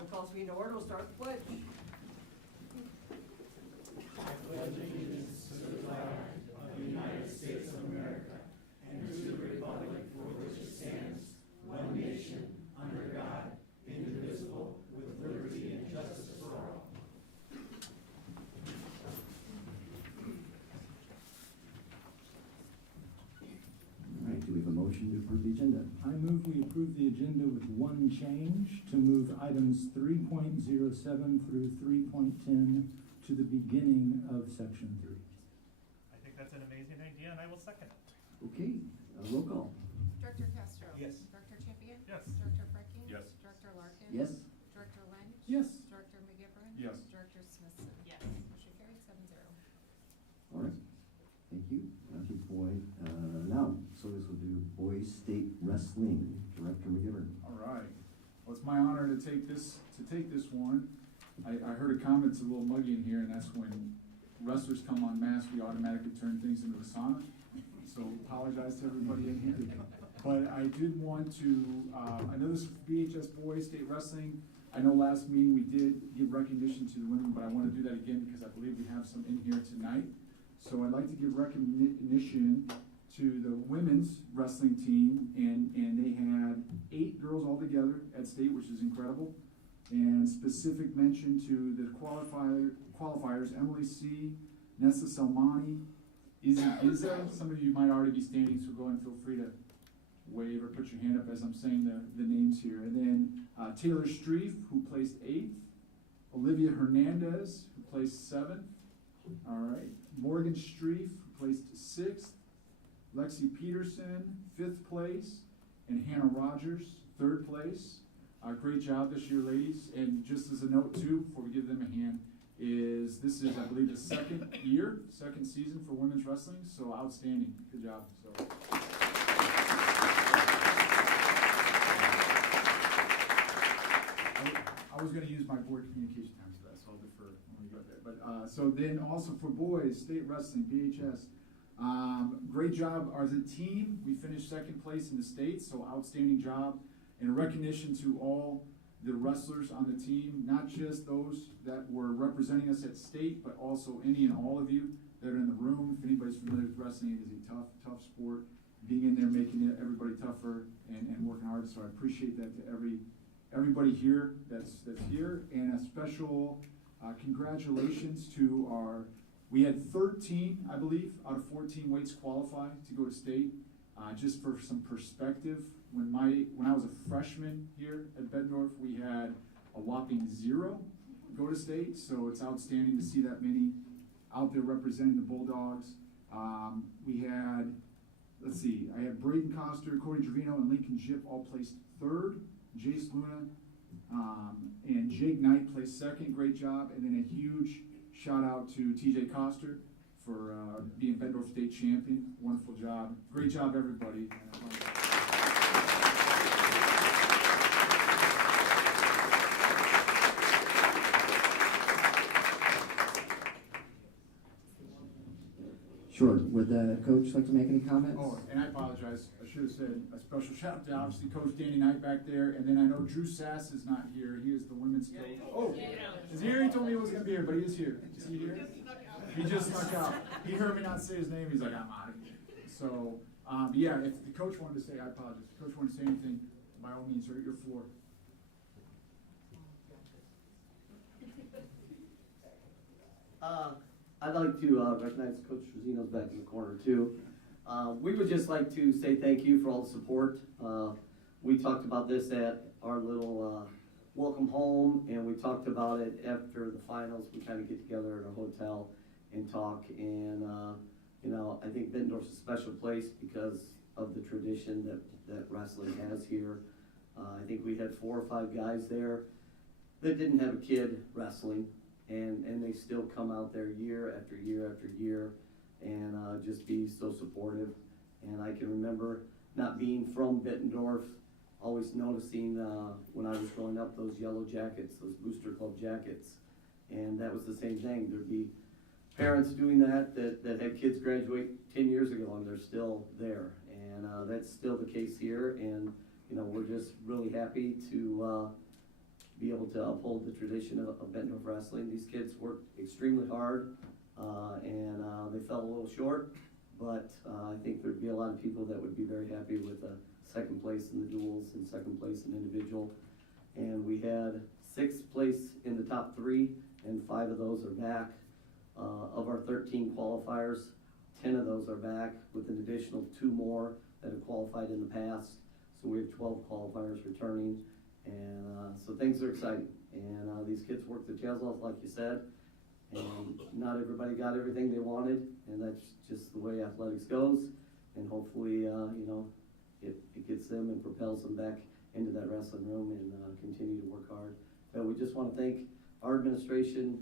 Bible calls me to order. We'll start the pledge. I pledge allegiance to the flag of the United States of America and to the republic for which it stands, one nation, under God, indivisible, with liberty and justice for all. All right, do we have a motion to approve the agenda? I move we approve the agenda with one change to move items 3.07 through 3.10 to the beginning of section 3. I think that's an amazing idea, and I will second it. Okay, roll call. Director Castro. Yes. Director Champion. Yes. Director Freckey. Yes. Director Larkin. Yes? Director Lynch. Yes. Director McGivern. Yes. Director Smithson. Yes. Motion carried 7-0. All right, thank you. Now, so this will do boys state wrestling, Director McGivern. All right. Well, it's my honor to take this one. I heard a comment, it's a little muggy in here, and that's when wrestlers come on mass, we automatically turn things into a sauna. So apologize to everybody in here. But I did want to, I know this is BHS Boys State Wrestling. I know last meeting we did give recognition to the women, but I want to do that again because I believe we have some in here tonight. So I'd like to give recognition to the women's wrestling team, and they had 8 girls all together at state, which is incredible. And specific mention to the qualifiers, Emily C., Nessa Salmani, Izzy Izza. Some of you might already be standing, so go ahead and feel free to wave or put your hand up as I'm saying the names here. And then Taylor Streif, who placed 8th. Olivia Hernandez, who placed 7th. All right. Morgan Streif, who placed 6th. Lexi Peterson, 5th place. And Hannah Rogers, 3rd place. Great job this year, ladies. And just as a note too, before we give them a hand, this is, I believe, the second season for women's wrestling. So outstanding. Good job. So. I was going to use my board communication time for that, so I'll defer when we go there. But so then also for boys, state wrestling, BHS. Great job as a team. We finished 2nd place in the state, so outstanding job. And recognition to all the wrestlers on the team, not just those that were representing us at state, but also any and all of you that are in the room. If anybody's familiar with wrestling, it is a tough sport. Being in there, making everybody tougher and working hard. So I appreciate that to everybody here that's here. And a special congratulations to we had 13, I believe, out of 14 weights qualify to go to state. Just for some perspective, when I was a freshman here at Bettendorf, we had a whopping 0 go to state. So it's outstanding to see that many out there representing the Bulldogs. We had, I had Braden Coster, Cody Trevino, and Lincoln Jip all placed 3rd. Jace Luna and Jake Knight placed 2nd. Great job. And then a huge shout out to TJ Coster for being Bettendorf State champion. Wonderful job. Great job, everybody. Sure, would the coach like to make any comments? Oh, and I apologize. I should have said a special shout out to obviously Coach Danny Knight back there. And then I know Drew Sass is not here. He is the women's coach. Oh, is he here? He told me he wasn't going to be here, but he is here. Is he here? He just snuck out. He heard me not say his name. He's like, I'm out of here. So, yeah, if the coach wanted to say, I apologize. If the coach wanted to say anything, by all means, you're at your floor. I'd like to recognize Coach Trezino's back in the corner too. We would just like to say thank you for all the support. We talked about this at our little welcome home, and we talked about it after the finals. We kind of get together at a hotel and talk, and you know, I think Bettendorf's a special place because of the tradition that wrestling has here. I think we had 4 or 5 guys there that didn't have a kid wrestling, and they still come out there year after year after year and just be so supportive. And I can remember not being from Bettendorf, always noticing when I was growing up those yellow jackets, those Booster Club jackets, and that was the same thing. There'd be parents doing that had kids graduate 10 years ago and they're still there, and that's still the case here. And you know, we're just really happy to be able to uphold the tradition of Bettendorf wrestling. These kids worked extremely hard, and they fell a little short, but I think there'd be a lot of people that would be very happy with second place in the duels and second place in individual. And we had 6th place in the top 3, and 5 of those are back. Of our 13 qualifiers, 10 of those are back, with an additional 2 more that have qualified in the past. So we have 12 qualifiers returning, and so things are exciting. And these kids worked their tails off, like you said, and not everybody got everything they wanted, and that's just the way athletics goes. And hopefully, you know, it gets them and propels them back into that wrestling room and continue to work hard. But we just want to thank our administration,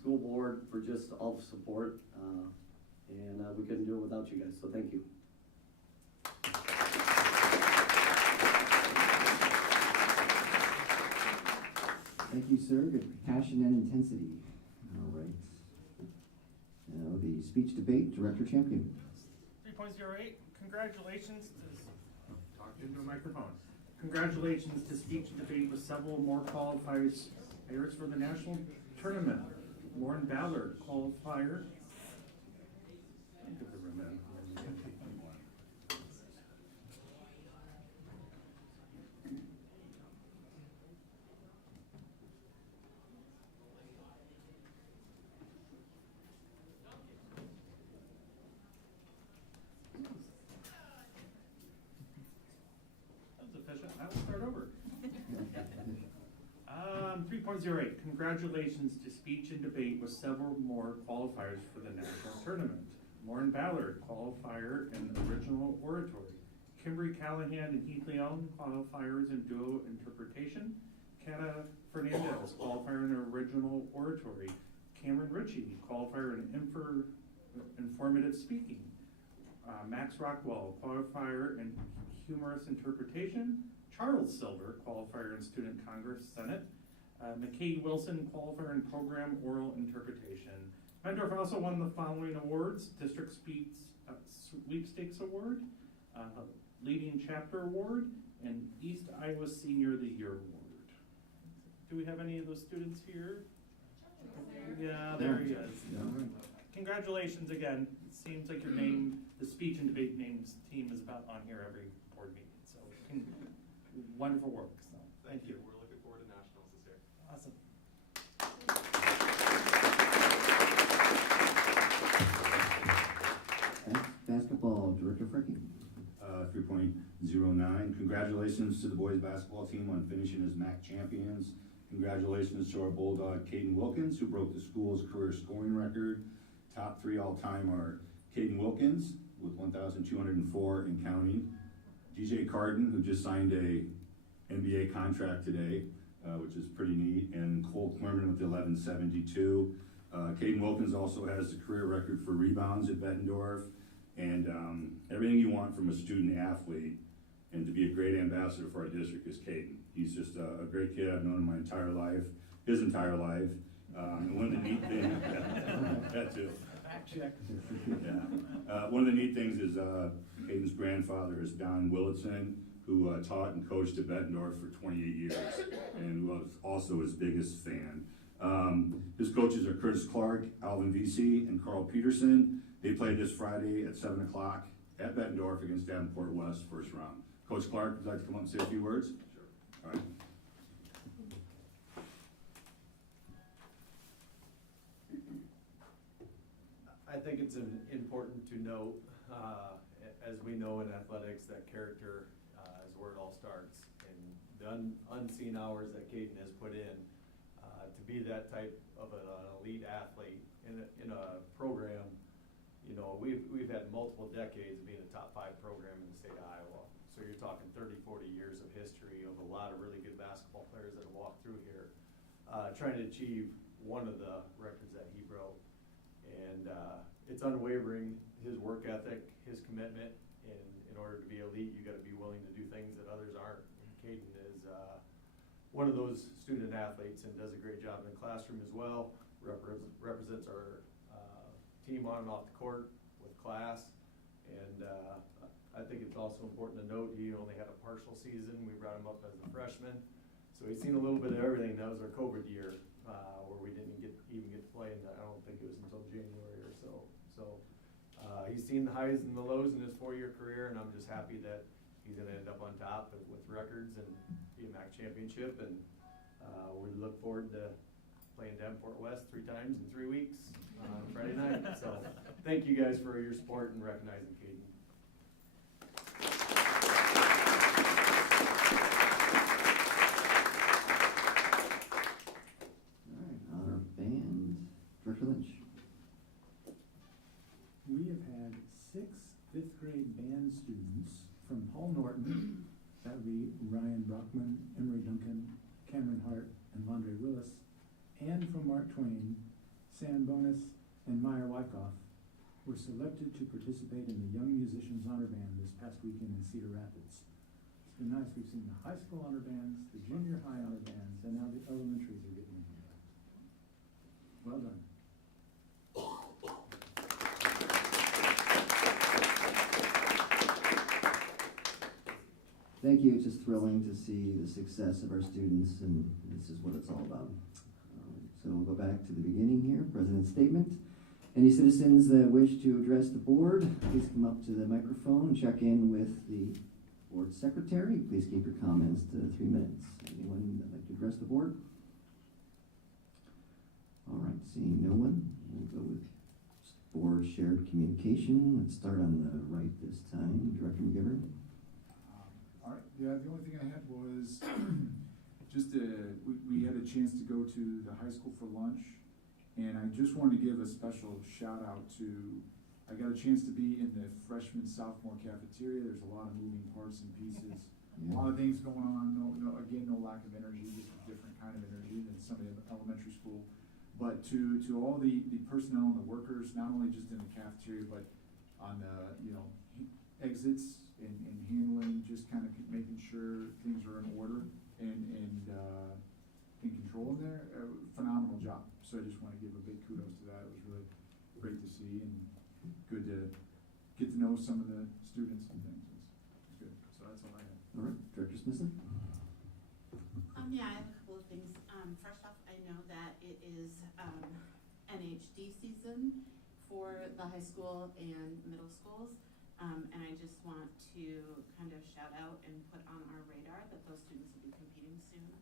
school board, for just all the support, and we couldn't do it without you guys, so thank you. Thank you, sir. Good passion and intensity. All right. Now the speech debate, Director Champion. 3.08, congratulations to, talk into a microphone. Congratulations to speech and debate with several more qualifiers for the national tournament. Lauren Ballard, qualifier. I will start over. 3.08, congratulations to speech and debate with several more qualifiers for the national tournament. Lauren Ballard, qualifier in original oratory. Kimberly Callahan and Heath Leon, qualifiers in duo interpretation. Kata Fernandez, qualifier in original oratory. Cameron Ritchie, qualifier in informative speaking. Max Rockwell, qualifier in humorous interpretation. Charles Silver, qualifier in Student Congress Senate. McKay Wilson, qualifier in program oral interpretation. Bettendorf also won the following awards: District Sweepstakes Award, Leading Chapter Award, and East Iowa Senior of the Year Award. Do we have any of those students here? Yeah, there he is. Congratulations again. It seems like your name, the speech and debate names team, is about on here every board meeting. So wonderful work. So thank you. We're looking forward to nationals this year. Awesome. Basketball, Director Fricking. 3.09, congratulations to the boys basketball team on finishing as MAC champions. Congratulations to our Bulldog, Caden Wilkins, who broke the school's career scoring record. Top 3 all-time are Caden Wilkins with 1,204 and counting. DJ Carden, who just signed a NBA contract today, which is pretty neat, and Cole Clerman with 1172. Caden Wilkins also has the career record for rebounds at Bettendorf, and everything you want from a student athlete, and to be a great ambassador for our district is Caden. He's just a great kid. I've known him my entire life, his entire life. And one of the neat things, that too. Fact check. Yeah. One of the neat things is Caden's grandfather is Don Willitson, who taught and coached at Bettendorf for 28 years, and who was also his biggest fan. His coaches are Curtis Clark, Alvin Vesey, and Carl Peterson. They play this Friday at 7 o'clock at Bettendorf against Davenport West, first round. Coach Clark, would you like to come up and say a few words? Sure. All right. I think it's important to note, as we know in athletics, that character is where it all starts. And the unseen hours that Caden has put in to be that type of an elite athlete in a program. You know, we've had multiple decades being a top 5 program in the state of Iowa. So you're talking 30, 40 years of history of a lot of really good basketball players that have walked through here, trying to achieve one of the records that he broke. And it's unwavering, his work ethic, his commitment. In order to be elite, you got to be willing to do things that others aren't. And Caden is one of those student athletes and does a great job in the classroom as well. Represents our team on and off the court with class. And I think it's also important to note he only had a partial season. We brought him up as a freshman. So he's seen a little bit of everything. That was our COVID year, where we didn't even get to play, and I don't think it was until January or so. So, he's seen the highs and the lows in his 4-year career, and I'm just happy that he's gonna end up on top with records and be a MAC championship, and, we look forward to playing Davenport West 3 times in 3 weeks on Friday night. So, thank you guys for your support and recognizing Caden. All right, honor band, Director Lynch. We have had 6 fifth-grade band students from Paul Norton, that would be Ryan Brockman, Emery Duncan, Cameron Hart, and Vondre Willis, and from Mark Twain, Sam Bonus and Meyer Wyckoff, were selected to participate in the Young Musicians Honor Band this past weekend in Cedar Rapids. It's been nice. We've seen the high school honor bands, the junior high honor bands, and now the elementaries are getting in here. Well done. Thank you. It's just thrilling to see the success of our students, and this is what it's all about. So we'll go back to the beginning here, President's statement. Any citizens that wish to address the board, please come up to the microphone and check in with the board secretary. Please keep your comments to 3 minutes. Anyone that'd like to address the board? All right, seeing no one, we'll go with board shared communication. Let's start on the right this time. Director McGivern. All right, yeah, the only thing I had was just, we had a chance to go to the high school for lunch, and I just wanted to give a special shout out to, I got a chance to be in the freshman sophomore cafeteria. There's a lot of moving parts and pieces, a lot of things going on, no lack of energy, just a different kind of energy than some of the elementary school. But to all the personnel and the workers, not only just in the cafeteria, but on the, exits and handling, just kind of making sure things are in order and in control in there, phenomenal job. So I just want to give a big kudos to that. It was really great to see and good to get to know some of the students and things. It's good. So that's all I have. All right, Director Smithson. Yeah, I have a couple of things. First off, I know that it is NHD season for the high school and middle schools. And I just want to kind of shout out and put on our radar that those students will be competing soon.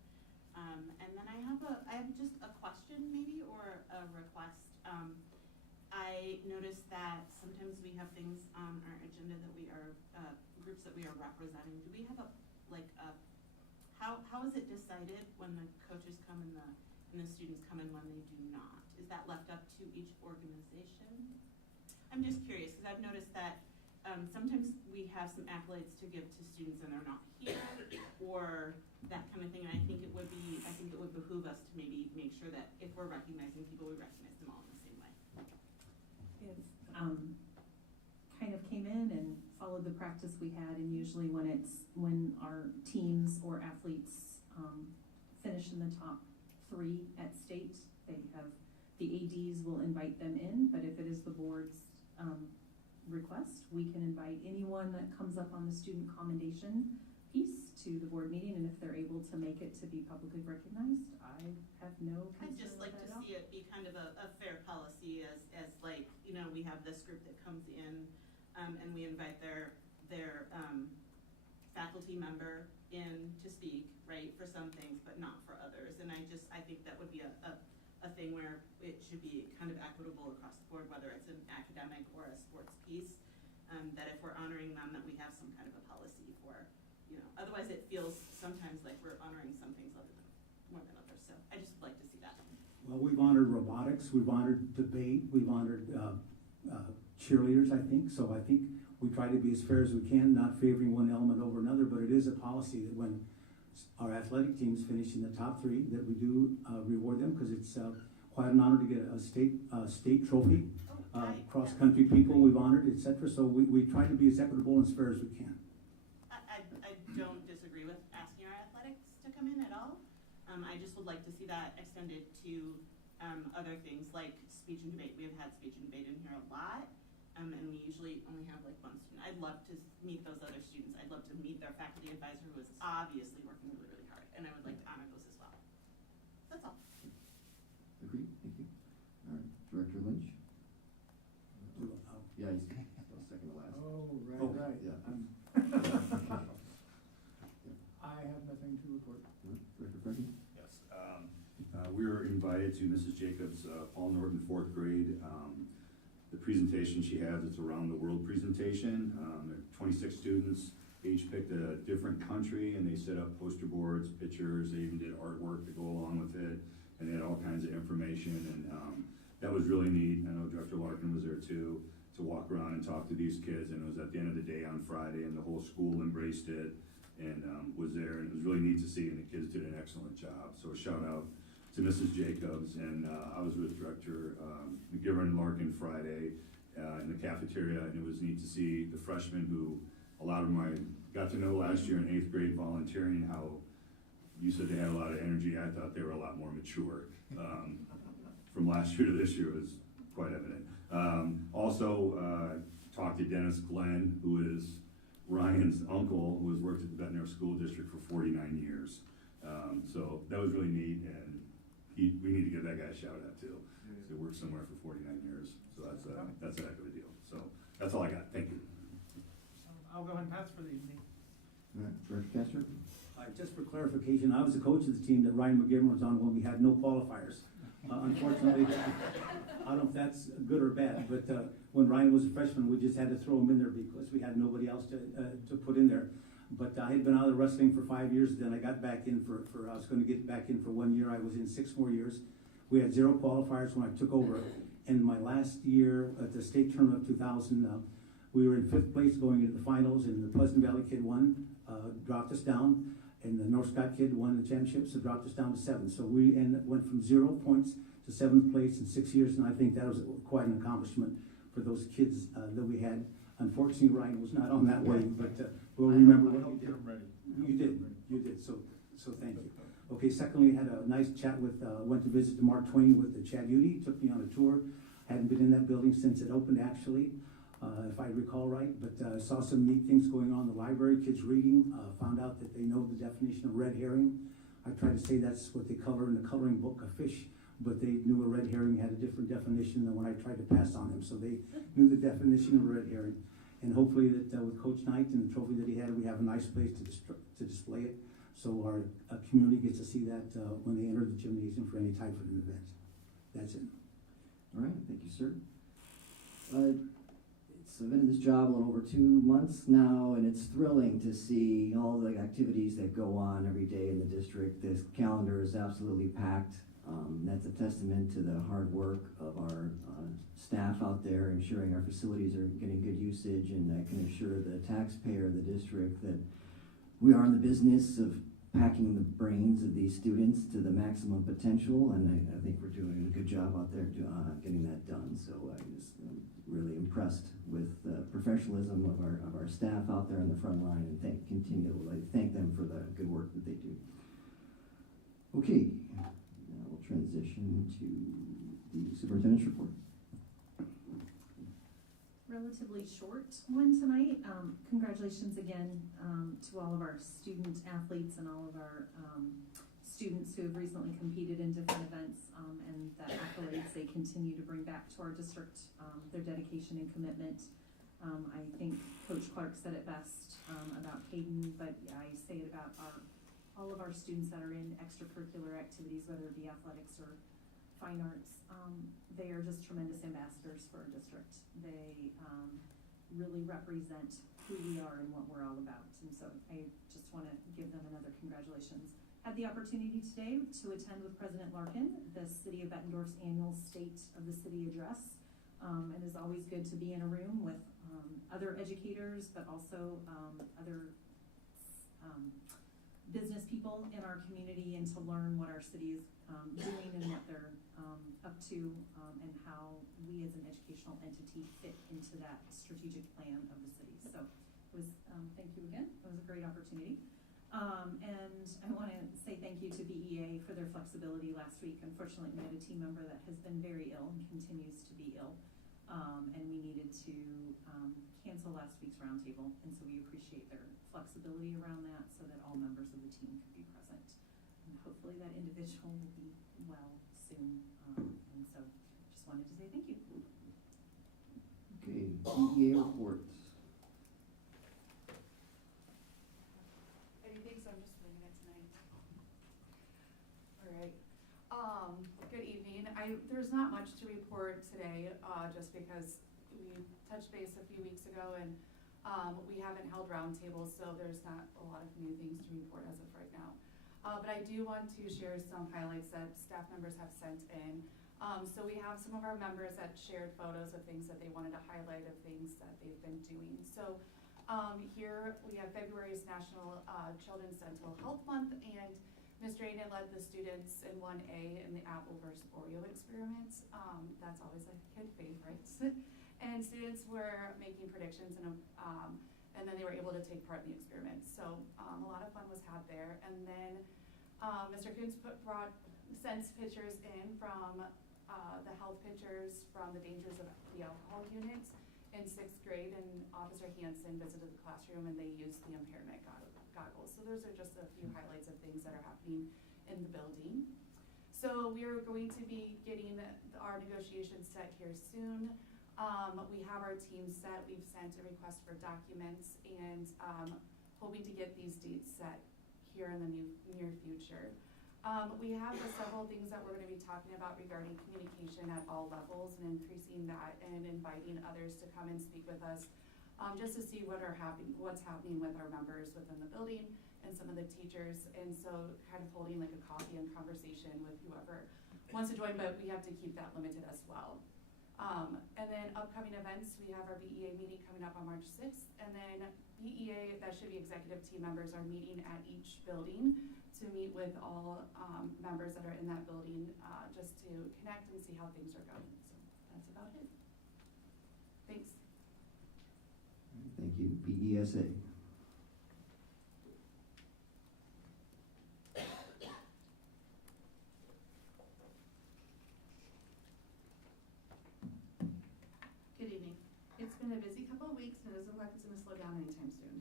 And then I have just a question maybe, or a request. I noticed that sometimes we have things on our agenda that we are, groups that we are representing. Do we have how is it decided when the coaches come and the students come and when they do not? Is that left up to each organization? I'm just curious, because I've noticed that sometimes we have some accolades to give to students and they're not here, or that kind of thing. And I think it would behoove us to maybe make sure that if we're recognizing people, we recognize them all in the same way. It's kind of came in and followed the practice we had, and usually when our teams or athletes finish in the top 3 at state, they have the ADs will invite them in, but if it is the board's request, we can invite anyone that comes up on the student commendation piece to the board meeting, and if they're able to make it to be publicly recognized, I have no concern. I'd just like to see it be kind of a fair policy as like, we have this group that comes in and we invite their faculty member in to speak, right, for some things, but not for others. And I think that would be a thing where it should be kind of equitable across the board, whether it's an academic or a sports piece, that if we're honoring them, that we have some kind of a policy for, otherwise it feels sometimes like we're honoring some things more than others. So I just would like to see that. Well, we've honored robotics, we've honored debate, we've honored cheerleaders, I think. So I think we try to be as fair as we can, not favoring one element over another, but it is a policy that when our athletic teams finish in the top 3, that we do reward them, because it's quite an honor to get a state trophy. Cross-country people we've honored, etc. So we try to be as equitable and as fair as we can. I don't disagree with asking our athletics to come in at all. I just would like to see that extended to other things like speech and debate. We have had speech and debate in here a lot. and we usually only have like one student. I'd love to meet those other students. I'd love to meet their faculty advisor who is obviously working really, really hard, and I would like to honor those as well. That's all. Agreed, thank you. All right, Director Lynch? Yeah, he's still second to last. Oh, Oh, right. yeah. I have nothing to report. Director Freddy? Yes, we were invited to Mrs. Jacobs' Paul Norton fourth grade. The presentation she has, it's a around the world presentation. There are 26 students, they each picked a different country, and they set up poster boards, pictures, they even did artwork to go along with it, and they had all kinds of information, and that was really neat. I know Director Larkin was there too, to walk around and talk to these kids, and it was at the end of the day on Friday, and the whole school embraced it, and was there, and it was really neat to see, and the kids did an excellent job. So a shout out to Mrs. Jacobs, and I was with Director McGivern and Larkin Friday in the cafeteria, and it was neat to see the freshmen who, a lot of them I got to know last year in 8th grade volunteering, how you said they had a lot of energy. I thought they were a lot more mature. From last year to this year was quite evident. Also talked to Dennis Glenn, who is Ryan's uncle, who has worked at the Bettendorf School District for 49 years. So that was really neat, and we need to give that guy a shout out too. He worked somewhere for 49 years, so that's a heck of a deal. So that's all I got. Thank you. I'll go and pass for the evening. All right, Director Castro? Just for clarification, I was the coach of the team that Ryan McGivern was on when we had no qualifiers. Unfortunately, I don't know if that's good or bad, but when Ryan was a freshman, we just had to throw him in there because we had nobody else to put in there. But I had been out of wrestling for 5 years, then I got back in I was going to get back in for 1 year. I was in 6 more years. We had 0 qualifiers when I took over. And my last year at the state tournament of 2000, we were in 5th place going into the finals, and the Pleasant Valley kid won, dropped us down, and the North Scott kid won the championship, so dropped us down to 7. So we went from 0 points to 7th place in 6 years, and I think that was quite an accomplishment for those kids that we had. Unfortunately, Ryan was not on that wave, but we'll remember what you did. You did, so thank you. Okay, secondly, I had a nice chat with, went to visit Mark Twain with Chad Udy, took me on a tour. Hadn't been in that building since it opened, actually, if I recall right, but saw some neat things going on in the library, kids reading, found out that they know the definition of red herring. I try to say that's what they color in the coloring book, a fish, but they knew a red herring had a different definition than when I tried to pass on them, so they knew the definition of red herring. And hopefully that with Coach Knight and the trophy that he had, we have a nice place to display it, so our community gets to see that when they enter the gymnasium for any type of an event. That's it. All right, thank you, sir. I've been in this job a little over 2 months now, and it's thrilling to see all the activities that go on every day in the district. This calendar is absolutely packed. That's a testament to the hard work of our staff out there, ensuring our facilities are getting good usage, and I can assure the taxpayer of the district that we are in the business of packing the brains of these students to the maximum potential, and I think we're doing a good job out there getting that done. So I'm just really impressed with the professionalism of our staff out there on the front line, and thank them for the good work that they do. Okay, now we'll transition to the superintendent's report. Relatively short one tonight. Congratulations again to all of our student athletes and all of our students who have recently competed in different events, and the accolades they continue to bring back to our district, their dedication and commitment. I think Coach Clark said it best about Caden, but I say it about all of our students that are in extracurricular activities, whether it be athletics or fine arts. They are just tremendous ambassadors for our district. They really represent who we are and what we're all about. And so I just want to give them another congratulations. Had the opportunity today to attend with President Larkin the City of Bettendorf's annual State of the City address. And it's always good to be in a room with other educators, but also other business people in our community, and to learn what our city is doing and what they're up to, and how we as an educational entity fit into that strategic plan of the city. So it was, thank you again. It was a great opportunity. And I want to say thank you to BEA for their flexibility last week. Unfortunately, we had a team member that has been very ill and continues to be ill, and we needed to cancel last week's roundtable, and so we appreciate their flexibility around that so that all members of the team could be present. And hopefully that individual will be well soon, and so just wanted to say thank you. Okay, PEA reports. Anything, so I'm just winging it tonight. All right. Good evening. There's not much to report today, just because we touched base a few weeks ago and we haven't held roundtables, so there's not a lot of new things to report as of right now. But I do want to share some highlights that staff members have sent in. So we have some of our members that shared photos of things that they wanted to highlight, of things that they've been doing. So here we have February's National Children's Dental Health Month, and Ms. Drayden led the students in 1A in the apple versus Oreo experiment. That's always a kid favorite. And students were making predictions, and then they were able to take part in the experiment. So a lot of fun was had there. And then Mr. Coons sent pictures in from the health pictures from the dangers of the alcohol unit in 6th grade, and Officer Hansen visited the classroom and they used the impairment goggles. So those are just a few highlights of things that are happening in the building. So we are going to be getting our negotiations set here soon. We have our team set. We've sent a request for documents and hoping to get these dates set here in the near future. We have several things that we're going to be talking about regarding communication at all levels and increasing that and inviting others to come and speak with us, just to see what's happening with our members within the building and some of the teachers. And so kind of holding like a coffee and conversation with whoever wants to join, but we have to keep that limited as well. And then upcoming events, we have our BEA meeting coming up on March 6th, and then BEA, that should be executive team members, are meeting at each building to meet with all members that are in that building, just to connect and see how things are going. So that's about it. Thanks. Thank you. BESA. Good evening. It's been a busy couple of weeks and it doesn't look like it's going to slow down anytime soon.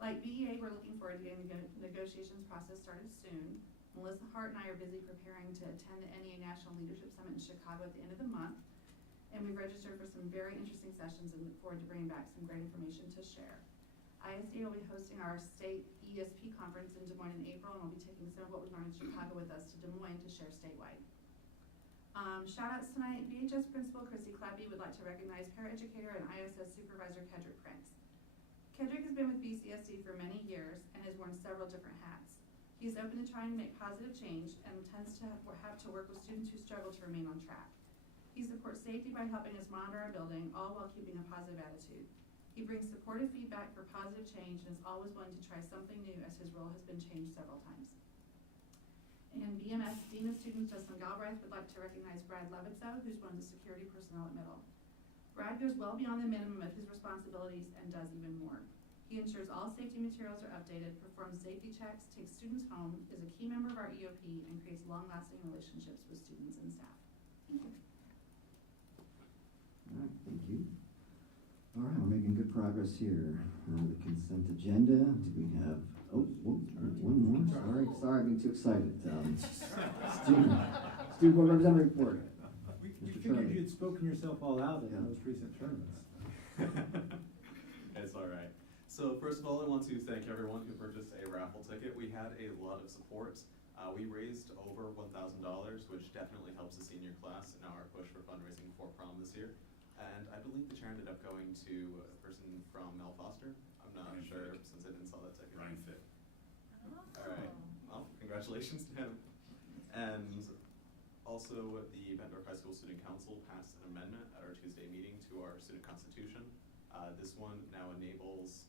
Like BEA, we're looking forward to getting the negotiations process started soon. Melissa Hart and I are busy preparing to attend the NEA National Leadership Summit in Chicago at the end of the month. And we've registered for some very interesting sessions and look forward to bringing back some great information to share. ISD will be hosting our state ESP conference in Des Moines in April, and we'll be taking some of what we've learned in Chicago with us to Des Moines to share statewide. Shout outs tonight. VHS Principal Chrissy Clappy would like to recognize paraeducator and ISS Supervisor Kedrick Prince. Kedrick has been with BCSD for many years and has worn several different hats. He is open to trying to make positive change and tends to have to work with students who struggle to remain on track. He supports safety by helping us monitor our building, all while keeping a positive attitude. He brings supportive feedback for positive change and is always willing to try something new as his role has been changed several times. And BMS Dean of Students Justin Galbraith would like to recognize Brad Levitzow, who's one of the security personnel at Middle. Brad goes well beyond the minimum of his responsibilities and does even more. He ensures all safety materials are updated, performs safety checks, takes students home, is a key member of our EOP, and creates long-lasting relationships with students and staff. Thank you. All right, thank you. All right, we're making good progress here. The consent agenda. Do we have? One more. Sorry, I'm getting too excited. Student board representative report. We figured you'd spoken yourself all out in the most recent tournaments. It's all right. So first of all, I want to thank everyone who purchased a raffle ticket. We had a lot of support. We raised over $1,000, which definitely helps the senior class in our push for fundraising for prom this year. And I believe the chair ended up going to a person from Mel Foster. I'm not sure since I didn't saw that ticket. Ryan Fit. All right. Well, congratulations to him. And also, the Bettendorf High School Student Council passed an amendment at our Tuesday meeting to our student constitution. This one now enables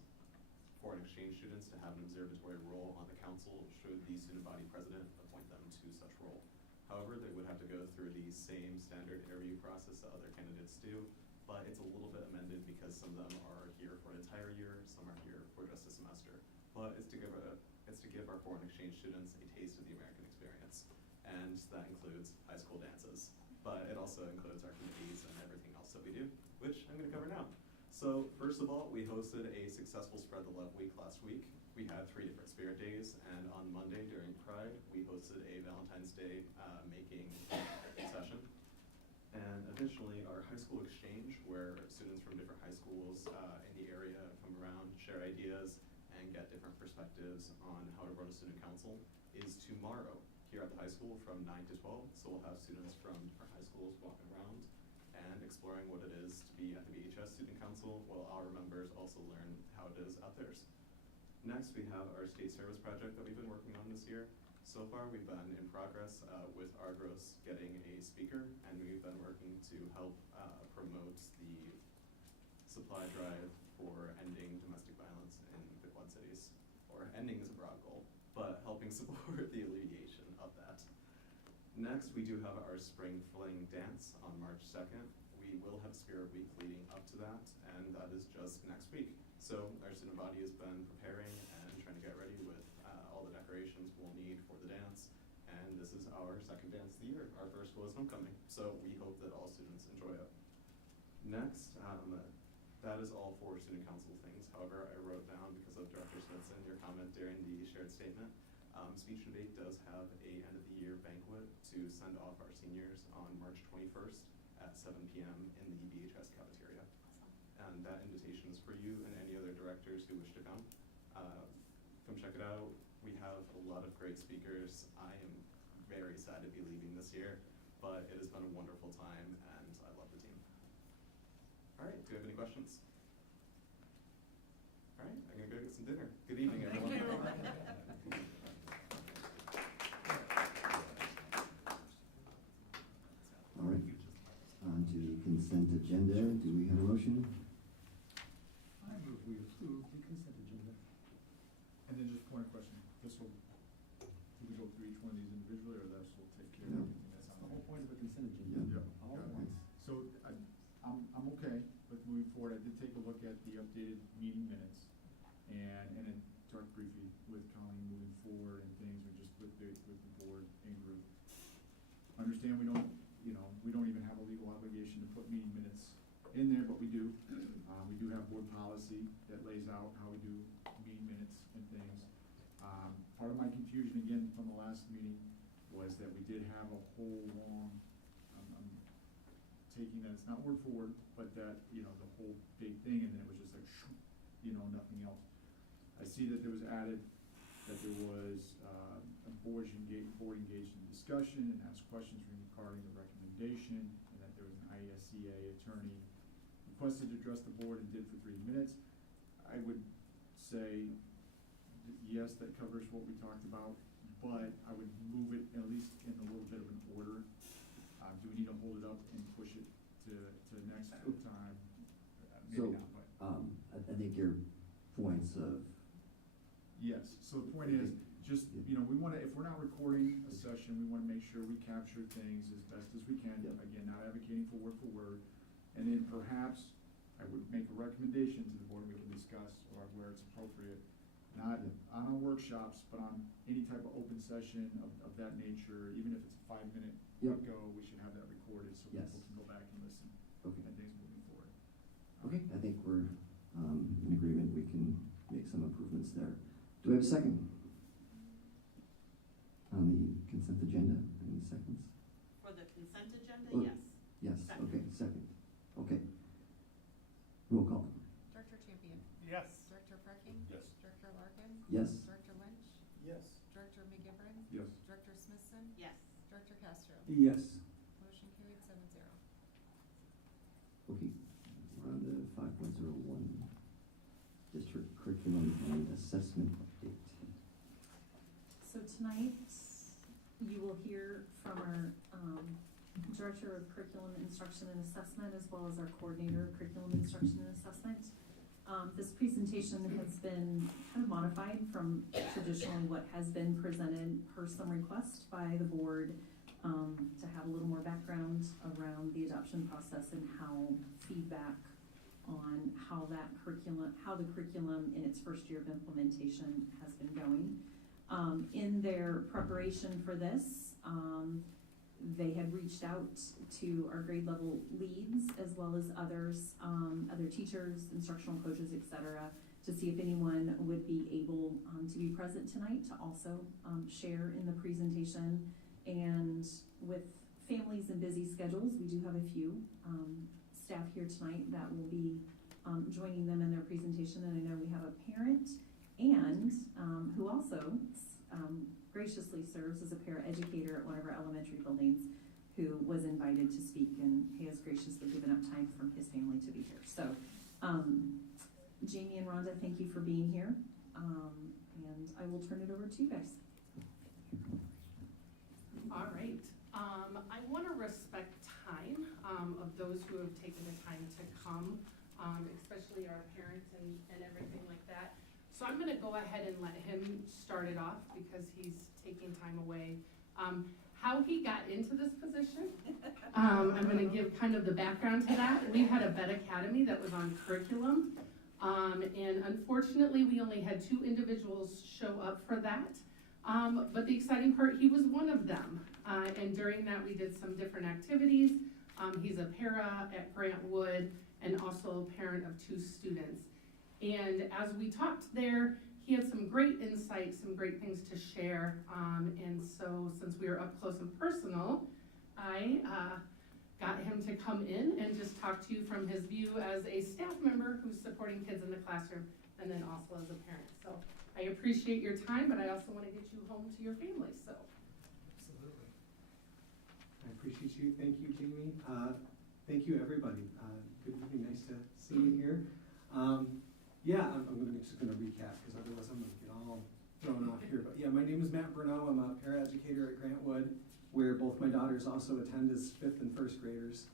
foreign exchange students to have an observatory role on the council should the student body president appoint them to such role. However, they would have to go through the same standard interview process that other candidates do, but it's a little bit amended because some of them are here for an entire year, some are here for just a semester. But it's to give our foreign exchange students a taste of the American experience, and that includes high school dances. But it also includes our committees and everything else that we do. which I'm gonna cover now. So first of all, we hosted a successful Spread the Love Week last week. We had 3 different spirit days, and on Monday during Pride, we hosted a Valentine's Day making session. And additionally, our high school exchange, where students from different high schools in the area come around, share ideas, and get different perspectives on how to run a student council, is tomorrow here at the high school from 9 to 12. So we'll have students from different high schools walking around and exploring what it is to be at the BHS Student Council, while our members also learn how it is at theirs. Next, we have our state service project that we've been working on this year. So far, we've been in progress with Argos getting a speaker, and we've been working to help promote the supply drive for ending domestic violence in the Quad Cities. Or ending is a broad goal, but helping support the alleviation of that. Next, we do have our Spring Fling dance on March 2nd. We will have Spirit Week leading up to that, and that is just next week. So our student body has been preparing and trying to get ready with all the decorations we'll need for the dance. And this is our second dance of the year. Our first was homecoming. So we hope that all students enjoy it. Next, that is all for student council things. However, I wrote down, because of Director Smithson, your comment during the shared statement, Speech and Debate does have a end of the year banquet to send off our seniors on March 21st at 7 p.m. in the BHS cafeteria. And that invitation is for you and any other directors who wish to come. Come check it out. We have a lot of great speakers. I am very sad to be leaving this year, but it has been a wonderful time and I love the team. All right, do you have any questions? All right, I'm gonna go get some dinner. Good evening, everyone. All right, on to the consent agenda. Do we have a motion? I move we approve the consent agenda. And then just point of question, this will, do we go through each one of these individually, or this will take care No. of everything that's That's on the whole there? point of a consent agenda. Yeah. All at Got it. once. So I'm okay with moving forward. I did take a look at the updated meeting minutes and then talked briefly with Colleen moving forward and things, or just with the board and group. Understand we don't even have a legal obligation to put meeting minutes in there, but we do. We do have board policy that lays out how we do meeting minutes and things. Part of my confusion, again, from the last meeting was that we did have a whole long, I'm taking that, it's not word for word, but that, the whole big thing, and then it was just like, nothing else. I see that there was added that there was a board engaged in discussion and asked questions regarding the recommendation, and that there was an ISCA attorney requested to address the board and did for 3 minutes. I would say, yes, that covers what we talked about, but I would move it at least in a little bit of an order. Do we need to hold it up and push it to next time? Maybe not, but. I think your points of. Yes, so the point is, just, we wanna, if we're not recording a session, we wanna make sure we capture things as best as we can. Yep. Again, not advocating for word, and then perhaps I would make a recommendation to the board we can discuss, or where it's appropriate, not on our workshops, but on any type of open session of that nature, even if it's a 5-minute Yep. go, we should have that recorded so Yes. people can go back and listen Okay. and things moving forward. Okay, I think we're in agreement. We can make some improvements there. Do we have a second on the consent agenda? Any seconds? For the consent agenda, Oh, yes. Yes, Second. okay, second. Okay. Roll call. Director Champion? Yes. Director Perking? Yes. Director Larkin? Yes. Director Lynch? Yes. Director McGivern? Yes. Director Smithson? Yes. Director Castro? Yes. Motion carried 7-0. Okay, we're on to 5.01, district curriculum and assessment update. So tonight, you will hear from our Director of Curriculum Instruction and Assessment, as well as our Coordinator of Curriculum Instruction and Assessment. This presentation has been kind of modified from traditionally what has been presented per some request by the board, to have a little more background around the adoption process and how feedback on how the curriculum in its first year of implementation has been going. In their preparation for this, they had reached out to our grade level leads as well as others, other teachers, instructional coaches, etc., to see if anyone would be able to be present tonight to also share in the presentation. And with families and busy schedules, we do have a few staff here tonight that will be joining them in their presentation. And I know we have a parent and who also graciously serves as a paraeducator at one of our elementary buildings, who was invited to speak, and he has graciously given up time from his family to be here. So, Jamie and Rhonda, thank you for being here, and I will turn it over to you guys. All right. I want to respect time of those who have taken the time to come, especially our parents and everything like that. So I'm going to go ahead and let him start it off because he's taking time away. How he got into this position, I'm going to give kind of the background to that. We had a Bett Academy that was on curriculum, and unfortunately we only had 2 individuals show up for that. But the exciting part, he was one of them. And during that we did some different activities. He's a para at Grant Wood and also a parent of 2 students. And as we talked there, he had some great insights, some great things to share. And so since we were up close and personal, I got him to come in and just talk to you from his view as a staff member who's supporting kids in the classroom, and then also as a parent. So I appreciate your time, but I also want to get you home to your family, so. Absolutely. I appreciate you. Thank you, Jamie. Thank you, everybody. Good to be nice to see you here. I'm just going to recap because otherwise I'm going to get all thrown off here. But yeah, my name is Matt Bruno. I'm a paraeducator at Grant Wood, where both my daughters also attend as 5th and 1st graders.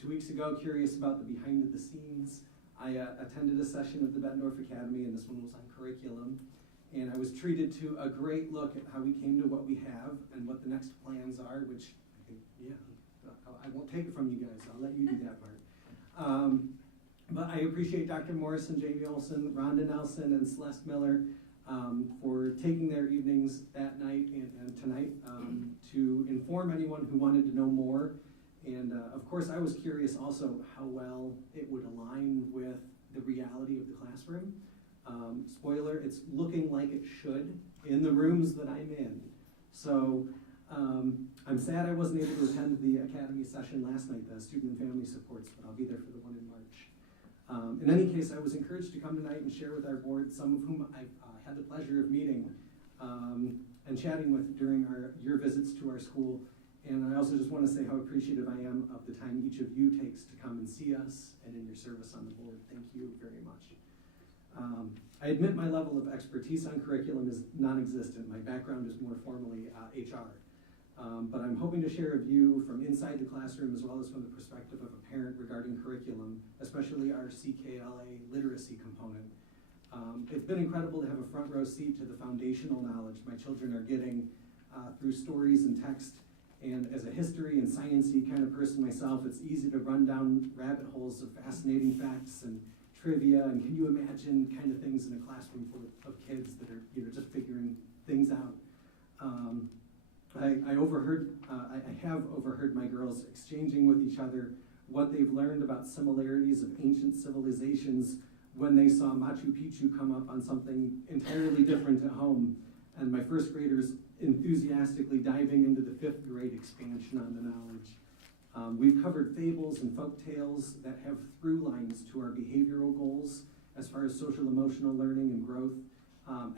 2 weeks ago, curious about the behind the scenes, I attended a session of the Bettendorf Academy, and this one was on curriculum. And I was treated to a great look at how we came to what we have and what the next plans are, which I think, I won't take it from you guys. I'll let you do that part. But I appreciate Dr. Morrison, Jamie Olson, Rhonda Nelson, and Celeste Miller for taking their evenings that night and tonight to inform anyone who wanted to know more. And of course, I was curious also how well it would align with the reality of the classroom. Spoiler, it's looking like it should in the rooms that I'm in. So I'm sad I wasn't able to attend the Academy session last night, the student and family supports, but I'll be there for the one in March. In any case, I was encouraged to come tonight and share with our board, some of whom I've had the pleasure of meeting and chatting with during your visits to our school. And I also just want to say how appreciative I am of the time each of you takes to come and see us and in your service on the board. Thank you very much. I admit my level of expertise on curriculum is non-existent. My background is more formally HR. But I'm hoping to share a view from inside the classroom as well as from the perspective of a parent regarding curriculum, especially our CKLA literacy component. It's been incredible to have a front row seat to the foundational knowledge my children are getting through stories and text. And as a history and sciencey kind of person myself, it's easy to run down rabbit holes of fascinating facts and trivia. And can you imagine kind of things in a classroom full of kids that are just figuring things out? I have overheard my girls exchanging with each other what they've learned about similarities of ancient civilizations when they saw Machu Picchu come up on something entirely different at home. And my 1st graders enthusiastically diving into the 5th grade expansion on the knowledge. We've covered fables and folk tales that have through lines to our behavioral goals as far as social emotional learning and growth.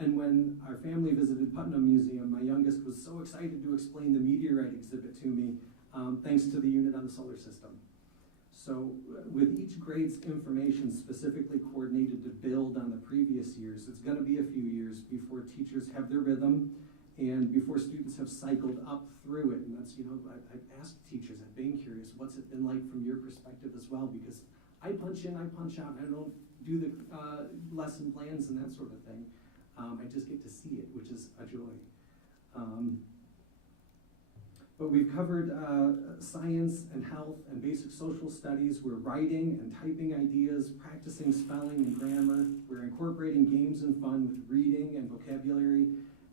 And when our family visited Putnam Museum, my youngest was so excited to explain the meteorite exhibit to me, thanks to the unit on the solar system. So with each grade's information specifically coordinated to build on the previous years, it's going to be a few years before teachers have their rhythm and before students have cycled up through it. And that's, I've asked teachers, I've been curious, what's it been like from your perspective as well? Because I punch in, I punch out, I don't do the lesson plans and that sort of thing. I just get to see it, which is a joy. But we've covered science and health and basic social studies. We're writing and typing ideas, practicing spelling and grammar. We're incorporating games and fun with reading and vocabulary.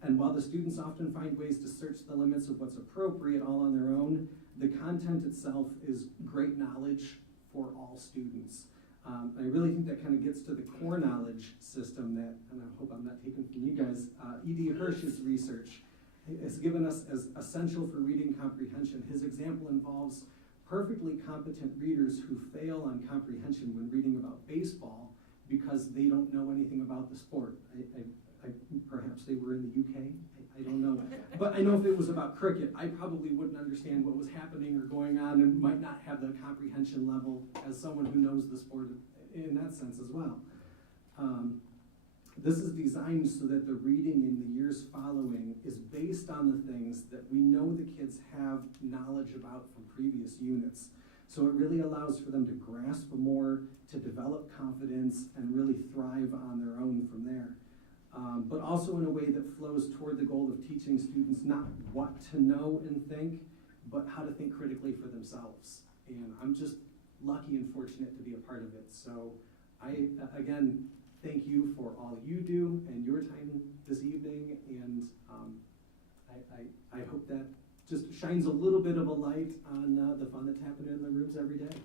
And while the students often find ways to search the limits of what's appropriate all on their own, the content itself is great knowledge for all students. I really think that kind of gets to the core knowledge system that, and I hope I'm not taking from you guys, E.D. Hirsch's research has given us as essential for reading comprehension. His example involves perfectly competent readers who fail on comprehension when reading about baseball because they don't know anything about the sport. Perhaps they were in the UK, I don't know. But I know if it was about cricket, I probably wouldn't understand what was happening or going on and might not have the comprehension level as someone who knows the sport in that sense as well. This is designed so that the reading in the years following is based on the things that we know the kids have knowledge about from previous units. So it really allows for them to grasp more, to develop confidence, and really thrive on their own from there. But also in a way that flows toward the goal of teaching students not what to know and think, but how to think critically for themselves. And I'm just lucky and fortunate to be a part of it. So I, again, thank you for all you do and your time this evening. And I hope that just shines a little bit of a light on the fun that's happening in the rooms every day.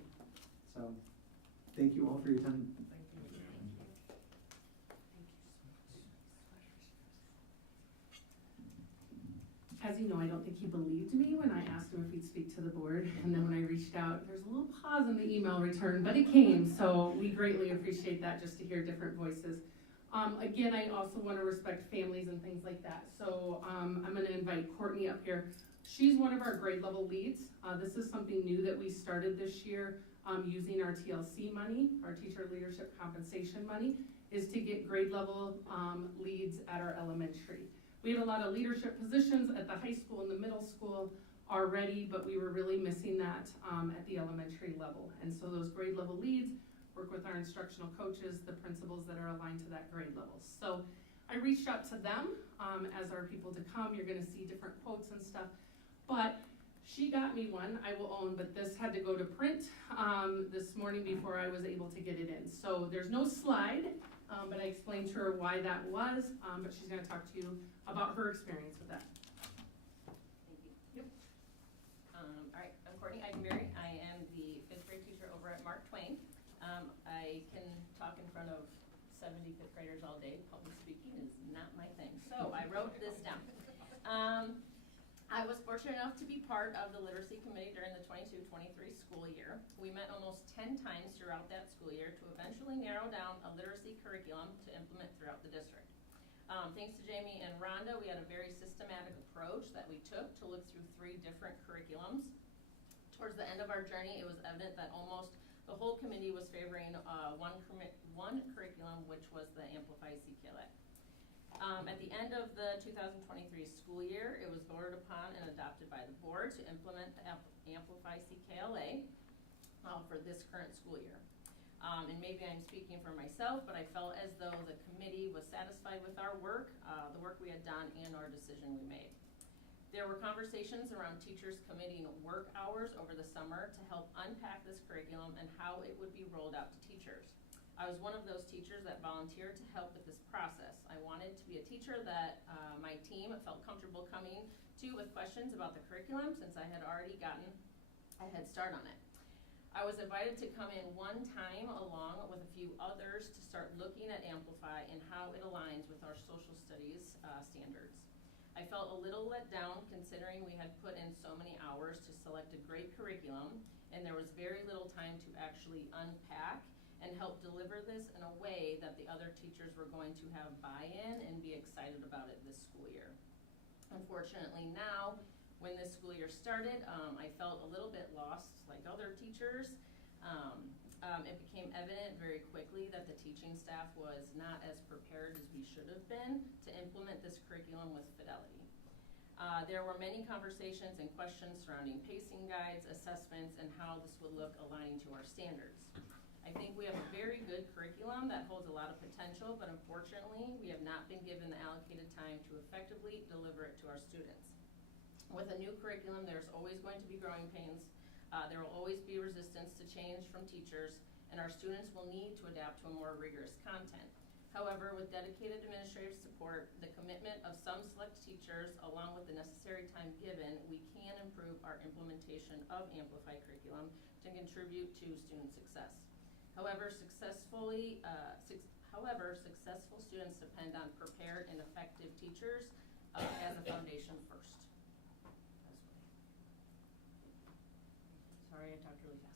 So thank you all for your time. As you know, I don't think he believed me when I asked him if he'd speak to the board, and then when I reached out, there's a little pause in the email return, but it came, so we greatly appreciate that, just to hear different voices. Again, I also want to respect families and things like that, so I'm going to invite Courtney up here. She's one of our grade level leads. This is something new that we started this year, using our TLC money, our teacher leadership compensation money, is to get grade level leads at our elementary. We have a lot of leadership positions at the high school and the middle school already, but we were really missing that at the elementary level. And so those grade level leads work with our instructional coaches, the principals that are aligned to that grade level. So I reached out to them as our people to come. You're gonna see different quotes and stuff. But she got me one, I will own, but this had to go to print this morning before I was able to get it in. So there's no slide, but I explained to her why that was, but she's gonna talk to you about her experience with that. Thank you. Yep. All right, I'm Courtney Eidenberry. I am the 5th grade teacher over at Mark Twain. I can talk in front of 70 5th graders all day. Public speaking is not my thing. So I wrote this down. I was fortunate enough to be part of the literacy committee during the 22-23 school year. We met almost 10 times throughout that school year to eventually narrow down a literacy curriculum to implement throughout the district. Thanks to Jamie and Rhonda, we had a very systematic approach that we took to look through 3 different curriculums. Towards the end of our journey, it was evident that almost the whole committee was favoring one curriculum, which was the Amplify CKLA. At the end of the 2023 school year, it was voted upon and adopted by the board to implement the Amplify CKLA for this current school year. And maybe I'm speaking for myself, but I felt as though the committee was satisfied with our work, the work we had done, and our decision we made. There were conversations around teachers committing work hours over the summer to help unpack this curriculum and how it would be rolled out to teachers. I was one of those teachers that volunteered to help with this process. I wanted to be a teacher that my team felt comfortable coming to with questions about the curriculum, since I had already gotten a head start on it. I was invited to come in one time along with a few others to start looking at Amplify and how it aligns with our social studies standards. I felt a little let down considering we had put in so many hours to select a great curriculum, and there was very little time to actually unpack and help deliver this in a way that the other teachers were going to have buy-in and be excited about it this school year. Unfortunately now, when this school year started, I felt a little bit lost like other teachers. It became evident very quickly that the teaching staff was not as prepared as we should have been to implement this curriculum with fidelity. There were many conversations and questions surrounding pacing guides, assessments, and how this would look aligning to our standards. I think we have a very good curriculum that holds a lot of potential, but unfortunately, we have not been given the allocated time to effectively deliver it to our students. With a new curriculum, there's always going to be growing pains. There will always be resistance to change from teachers, and our students will need to adapt to a more rigorous content. However, with dedicated administrative support, the commitment of some select teachers, along with the necessary time given, we can improve our implementation of Amplify curriculum to contribute to student success. However, successful students depend on prepared and effective teachers as a foundation first. Sorry, I talked really fast.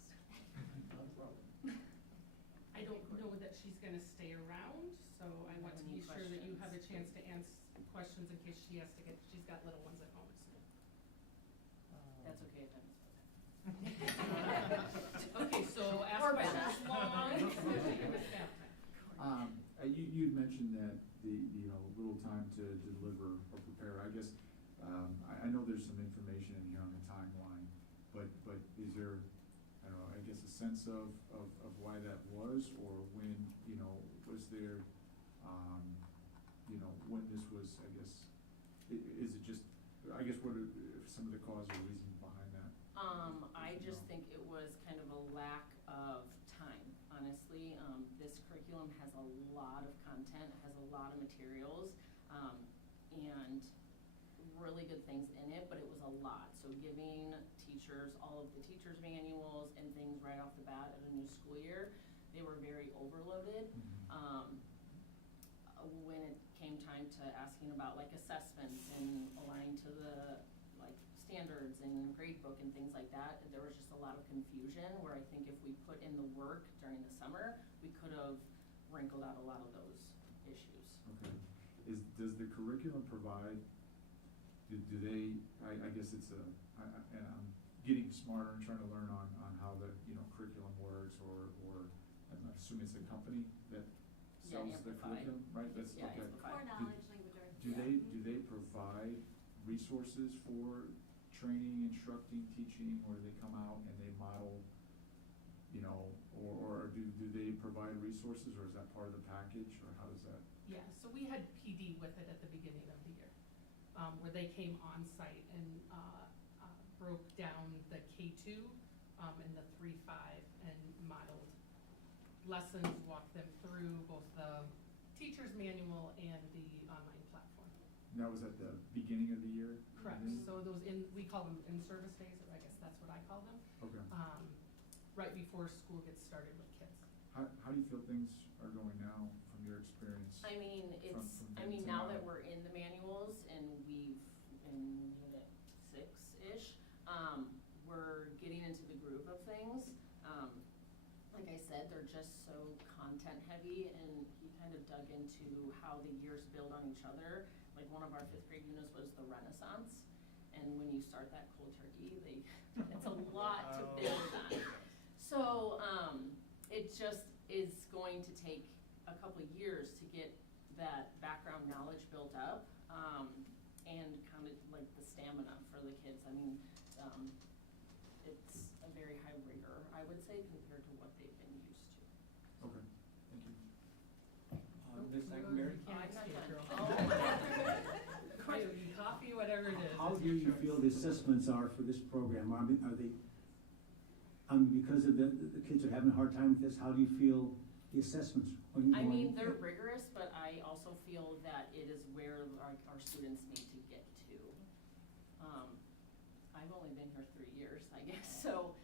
I don't know that she's gonna stay around, so I want to be sure that you have a chance to answer questions in case she has to get, she's got little ones at home, so. That's okay if I miss Okay, so ask questions long, so she can miss bath time. You'd mentioned that little time to deliver or prepare. I guess, I know there's some information in here on the timeline, but is there, I don't know, I guess a sense of why that was, or when, was there, when this was, I guess, is it just, I guess, what are some of the cause or reasons behind that? I just think it was kind of a lack of time, honestly. This curriculum has a lot of content, has a lot of materials, and really good things in it, but it was a lot. So giving teachers all of the teachers' manuals and things right off the bat at a new school year, they were very overloaded. When it came time to asking about like assessments and aligned to the standards and grade book and things like that, there was just a lot of confusion where I think if we put in the work during the summer, we could have wrinkled out a lot of those issues. Okay. Does the curriculum provide, do they, I guess it's and I'm getting smarter and trying to learn on how the, curriculum works, or I'm assuming it's a company that sells the curriculum, right? That's okay. Core knowledge, language arts. Do they provide resources for training, instructing, teaching, or they come out and they model, or do they provide resources, or is that part of the package, or how does that? Yeah, so we had PD with it at the beginning of the year, where they came on site and broke down the K2 and the 3-5 and modeled lessons, walked them through both the teacher's manual and the online platform. And that was at the beginning of the year? Correct. So those we call them in-service days, or I guess that's what I call them. Okay. Right before school gets started with kids. How do you feel things are going now from your experience? I mean, now that we're in the manuals and we've in unit 6-ish, we're getting into the groove of things. Like I said, they're just so content heavy, and he kind of dug into how the years build on each other. Like one of our 5th grade units was the Renaissance, and when you start that cold turkey, it's a lot to build on. So it just is going to take a couple of years to get that background knowledge built up, and kind of like the stamina for the kids. I mean, it's a very high rigor, I would say, compared to what they've been used to. Okay, thank you. Ms. Mary? I'm not done. Oh, Coffee, whatever it is. How do you feel the assessments are for this program? Are they, because of the kids are having a hard time with this, how do you feel the assessments? I mean, they're rigorous, but I also feel that it is where our students need to get to. I've only been here 3 years, I guess, so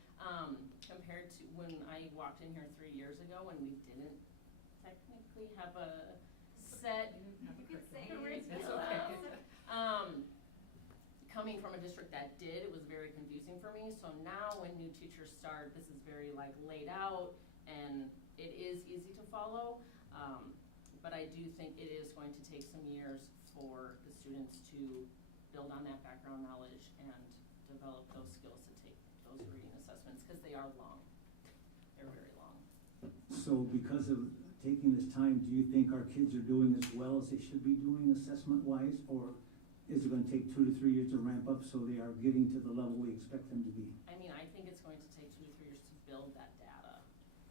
compared to when I walked in here 3 years ago, when we didn't technically have a set curriculum. Coming from a district that did, it was very confusing for me. So now when new teachers start, this is very laid out, and it is easy to follow. But I do think it is going to take some years for the students to build on that background knowledge and develop those skills to take those reading assessments, because they are long. They're very long. So because of taking this time, do you think our kids are doing as well as they should be doing assessment-wise, or is it going to take 2 to 3 years to ramp up so they are getting to the level we expect them to be? I mean, I think it's going to take 2 to 3 years to build that data.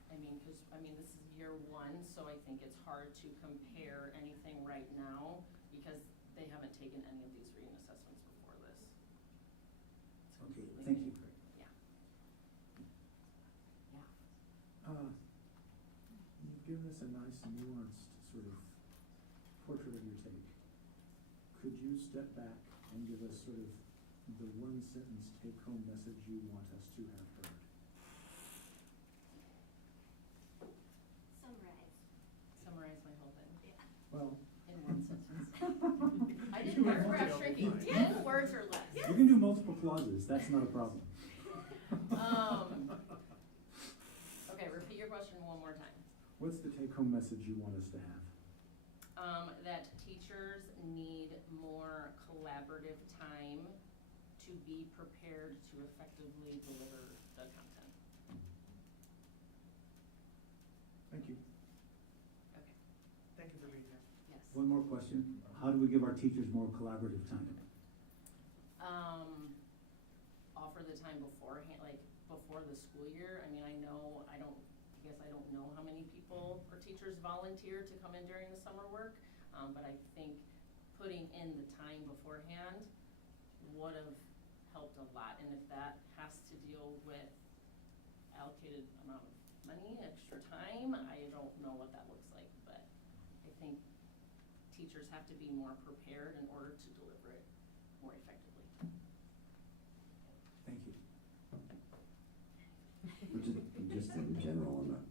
I mean, because, this is year 1, so I think it's hard to compare anything right now because they haven't taken any of these reading assessments before this. Okay, thank you. Yeah. You've given us a nice nuanced sort of portrait of your take, could you step back and give us sort of the one sentence take-home message you want us to have heard? Summarize my whole thing. Well, In one sentence. I did paragraph shrinking, 10 words or less. you can do multiple clauses, that's not a problem. Okay, repeat your question one more time. What's the take-home message you want us to have? That teachers need more collaborative time to be prepared to effectively deliver the content. Thank you. Okay. Thank you for being here. Yes. One more question. How do we give our teachers more collaborative time? Offer the time beforehand, like before the school year. I mean, I guess I don't know how many people or teachers volunteer to come in during the summer work, but I think putting in the time beforehand would have helped a lot. And if that has to deal with allocated amount of money, extra time, I don't know what that looks like, but I think teachers have to be more prepared in order to deliver it more effectively. Thank you. Just in general, I'm not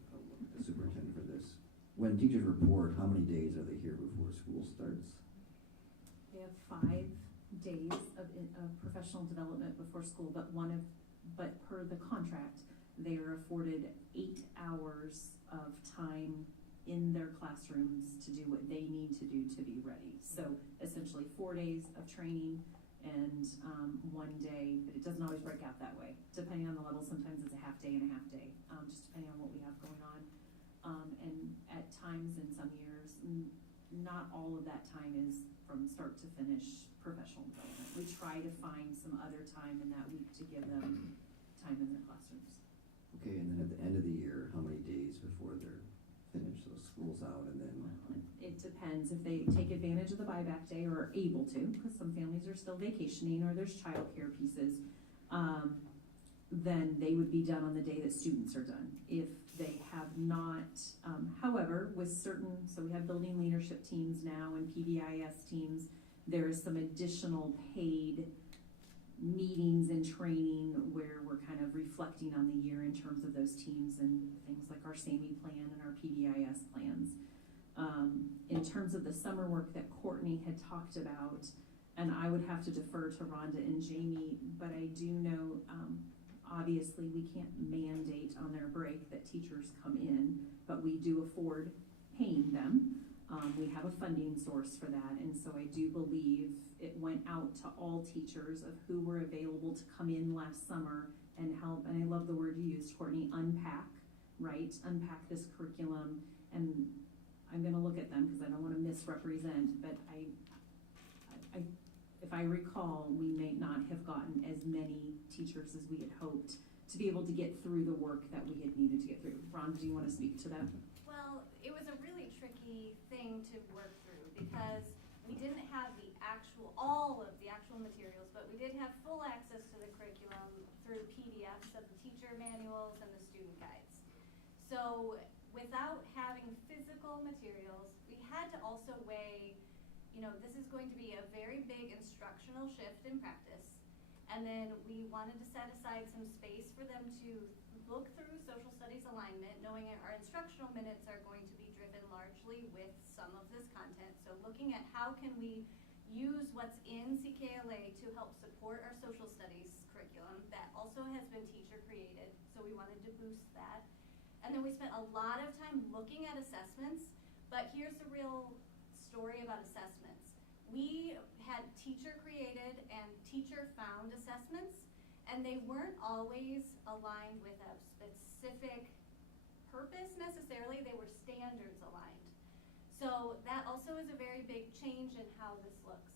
the superintendent for this. When teachers report, how many days are they here before school starts? They have 5 days of professional development before school, but per the contract, they are afforded 8 hours of time in their classrooms to do what they need to do to be ready. So essentially 4 days of training and 1 day, but it doesn't always break out that way. Depending on the level, sometimes it's a half day and a half day, just depending on what we have going on. And at times in some years, not all of that time is from start to finish professional development. We try to find some other time in that week to give them time in their classrooms. Okay, and then at the end of the year, how many days before they're finished, so school's out, and then? It depends if they take advantage of the buyback day or are able to, because some families are still vacationing or there's childcare pieces. Then they would be done on the day that students are done. If they have not, however, with certain, so we have building leadership teams now and PBIS teams, there is some additional paid meetings and training where we're kind of reflecting on the year in terms of those teams and things like our SAMI plan and our PBIS plans. In terms of the summer work that Courtney had talked about, and I would have to defer to Rhonda and Jamie, but I do know, obviously we can't mandate on their break that teachers come in, but we do afford paying them. We have a funding source for that, and so I do believe it went out to all teachers of who were available to come in last summer and help, and I love the word you used, Courtney, unpack, right? Unpack this curriculum, and I'm gonna look at them because I don't wanna misrepresent, but if I recall, we may not have gotten as many teachers as we had hoped to be able to get through the work that we had needed to get through. Ron, do you wanna speak to that? Well, it was a really tricky thing to work through because we didn't have all of the actual materials, but we did have full access to the curriculum through PDFs of the teacher manuals and the student guides. So without having physical materials, we had to also weigh, this is going to be a very big instructional shift in practice. And then we wanted to set aside some space for them to look through social studies alignment, knowing our instructional minutes are going to be driven largely with some of this content. So looking at how can we use what's in CKLA to help support our social studies curriculum that also has been teacher created. So we wanted to boost that. And then we spent a lot of time looking at assessments, but here's the real story about assessments. We had teacher created and teacher found assessments, and they weren't always aligned with a specific purpose necessarily, they were standards aligned. So that also is a very big change in how this looks.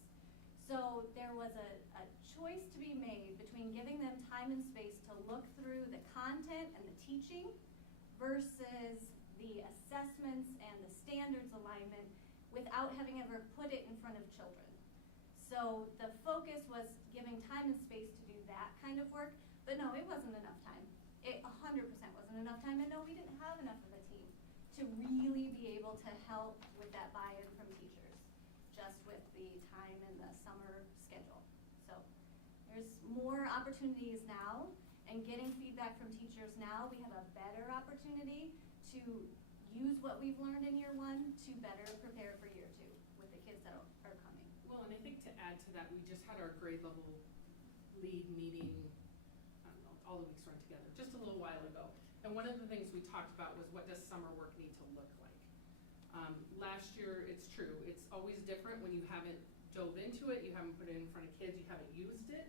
So there was a choice to be made between giving them time and space to look through the content and the teaching versus the assessments and the standards alignment without having ever put it in front of children. So the focus was giving time and space to do that kind of work, but no, it wasn't enough time. It 100% wasn't enough time, and no, we didn't have enough of a team to really be able to help with that buy-in from teachers. just with the time and the summer schedule. So there's more opportunities now, and getting feedback from teachers now, we have a better opportunity to use what we've learned in year one to better prepare for year two with the kids that are coming. Well, and I think to add to that, we just had our grade level lead meeting, I don't know, all the weeks run together, just a little while ago. And one of the things we talked about was, what does summer work need to look like? Last year, it's true, it's always different when you haven't dove into it, you haven't put it in front of kids, you haven't used it.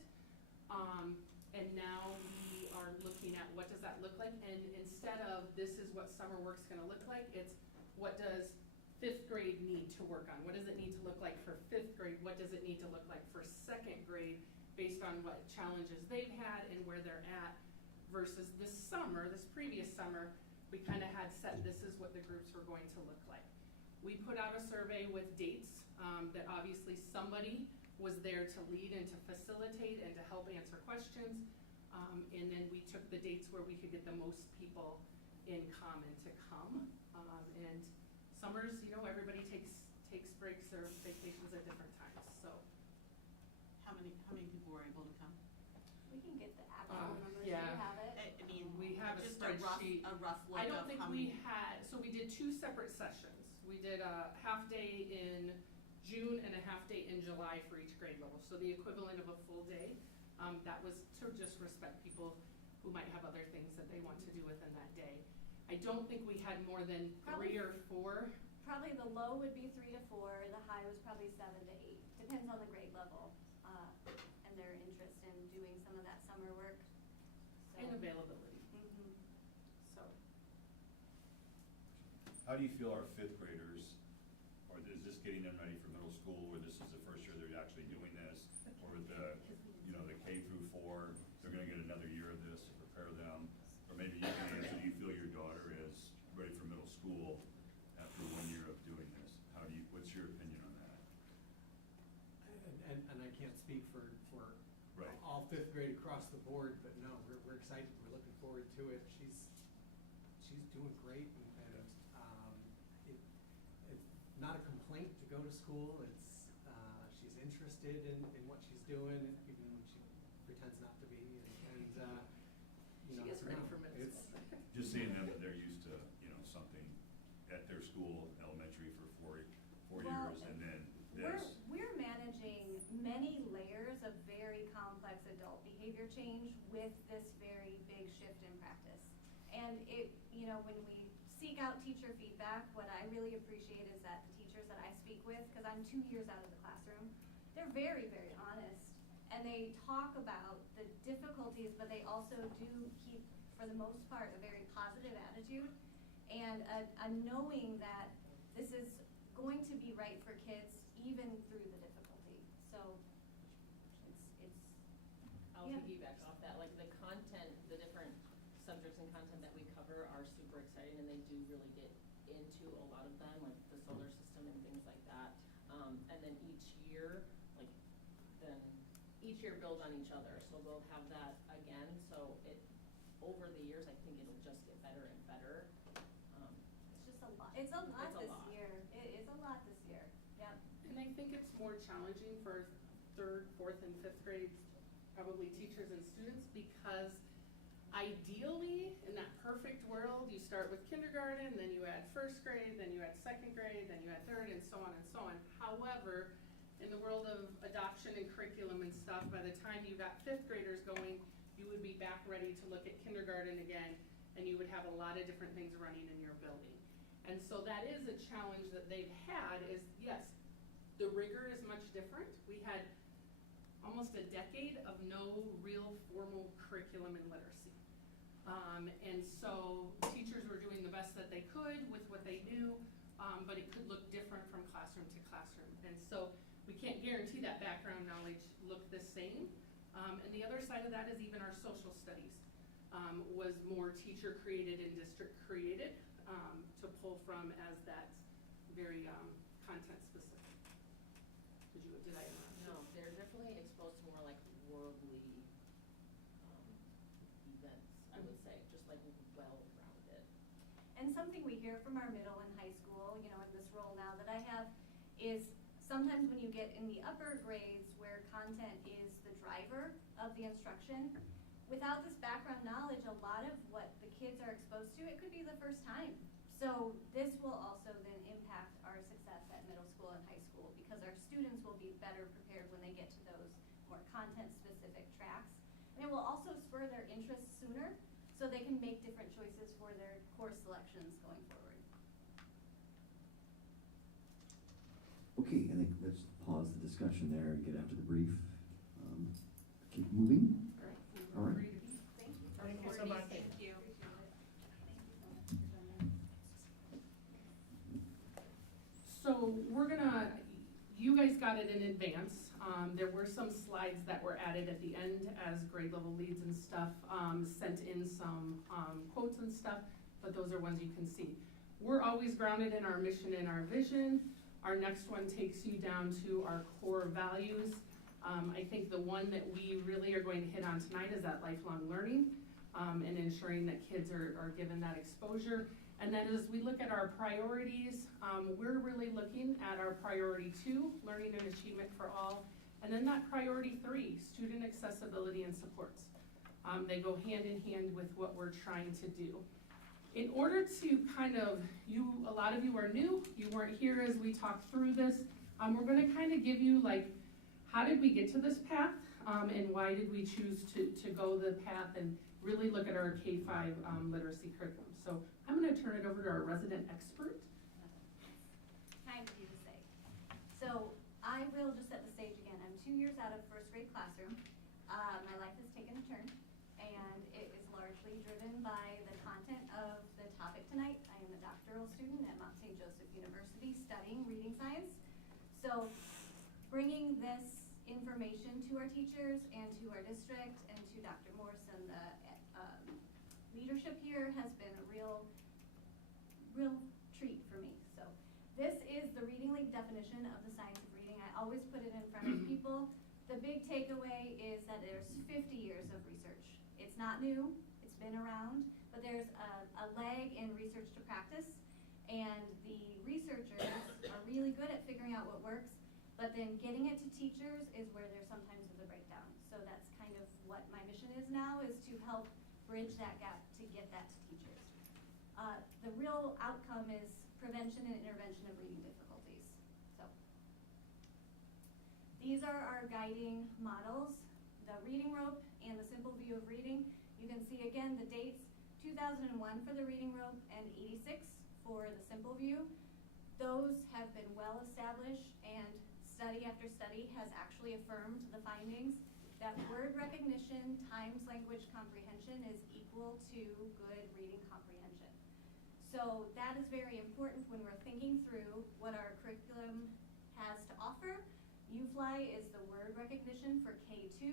And now we are looking at what does that look like, and instead of this is what summer work's gonna look like, it's what does 5th grade need to work on? What does it need to look like for 5th grade? What does it need to look like for 2nd grade based on what challenges they've had and where they're at? Versus this summer, this previous summer, we kind of had set, this is what the groups were going to look like. We put out a survey with dates that obviously somebody was there to lead and to facilitate and to help answer questions. And then we took the dates where we could get the most people in common to come. And summers, you know, everybody takes breaks or vacations at different times, so. How many people were able to come? We can get the actual numbers, yeah. you have it. I mean, We have a just spreadsheet. a rough look I don't of think how we many. had, so we did 2 separate sessions. We did a half day in June and a half day in July for each grade level, so the equivalent of a full day. That was to just respect people who might have other things that they want to do within that day. I don't think we had more than Probably 3 or 4. Probably the low would be 3 to 4, the high was probably 7 to 8, depends on the grade level, and their interest in doing some of that summer work. So. And availability. Mhm. So. How do you feel our 5th graders, or is this getting them ready for middle school, or this is the first year they're actually doing this? Or the, you know, the K through 4, they're gonna get another year of this to prepare them? Or maybe you can answer, do you feel your daughter is ready for middle school after 1 year of doing this? What's your opinion on that? And I can't speak for Right. all 5th grade across the board, but no, we're excited, we're looking forward to it. She's doing great, and it's not a complaint to go to school. It's she's interested in what she's doing, even when she pretends not to be, and you know, She is ready no, for middle it's, school. Just seeing them that they're used to, you know, something at their school, elementary for 4 Well, years, and then this. We're managing many layers of very complex adult behavior change with this very big shift in practice. And it, you know, when we seek out teacher feedback, what I really appreciate is that the teachers that I speak with, because I'm 2 years out of the classroom, they're very, very honest. And they talk about the difficulties, but they also do keep, for the most part, a very positive attitude and a knowing that this is going to be right for kids even through the difficulty. So it's I'll yeah. piggyback off that, like the content, the different subjects and content that we cover are super exciting, and they do really get into a lot of them, like the solar system and things like that. And then each year builds on each other, so they'll have that again, so over the years, I think it'll just get better and better. it's just a lot. It's a lot It's a this lot. year. It is a lot this year. Yeah. And I think it's more challenging for 3rd, 4th, and 5th grade, probably teachers and students, because ideally, in that perfect world, you start with kindergarten, then you add 1st grade, then you add 2nd grade, then you add 3rd, and so on and so on. However, in the world of adoption and curriculum and stuff, by the time you got 5th graders going, you would be back ready to look at kindergarten again, and you would have a lot of different things running in your building. And so that is a challenge that they've had is, yes, the rigor is much different. We had almost a decade of no real formal curriculum in literacy. And so teachers were doing the best that they could with what they knew, but it could look different from classroom to classroom. And so we can't guarantee that background knowledge looked the same. And the other side of that is even our social studies was more teacher created and district created to pull from as that's very content specific. Did I? No, they're definitely exposed to more like worldly events, I would say, just like well-rounded. And something we hear from our middle and high school, you know, in this role now that I have, is sometimes when you get in the upper grades where content is the driver of the instruction, without this background knowledge, a lot of what the kids are exposed to, it could be the first time. So this will also then impact our success at middle school and high school because our students will be better prepared when they get to those more content-specific tracks. And it will also spur their interest sooner so they can make different choices for their course selections going forward. Okay, I think let's pause the discussion there and get after the brief. Keep moving. All right. Thank you. Thank you so much. Thank you. So we're gonna, you guys got it in advance. There were some slides that were added at the end as grade level leads and stuff, sent in some quotes and stuff, but those are ones you can see. We're always grounded in our mission and our vision. Our next one takes you down to our core values. I think the one that we really are going to hit on tonight is that lifelong learning, and ensuring that kids are given that exposure. And then as we look at our priorities, we're really looking at our priority 2, learning and achievement for all, and then that priority 3, student accessibility and supports. They go hand in hand with what we're trying to do. In order to kind of, a lot of you are new, you weren't here as we talked through this, we're gonna kind of give you like, how did we get to this path, and why did we choose to go the path and really look at our K-5 literacy curriculum. So I'm gonna turn it over to our resident expert. Time for you to say. So I will just set the stage again. I'm 2 years out of first grade classroom. My life has taken a turn, and it is largely driven by the content of the topic tonight. I am a doctoral student at Mount St. Joseph University studying reading science. So bringing this information to our teachers and to our district and to Dr. Morse and the leadership here has been a real treat for me. So this is the Reading League definition of the science of reading. I always put it in front of people. The big takeaway is that there's 50 years of research. It's not new, it's been around, but there's a lag in research to practice, and the researchers are really good at figuring out what works, but then getting it to teachers is where there sometimes is a breakdown. So that's kind of what my mission is now, is to help bridge that gap to get that to teachers. The real outcome is prevention and intervention of reading difficulties. So these are our guiding models, the reading rope and the simple view of reading. You can see again the dates, 2001 for the reading rope and 86 for the simple view. Those have been well established, and study after study has actually affirmed the findings that word recognition times language comprehension is equal to good reading comprehension. So that is very important when we're thinking through what our curriculum has to offer. UFly is the word recognition for K2.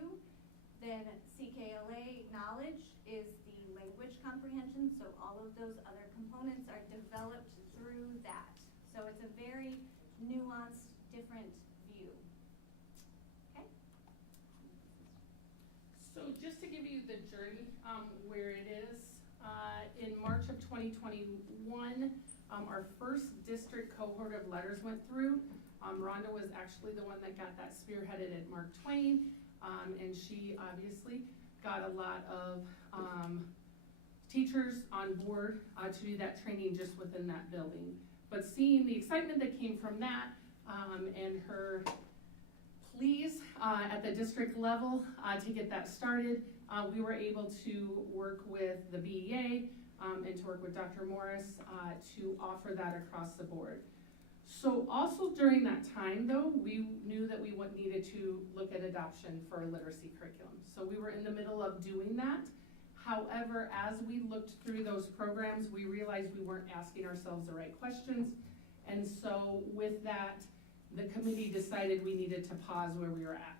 Then CKLA knowledge is the language comprehension. So all of those other components are developed through that. So it's a very nuanced, different view. Okay? So just to give you the journey where it is, in March of 2021, our first district cohort of letters went through. Rhonda was actually the one that got that spearheaded at Mark Twain, and she obviously got a lot of teachers on board to do that training just within that building. But seeing the excitement that came from that, and her pleas at the district level to get that started, we were able to work with the BEA and to work with Dr. Morris to offer that across the board. So also during that time though, we knew that we needed to look at adoption for a literacy curriculum. So we were in the middle of doing that. However, as we looked through those programs, we realized we weren't asking ourselves the right questions. And so with that, the committee decided we needed to pause where we were at.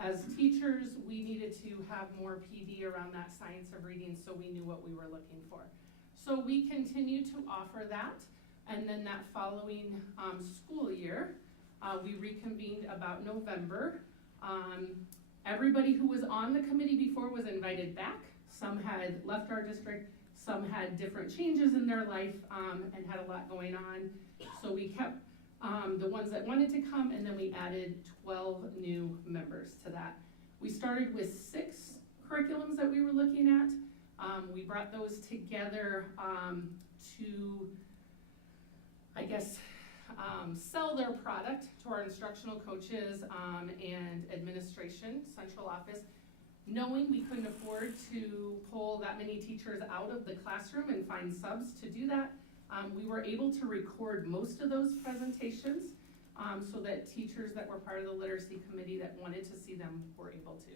As teachers, we needed to have more PD around that science of reading so we knew what we were looking for. So we continue to offer that, and then that following school year, we reconvened about November. Everybody who was on the committee before was invited back. Some had left our district, some had different changes in their life and had a lot going on. So we kept the ones that wanted to come, and then we added 12 new members to that. We started with 6 curriculums that we were looking at. We brought those together to, I guess, sell their product to our instructional coaches and administration, central office. Knowing we couldn't afford to pull that many teachers out of the classroom and find subs to do that, we were able to record most of those presentations so that teachers that were part of the literacy committee that wanted to see them were able to.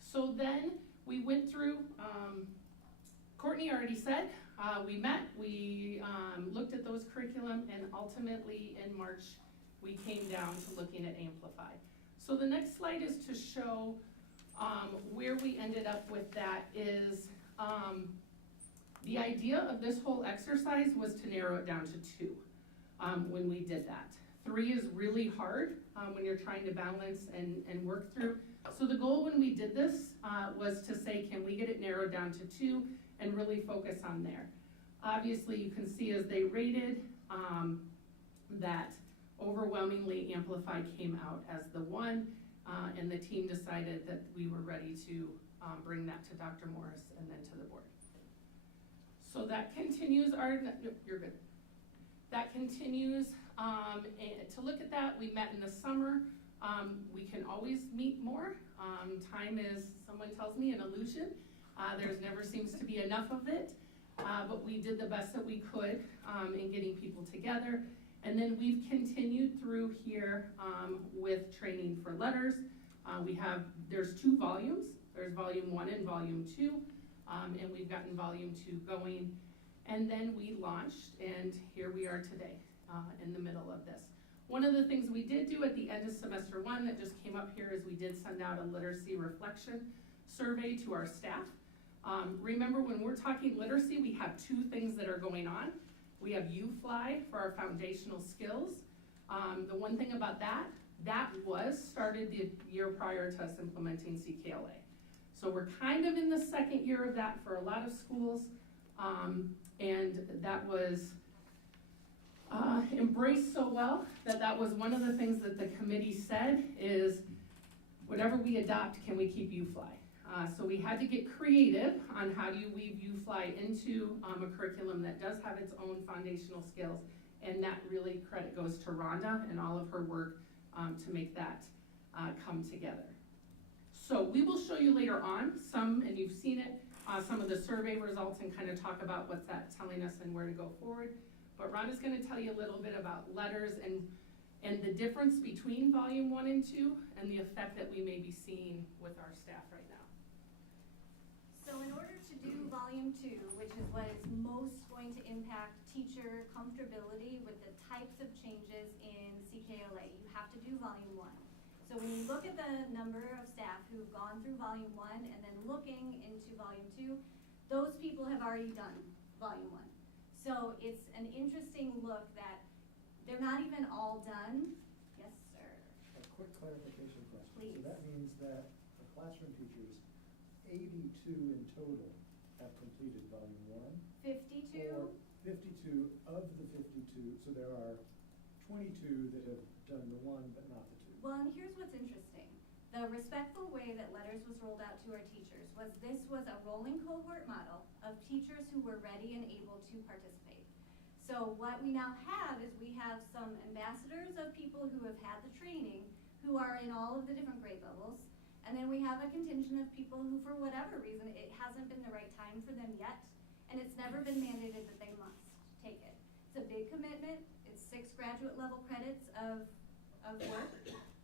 So then we went through, Courtney already said, we met, we looked at those curriculum, and ultimately in March, we came down to looking at Amplify. So the next slide is to show where we ended up with that is, the idea of this whole exercise was to narrow it down to 2 when we did that. 3 is really hard when you're trying to balance and work through. So the goal when we did this was to say, can we get it narrowed down to 2 and really focus on there. Obviously, you can see as they rated that overwhelmingly Amplify came out as the one, and the team decided that we were ready to bring that to Dr. Morris and then to the board. So that continues our, no, you're good. That continues to look at that. We met in the summer. We can always meet more. Time is, someone tells me, an illusion. There's never seems to be enough of it, but we did the best that we could in getting people together. And then we've continued through here with training for letters. There's 2 volumes. There's volume 1 and volume 2, and we've gotten volume 2 going. And then we launched, and here we are today in the middle of this. One of the things we did do at the end of semester 1 that just came up here is we did send out a literacy reflection survey to our staff. Remember, when we're talking literacy, we have 2 things that are going on. We have UFly for our foundational skills. The one thing about that was started the year prior to us implementing CKLA. So we're kind of in the 2nd year of that for a lot of schools, and that was embraced so well that was one of the things that the committee said is, whatever we adopt, can we keep UFly? So we had to get creative on how do you weave UFly into a curriculum that does have its own foundational skills, and that really credit goes to Rhonda and all of her work to make that come together. So we will show you later on some, and you've seen it, some of the survey results and kind of talk about what's that telling us and where to go forward. But Rhonda's going to tell you a little bit about letters and the difference between volume 1 and 2 and the effect that we may be seeing with our staff right now. So in order to do volume 2, which is what is most going to impact teacher comfortability with the types of changes in CKLA, you have to do volume 1. So when you look at the number of staff who've gone through volume 1 and then looking into volume 2, those people have already done volume 1. So it's an interesting look that they're not even all done. Yes, sir. A quick clarification question. Please. So that means that the classroom teachers, 82 in total, have completed volume 1. 52? Or 52 of the 52, so there are 22 that have done the 1 but not the 2. Well, and here's what's interesting. The respectful way that letters was rolled out to our teachers was this was a rolling cohort model of teachers who were ready and able to participate. So what we now have is we have some ambassadors of people who have had the training, who are in all of the different grade levels, and then we have a contingent of people who, for whatever reason, it hasn't been the right time for them yet, and it's never been mandated that they must take it. It's a big commitment. It's 6 graduate level credits of work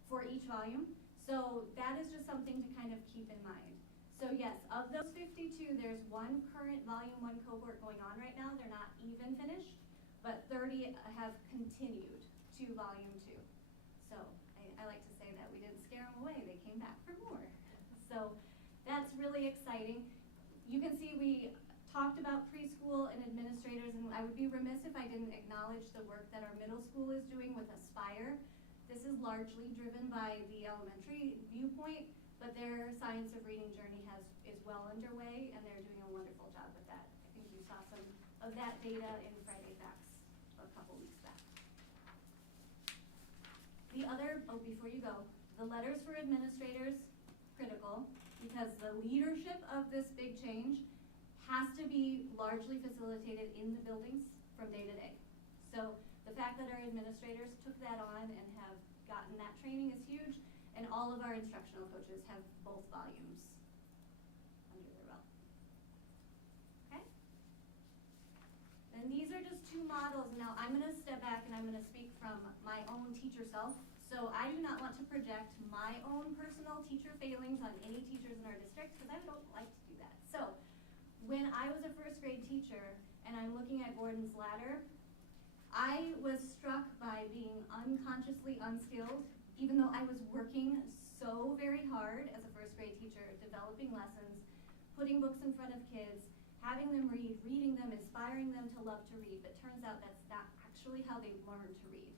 for each volume. So that is just something to kind of keep in mind. So yes, of those 52, there's 1 current volume 1 cohort going on right now. They're not even finished, but 30 have continued to volume 2. So I like to say that we didn't scare them away. They came back for more. So that's really exciting. You can see we talked about preschool and administrators, and I would be remiss if I didn't acknowledge the work that our middle school is doing with Aspire. This is largely driven by the elementary viewpoint, but their science of reading journey is well underway, and they're doing a wonderful job with that. I think you saw some of that data in Friday Facts a couple weeks back. the other, oh, before you go, the letters for administrators, critical, because the leadership of this big change has to be largely facilitated in the buildings from day to day. So the fact that our administrators took that on and have gotten that training is huge, and all of our instructional coaches have both volumes under their belt. Okay? And these are just two models. Now I'm gonna step back and I'm gonna speak from my own teacher self. So I do not want to project my own personal teacher failings on any teachers in our district, because I don't like to do that. So when I was a first grade teacher and I'm looking at Gordon's ladder, I was struck by being unconsciously unskilled, even though I was working so very hard as a first grade teacher, developing lessons, putting books in front of kids, having them read, reading them, inspiring them to love to read, but turns out that's not actually how they learn to read.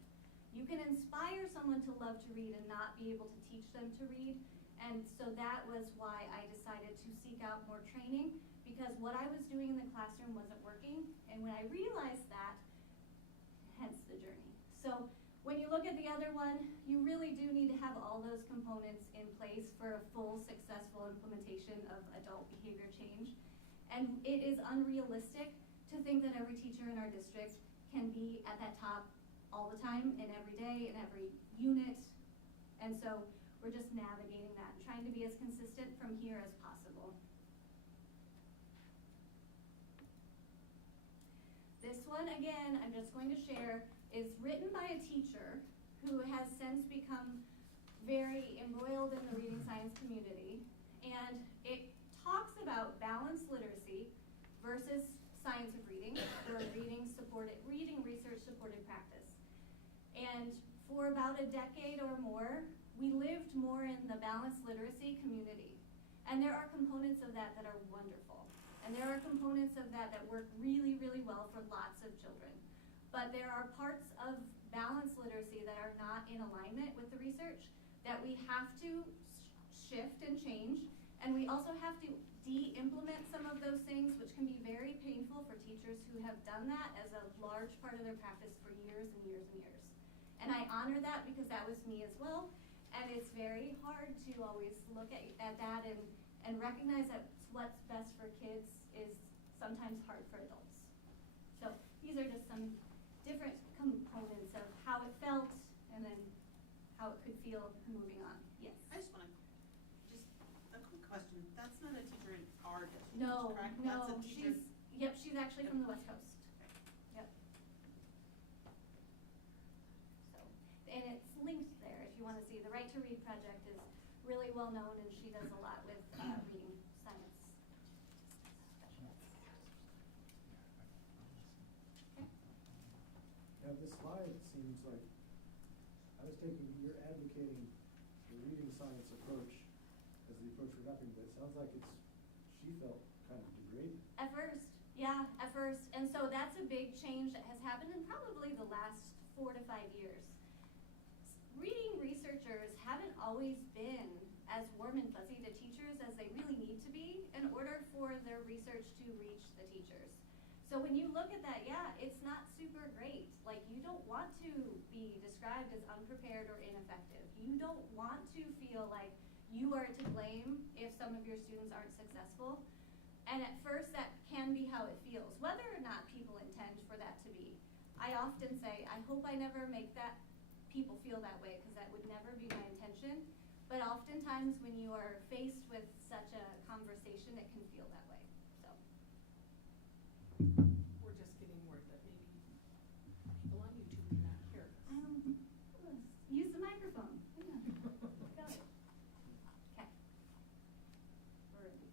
You can inspire someone to love to read and not be able to teach them to read, and so that was why I decided to seek out more training, because what I was doing in the classroom wasn't working, and when I realized that, hence the journey. So when you look at the other one, you really do need to have all those components in place for a full successful implementation of adult behavior change. And it is unrealistic to think that every teacher in our district can be at that top all the time and every day in every unit. And so we're just navigating that and trying to be as consistent from here as possible. This one, again, I'm just going to share, is written by a teacher who has since become very embroiled in the reading science community. And it talks about balanced literacy versus science of reading, or reading research supported practice. And for about a decade or more, we lived more in the balanced literacy community. And there are components of that that are wonderful. And there are components of that that work really, really well for lots of children. But there are parts of balanced literacy that are not in alignment with the research that we have to shift and change. And we also have to de-implement some of those things, which can be very painful for teachers who have done that as a large part of their practice for years and years and years. And I honor that because that was me as well. And it's very hard to always look at that and recognize that what's best for kids is sometimes hard for adults. So these are just some different components of how it felt and then how it could feel moving on. Yes? I just want to, just a quick question. That's not a teacher in our district, No, correct? no, That's a teacher. she's actually from the West Coast. Yep. So, and it's linked there if you want to see. The Right to Read project is really well known, and she does a lot with reading science specialists. Okay. Now, this slide seems like, I was taking, you're advocating the reading science approach as the approach we're adopting, but it sounds like she felt kind of degraded. At first, yeah, at first. And so that's a big change that has happened in probably the last 4 to 5 years. Reading researchers haven't always been as warm and fuzzy to teachers as they really need to be in order for their research to reach the teachers. So when you look at that, yeah, it's not super great. Like, you don't want to be described as unprepared or ineffective. You don't want to feel like you are to blame if some of your students aren't successful. And at first that can be how it feels, whether or not people intend for that to be. I often say, I hope I never make that people feel that way, because that would never be my intention. But oftentimes when you are faced with such a conversation, it can feel that way. So. We're just getting word that maybe people on YouTube may not hear this. Use the microphone. Yeah. Got it. Okay. We're ready.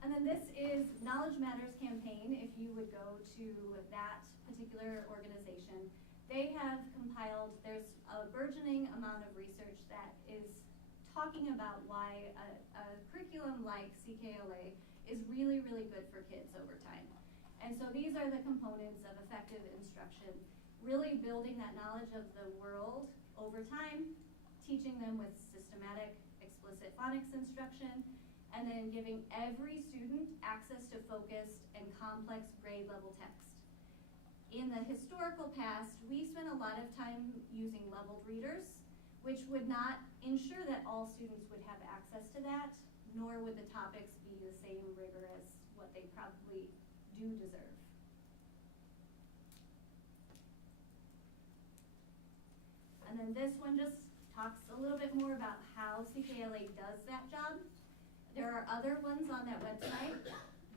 And then this is Knowledge Matters campaign. If you would go to that particular organization, they have compiled, there's a burgeoning amount of research that is talking about why a curriculum like CKLA is really, really good for kids over time. And so these are the components of effective instruction, really building that knowledge of the world over time, teaching them with systematic, explicit phonics instruction, and then giving every student access to focused and complex grade level text. In the historical past, we spent a lot of time using leveled readers, which would not ensure that all students would have access to that, nor would the topics be the same rigor as what they probably do deserve. And then this one just talks a little bit more about how CKLA does that job. There are other ones on that website.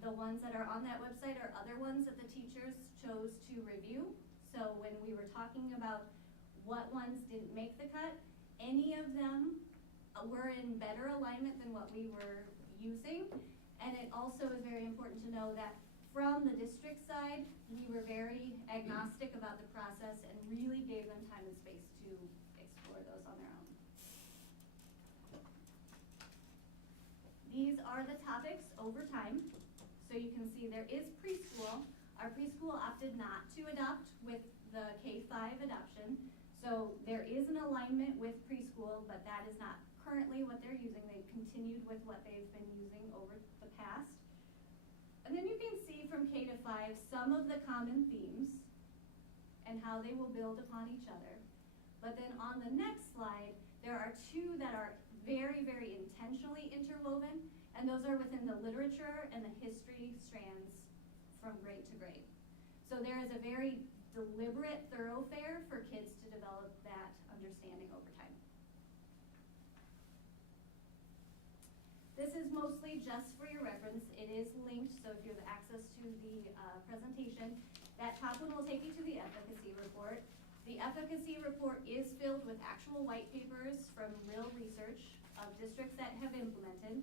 The ones that are on that website are other ones that the teachers chose to review. So when we were talking about what ones didn't make the cut, any of them were in better alignment than what we were using. And it also is very important to know that from the district side, we were very agnostic about the process and really gave them time and space to explore those on their own. These are the topics over time. So you can see there is preschool. Our preschool opted not to adopt with the K-5 adoption. So there is an alignment with preschool, but that is not currently what they're using. They've continued with what they've been using over the past. And then you can see from K to 5 some of the common themes and how they will build upon each other. But then on the next slide, there are two that are very, very intentionally interwoven, and those are within the literature and the history strands from grade to grade. So there is a very deliberate thoroughfare for kids to develop that understanding over time. This is mostly just for your reference. It is linked, so if you have access to the presentation, that top one will take you to the efficacy report. The efficacy report is filled with actual white papers from real research of districts that have implemented.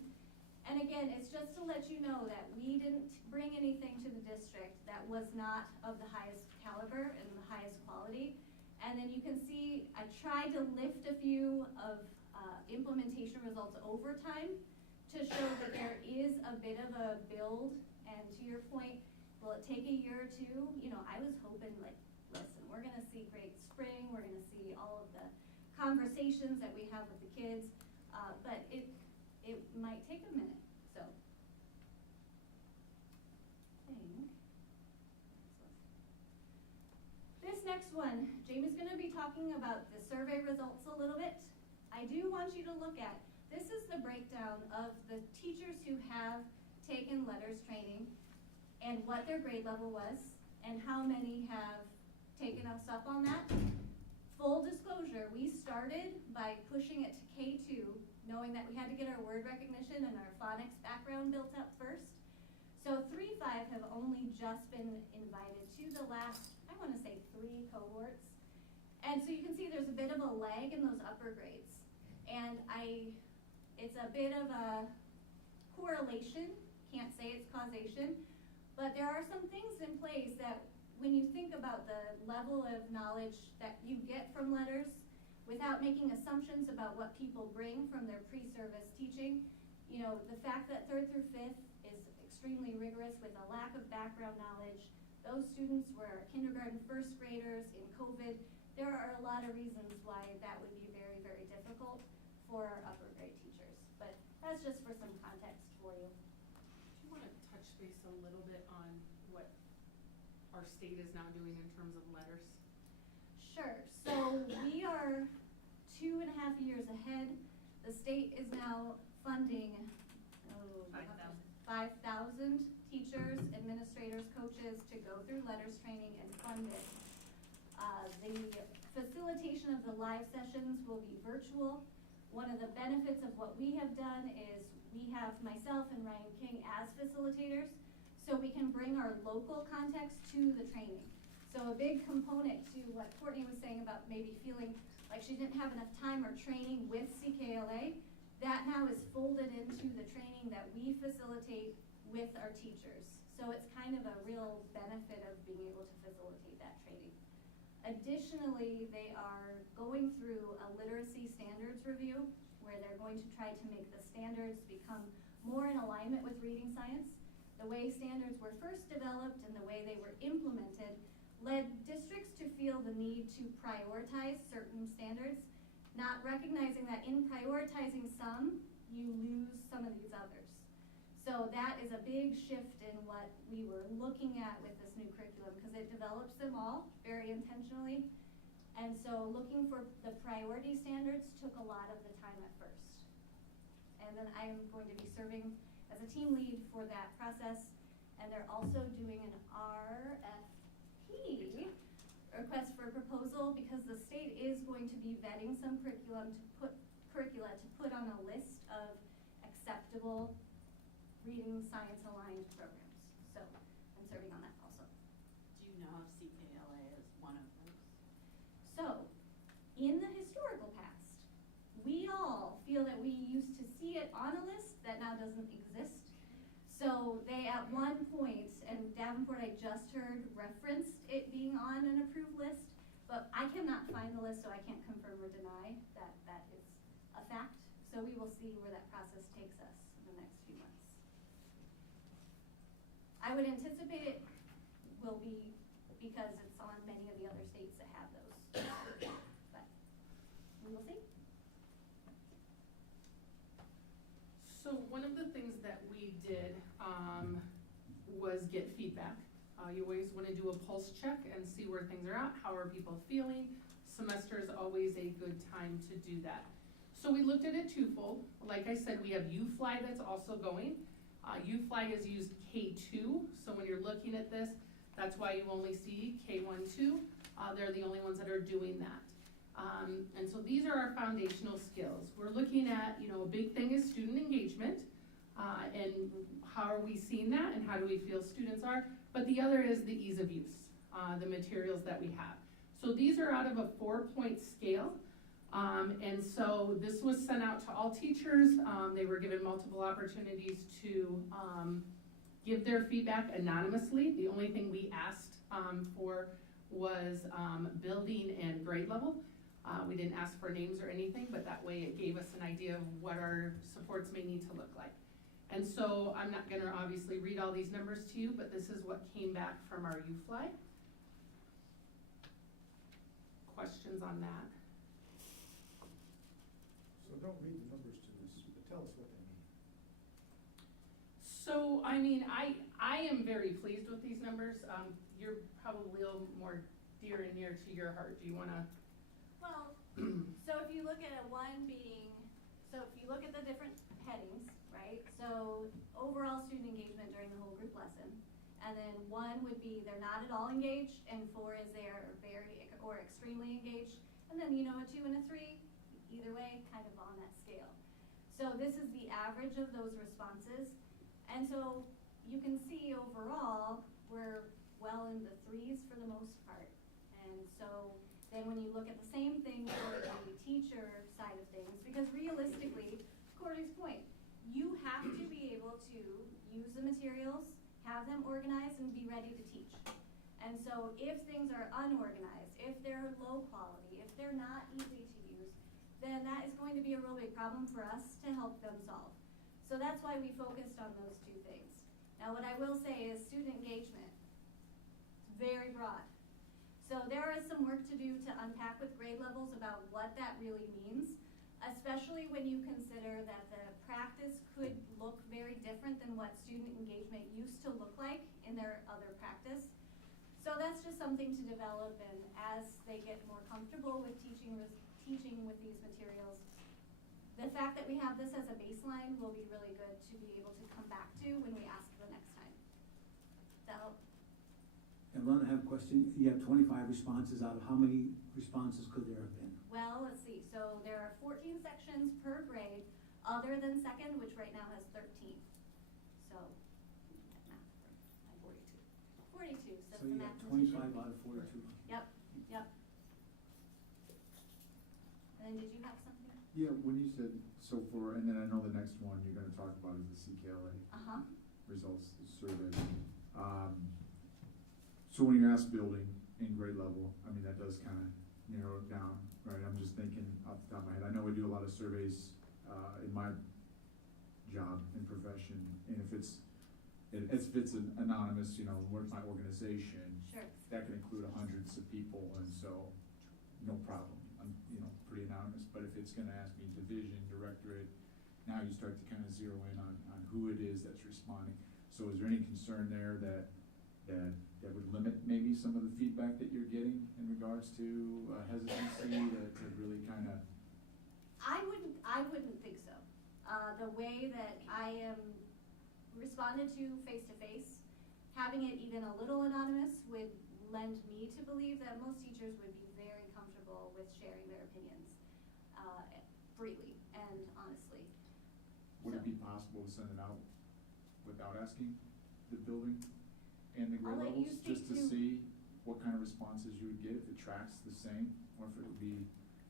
And again, it's just to let you know that we didn't bring anything to the district that was not of the highest caliber and the highest quality. And then you can see I tried to lift a few of implementation results over time to show that there is a bit of a build. And to your point, will it take a year or two? You know, I was hoping, like, listen, we're gonna see great spring, we're gonna see all of the conversations that we have with the kids, but it might take a minute, so. This next one, Jamie's gonna be talking about the survey results a little bit. I do want you to look at, this is the breakdown of the teachers who have taken letters training and what their grade level was and how many have taken us up on that. Full disclosure, we started by pushing it to K2, knowing that we had to get our word recognition and our phonics background built up first. So 3-5 have only just been invited to the last, I want to say 3 cohorts. And so you can see there's a bit of a lag in those upper grades. And it's a bit of a correlation, can't say it's causation, but there are some things in place that when you think about the level of knowledge that you get from letters, without making assumptions about what people bring from their pre-service teaching, you know, the fact that 3rd through 5th is extremely rigorous with a lack of background knowledge. Those students were kindergarten first graders in COVID. There are a lot of reasons why that would be very, very difficult for our upper grade teachers. But that's just for some context for you. Do you want to touch base a little bit on what our state is now doing in terms of letters? Sure. So we are 2.5 years ahead. The state is now funding 5,000 teachers, administrators, coaches to go through letters training and fund it. The facilitation of the live sessions will be virtual. One of the benefits of what we have done is we have myself and Ryan King as facilitators, so we can bring our local context to the training. So a big component to what Courtney was saying about maybe feeling like she didn't have enough time or training with CKLA, that now is folded into the training that we facilitate with our teachers. So it's kind of a real benefit of being able to facilitate that training. Additionally, they are going through a literacy standards review where they're going to try to make the standards become more in alignment with reading science. The way standards were first developed and the way they were implemented led districts to feel the need to prioritize certain standards, not recognizing that in prioritizing some, you lose some of these others. So that is a big shift in what we were looking at with this new curriculum, because it develops them all very intentionally. And so looking for the priority standards took a lot of the time at first. And then I am going to be serving as a team lead for that process. And they're also doing an RFP, request for a proposal, because the state is going to be vetting some curricula to put on a list of acceptable reading science aligned programs. So I'm serving on that also. Do you know if CKLA is one of those? So in the historical past, we all feel that we used to see it on a list that now doesn't exist. So they at one point, and Davenport I just heard referenced it being on an approved list, but I cannot find the list, so I can't confirm or deny that that is a fact. So we will see where that process takes us in the next few months. I would anticipate it will be, because it's on many of the other states that have those. But we will see. So one of the things that we did was get feedback. You always want to do a pulse check and see where things are at. How are people feeling? Semester is always a good time to do that. So we looked at it twofold. Like I said, we have UFly that's also going. UFly is used K2, so when you're looking at this, that's why you only see K1, 2. They're the only ones that are doing that. And so these are our foundational skills. We're looking at, a big thing is student engagement, and how are we seeing that and how do we feel students are, but the other is the ease of use, the materials that we have. So these are out of a 4-point scale, and so this was sent out to all teachers. They were given multiple opportunities to give their feedback anonymously. The only thing we asked for was building and grade level. We didn't ask for names or anything, but that way it gave us an idea of what our supports may need to look like. And so I'm not gonna obviously read all these numbers to you, but this is what came back from our UFly. Questions on that? So don't read the numbers to us, but tell us what they mean. So, I mean, I am very pleased with these numbers. You're probably a little more dear and near to your heart. Do you wanna? Well, so if you look at if you look at the different headings, right? So overall student engagement during the whole group lesson, and then 1 would be they're not at all engaged, and 4 is they're very or extremely engaged, and then a 2 and a 3, either way, kind of on that scale. So this is the average of those responses, and so you can see overall we're well in the 3s for the most part, and so. Then when you look at the same thing for the teacher side of things, because realistically, Corey's point, you have to be able to use the materials, have them organized, and be ready to teach. And so if things are unorganized, if they're low quality, if they're not easy to use, then that is going to be a real big problem for us to help them solve. So that's why we focused on those 2 things. Now what I will say is student engagement, it's very broad. So there is some work to do to unpack with grade levels about what that really means, especially when you consider that the practice could look very different than what student engagement used to look like in their other practice. So that's just something to develop, and as they get more comfortable with teaching with these materials, the fact that we have this as a baseline will be really good to be able to come back to when we ask the next time. Does that help? And Ron, I have a question. You have 25 responses out of how many responses could there have been? Well, let's see. So there are 14 sections per grade, other than second, which right now has 13. So, math, 42. 42, so that's the math. So you have 25 out of 42. Yep. And then did you have something? Yeah, when you said, and then I know the next one you're gonna talk about is the CKLA results, the survey. So when you're asked building in grade level, I mean, that does kind of narrow it down, right? I'm just thinking off the top of my head. I know we do a lot of surveys in my job and profession, and if it's anonymous, my organization, sure, that can include hundreds of people, and so no problem. I'm pretty anonymous. But if it's going to ask me division, directorate, now you start to kind of zero in on who it is that's responding. So is there any concern there that would limit maybe some of the feedback that you're getting in regards to hesitancy to really kind of? I wouldn't think so. The way that I am responded to face, having it even a little anonymous would lend me to believe that most teachers would be very comfortable with sharing their opinions freely and honestly. Would it be possible to send it out without asking the building and the grade I'll let you levels, speak just to to- see what kind of responses you would get, if it tracks the same, or if it would be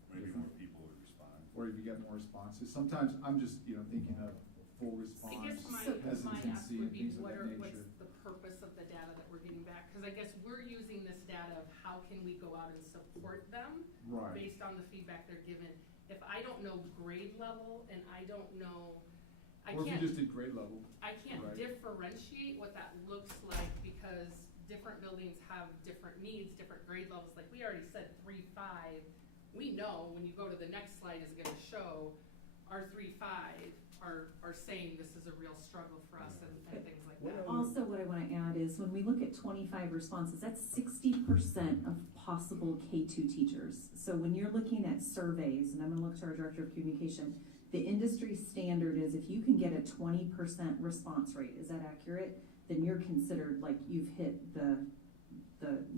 Maybe different? more people would respond. Or if you get more responses. Sometimes I'm just, thinking of full response, I guess my ask hesitancy, would and be, things of that what's nature. the purpose of the data that we're getting back? Cause I guess we're using this data of how can we go out and support them Right. based on the feedback they're given. If I don't know grade level and I don't know, Or if you just did grade level. I can't Right. differentiate what that looks like because different buildings have different needs, different grade levels. Like we already said 3-5. We know when you go to the next slide is gonna show our 3-5 are saying this is a real struggle for us and things like that. Also, what I wanna add is when we look at 25 responses, that's 60% of possible K2 teachers. So when you're looking at surveys, and I'm gonna look to our Director of Communication, the industry standard is if you can get a 20% response rate, is that accurate? Then you're considered like you've hit the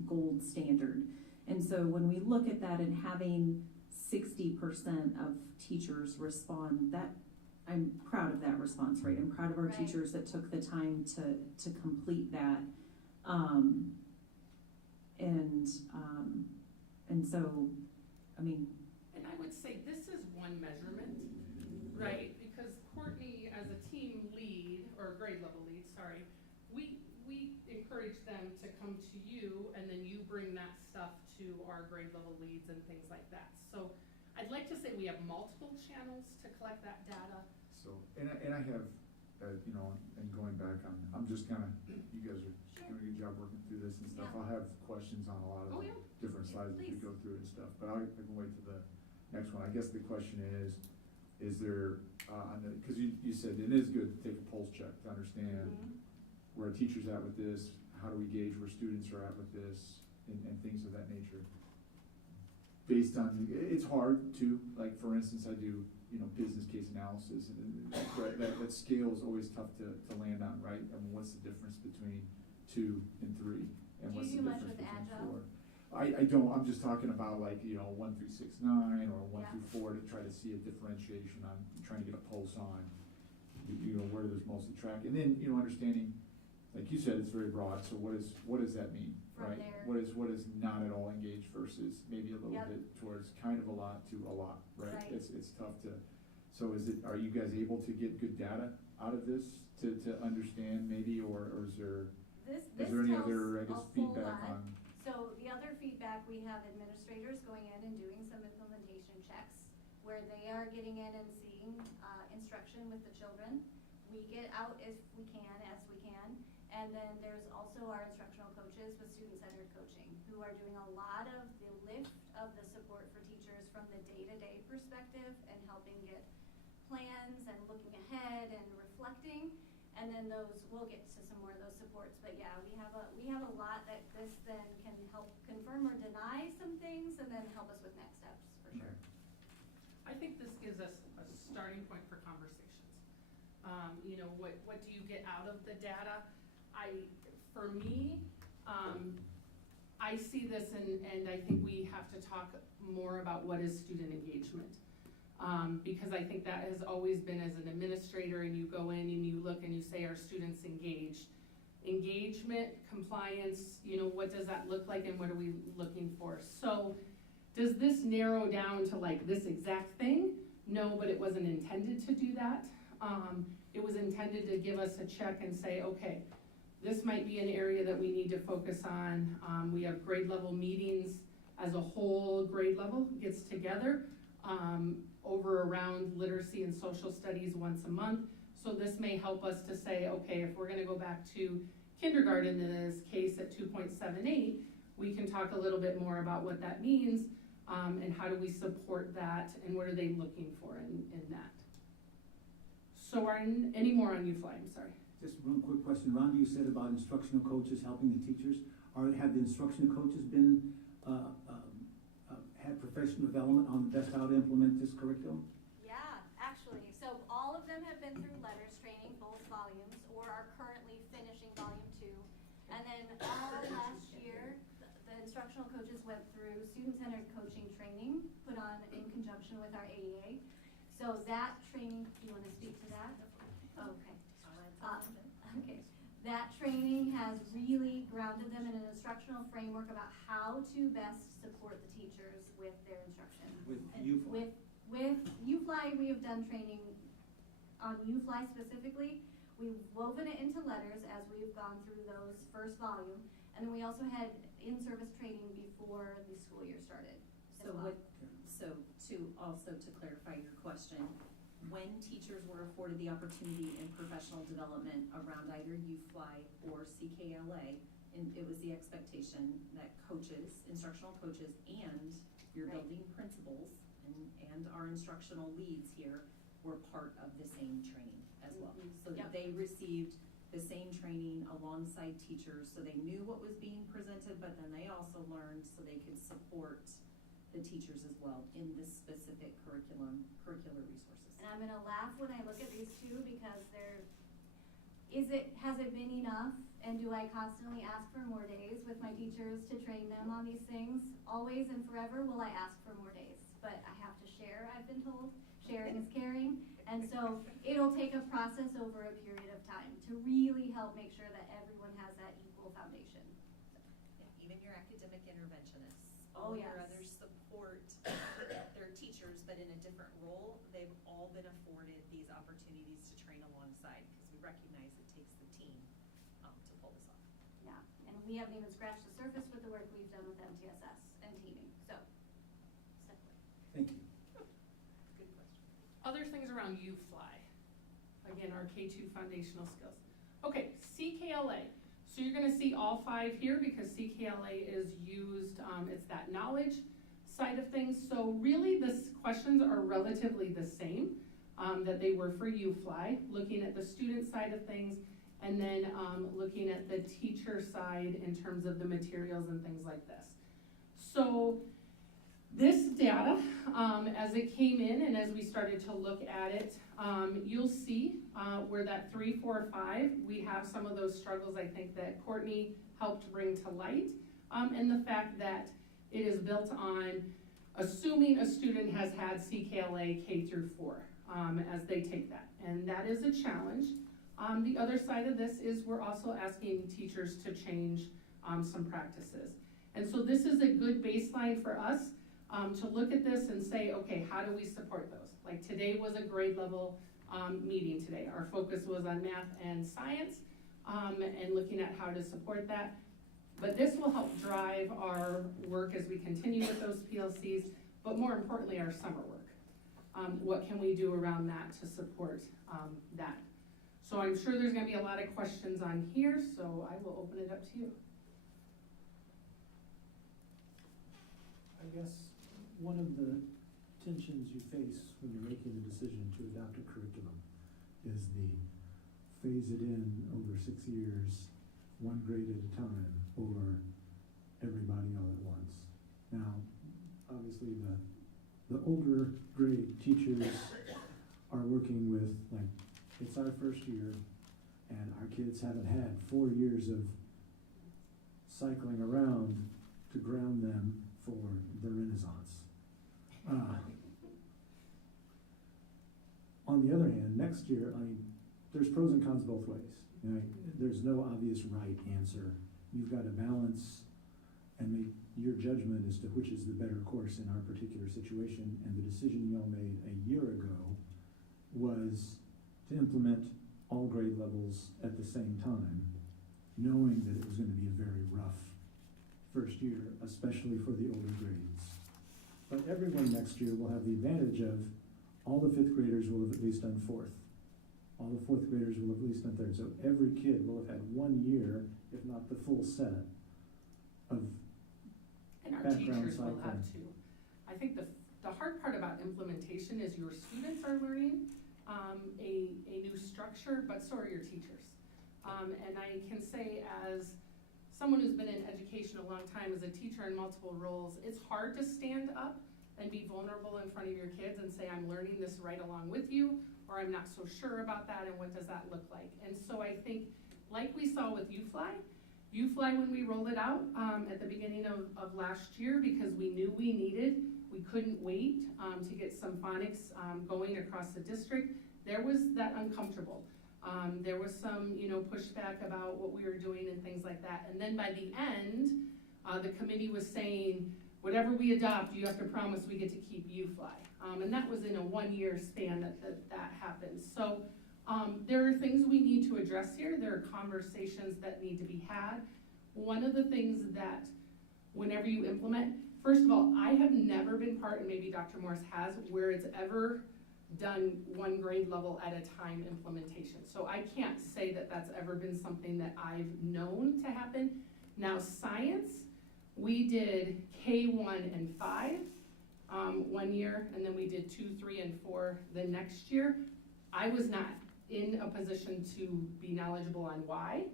gold standard. And so when we look at that and having 60% of teachers respond, that I'm proud of that response rate. I'm proud of our Right. teachers that took the time to complete that. And so, I mean, And I would say this is one measurement, right? Because Courtney, as a team lead, or grade level lead, sorry, we encourage them to come to you and then you bring that stuff to our grade level leads and things like that. So I'd like to say we have multiple channels to collect that data. So, and I have, and going back, I'm just kinda, you guys are doing a good job working through this and stuff. Yeah. I'll have questions on a lot of Oh, the yeah. different slides as we Please. go through it and stuff, but I can wait to the next one. I guess the question is there, cause you said it is good to take a pulse check to understand where a teacher's at with this, how do we gauge where students are at with this, and things of that nature. Based on, it's hard to, like, for instance, I do, business case analysis, and that scale is always tough to land on, right? I mean, what's the difference between 2 and 3, and Do what's you the do much difference with between Agile? 4? I don't, I'm just talking about like, 1 through 6, 9, or 1 Yeah. through 4 to try to see a differentiation on, trying to get a pulse on, where there's mostly track. And then, understanding, like you said, it's very broad, so what does that mean, From right? there. What is not at all engaged versus maybe a little Yep. bit towards kind of a lot to a lot, right? Right. It's tough to, so are you guys able to get good data out of this to understand maybe, or is there any other, I guess, feedback on? So the other feedback, we have administrators going in and doing some implementation checks where they are getting in and seeing instruction with the children. We get out as we can. And then there's also our instructional coaches with student-centered coaching who are doing a lot of the lift of the support for teachers from the day-to-day perspective and helping get plans and looking ahead and reflecting. And then we'll get to some more of those supports. But yeah, we have a lot that this then can help confirm or deny some things and then help us with next steps for sure. I think this gives us a starting point for conversations. What do you get out of the data? For me, I see this and I think we have to talk more about what is student engagement. Because I think that has always been, as an administrator, and you go in and you look and you say, are students engaged? Engagement, compliance, what does that look like and what are we looking for? So does this narrow down to like this exact thing? No, but it wasn't intended to do that. It was intended to give us a check and say, okay, this might be an area that we need to focus on. We have grade level meetings as a whole grade level gets together over around literacy and social studies once a month. So this may help us to say, okay, if we're gonna go back to kindergarten in this case at 2.78, we can talk a little bit more about what that means and how do we support that and what are they looking for in that. So any more on UFly, I'm sorry. Just one quick question. Rhonda, you said about instructional coaches helping the teachers. Have the the instruction coaches been, had professional development on the best how to implement this curriculum? Yeah, actually, so all of them have been through letters training, both volumes, or are currently finishing volume 2. And then all last year, the instructional coaches went through student-centered coaching training, put on in conjunction with our AEA. So that training, do you want to speak to that? Okay. Okay. That training has really grounded them in an instructional framework about how to best support the teachers with their instruction. With And UFly? With UFly, we have done training on UFly specifically. We've woven it into letters as we've gone through those first volume. And then we also had in-service training before the school year started. So to clarify your question, when teachers were afforded the opportunity in professional development around either UFly or CKLA, and it was the expectation that coaches, instructional coaches, and your Right. building principals and our instructional leads here were part of the same training as well. So that Yep. they received the same training alongside teachers, so they knew what was being presented, but then they also learned so they could support the teachers as well in this specific curricular resources. And I'm gonna laugh when I look at these two because has it been enough? And do I constantly ask for more days with my teachers to train them on these things? Always and forever will I ask for more days, but I have to share, I've been told. Sharing is caring. And so it'll take a process over a period of time to really help make sure that everyone has that equal foundation. Even your academic interventionists, Oh, all your yes. other support, their teachers, but in a different role, they've all been afforded these opportunities to train alongside, because we recognize it takes the team to pull this off. Yeah, and we haven't even scratched the surface with the work we've done with MTSS and teaming, so. Thank you. Good question. Other things around UFly. Again, our K2 foundational skills. Okay, CKLA. So you're gonna see all 5 here because CKLA is used, it's that knowledge side of things. So really the questions are relatively the same that they were for UFly, looking at the student side of things, and then looking at the teacher side in terms of the materials and things like this. So this data, as it came in and as we started to look at it, you'll see where that 3, 4, 5, we have some of those struggles I think that Courtney helped bring to light, and the fact that it is built on assuming a student has had CKLA K through 4 as they take that, and that is a challenge. The other side of this is we're also asking teachers to change some practices. And so this is a good baseline for us to look at this and say, okay, how do we support those? Like today was a grade level meeting today. Our focus was on math and science and looking at how to support that. But this will help drive our work as we continue with those PLCs, but more importantly, our summer work. What can we do around that to support that? So I'm sure there's gonna be a lot of questions on here, so I will open it up to you. I guess one of the tensions you face when you're making a decision to adopt a curriculum is the phase it in over 6 years, 1 grade at a time, or everybody all at once. Now, obviously the older grade teachers are working with, like, it's our first year and our kids haven't had 4 years of cycling around to ground them for the Renaissance. On the other hand, next year, I mean, there's pros and cons both ways. You know, there's no obvious right answer. You've got to balance and make your judgment as to which is the better course in our particular situation. And the decision y'all made a year ago was to implement all grade levels at the same time, knowing that it was going to be a very rough first year, especially for the older grades. But everyone next year will have the advantage of all the 5th graders will have at least done 4th. All the 4th graders will have at least done 3rd. So every kid will have had 1 year, if not the full set, of And our background teachers will have cycling. too. I think the hard part about implementation is your students are learning a new structure, but so are your teachers. And I can say as someone who's been in education a long time, as a teacher in multiple roles, it's hard to stand up and be vulnerable in front of your kids and say, I'm learning this right along with you, or I'm not so sure about that, and what does that look like? And so I think, like we saw with UFly when we rolled it out at the beginning of last year, because we knew we couldn't wait to get some phonics going across the district, there was that uncomfortable. There was some, pushback about what we were doing and things like that. And then by the end, the committee was saying, whatever we adopt, you have to promise we get to keep UFly. And that was in a 1-year span that happened. So there are things we need to address here. There are conversations that need to be had. One of the things that whenever you implement, first of all, I have never been part, and maybe Dr. Morris has, where it's ever done one grade level at a time implementation. So I can't say that that's ever been something that I've known to happen. Now science, we did K1 and 5 1 year, and then we did 2, 3, and 4 the next year. I was not in a position to be knowledgeable on why,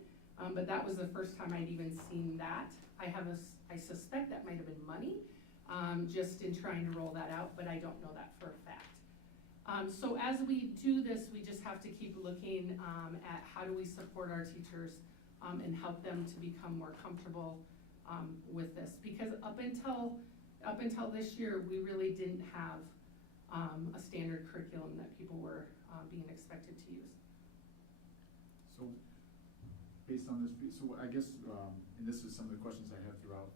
but that was the first time I'd even seen that. I suspect that might have been money, just in trying to roll that out, but I don't know that for a fact. So as we do this, we just have to keep looking at how do we support our teachers and help them to become more comfortable with this. Because up until this year, we really didn't have a standard curriculum that people were being expected to use. So, based on this, so I guess, and this is some of the questions I have throughout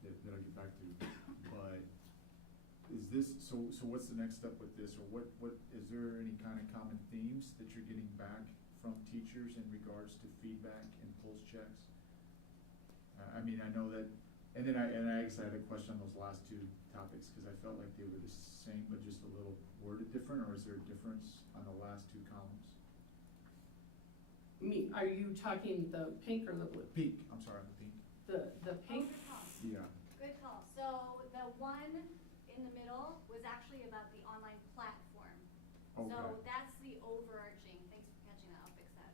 that I'll get back to, but is this, so what's the next step with this, or what is there any kind of common themes that you're getting back from teachers in regards to feedback and pulse checks? I mean, I know that, and then I guess I had a question on those last two topics, because I felt like they were the same, but just a little worded different, or is there a difference on the last two columns? Are you talking the pink or the blue? Pink, I'm sorry, on the pink. The pink? Good call. Yeah. Good call. So the one in the middle was actually about the online platform. Okay. So that's the overarching, thanks for catching that, I'll fix that.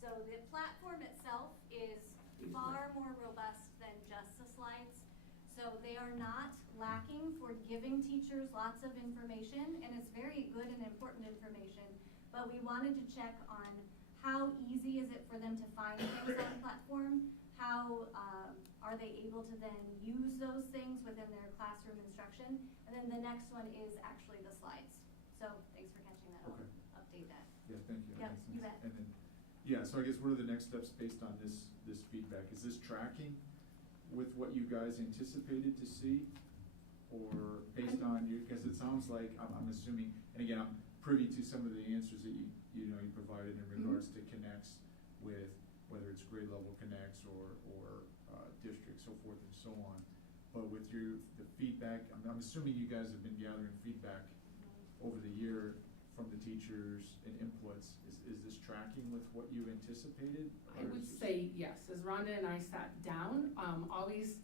So the platform itself is far more robust than just the slides. So they are not lacking for giving teachers lots of information, and it's very good and important information, but we wanted to check on how easy is it for them to find things on the platform? How are they able to then use those things within their classroom instruction? And then the next one is actually the slides. So thanks for catching that. Okay. I'll update that. Yeah, thank you. Yep, That makes you sense. bet. And then, yeah, so I guess what are the next steps based on this feedback? Is this tracking with what you guys anticipated to see? Or based on you, because it sounds like, I'm assuming, and again, I'm privy to some of the answers that you provided in regards to connects with, whether it's grade level connects or district, so forth and so on. But with the feedback, I'm assuming you guys have been gathering feedback over the year from the teachers and inputs. Is this tracking with what you anticipated? I would say yes. As Rhonda and I sat down, always,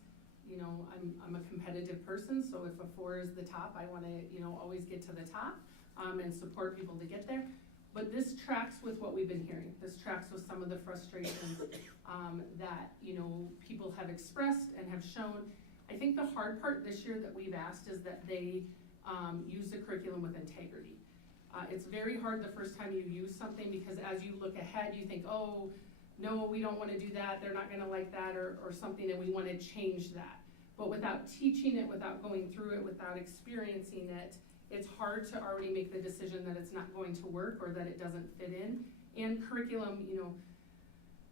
I'm a competitive person, so if a 4 is the top, I want to, always get to the top and support people to get there. But this tracks with what we've been hearing. This tracks with some of the frustrations that, people have expressed and have shown. I think the hard part this year that we've asked is that they use the curriculum with integrity. It's very hard the first time you use something, because as you look ahead, you think, oh, no, we don't want to do that, they're not going to like that, or something, and we want to change that. But without teaching it, without going through it, without experiencing it, it's hard to already make the decision that it's not going to work or that it doesn't fit in. And curriculum,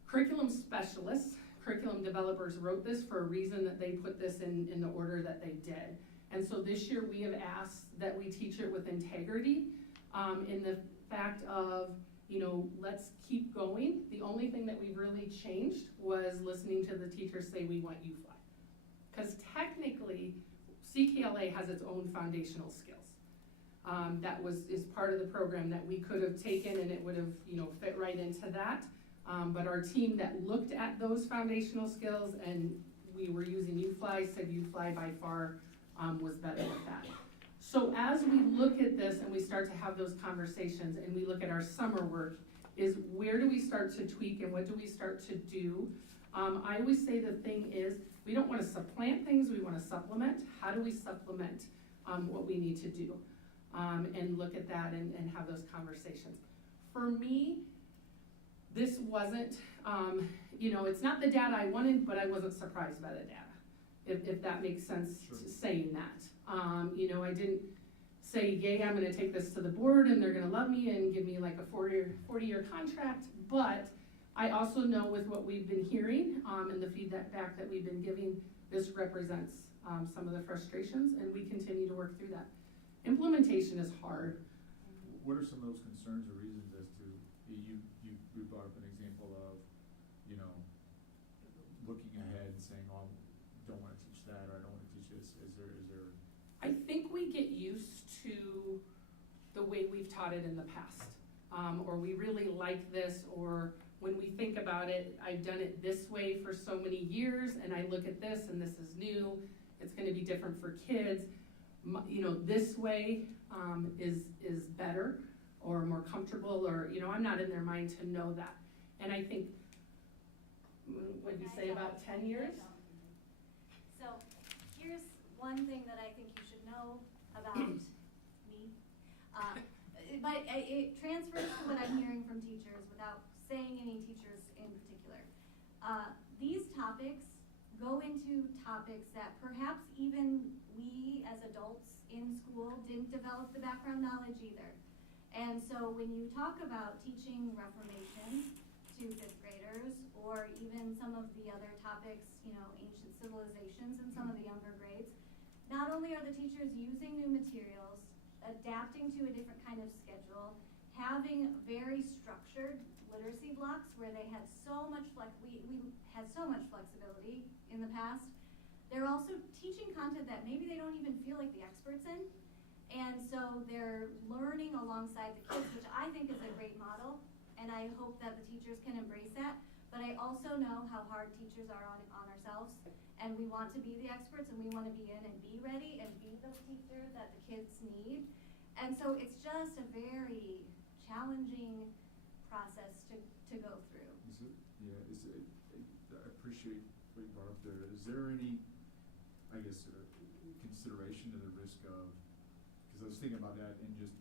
curriculum specialists, curriculum developers wrote this for a reason, that they put this in the order that they did. And so this year we have asked that we teach it with integrity, in the fact of, let's keep going. The only thing that we've really changed was listening to the teachers say we want UFly. Because technically, CKLA has its own foundational skills. That is part of the program that we could have taken, and it would have, fit right into that. But our team that looked at those foundational skills, and we were using UFly, said UFly by far was better with that. So as we look at this and we start to have those conversations and we look at our summer work, is where do we start to tweak and what do we start to do I always say the thing is, we don't wanna supplant things, we wanna supplement. How do we supplement, what we need to do? And look at that and have those conversations. For me, this wasn't, it's not the data I wanted, but I wasn't surprised by the data, if that makes sense, saying that. I didn't say, yay, I'm gonna take this to the board and they're gonna love me and give me like a 40-year contract, but I also know with what we've been hearing, and the feedback that we've been giving, this represents some of the frustrations, and we continue to work through that. Implementation is hard. What are some of those concerns or reasons as to, you brought up an example of, looking ahead and saying, oh, I don't wanna teach that, or I don't wanna teach this, is there? I think we get used to the way we've taught it in the past, or we really like this, or when we think about it, I've done it this way for so many years, and I look at this, and this is new, it's gonna be different for kids. This way is better, or more comfortable, or, I'm not in their mind to know that. And I think, what did you say, about 10 years? So here's one thing that I think you should know about me. But it transfers to what I'm hearing from teachers without saying any teachers in particular. These topics go into topics that perhaps even we as adults in school didn't develop the background knowledge either. And so when you talk about teaching Reformation to 5th graders, or even some of the other topics, ancient civilizations in some of the younger grades, not only are the teachers using new materials, adapting to a different kind of schedule, having very structured literacy blocks where they had so much we had so much flexibility in the past. They're also teaching content that maybe they don't even feel like the experts in. And so they're learning alongside the kids, which I think is a great model, and I hope that the teachers can embrace that. But I also know how hard teachers are on ourselves, and we want to be the experts, and we want to be in and be ready and be the teacher that the kids need. And so it's just a very challenging process to go through. I appreciate what you brought up there. Is there any, consideration to the risk of, because I was thinking about that and just,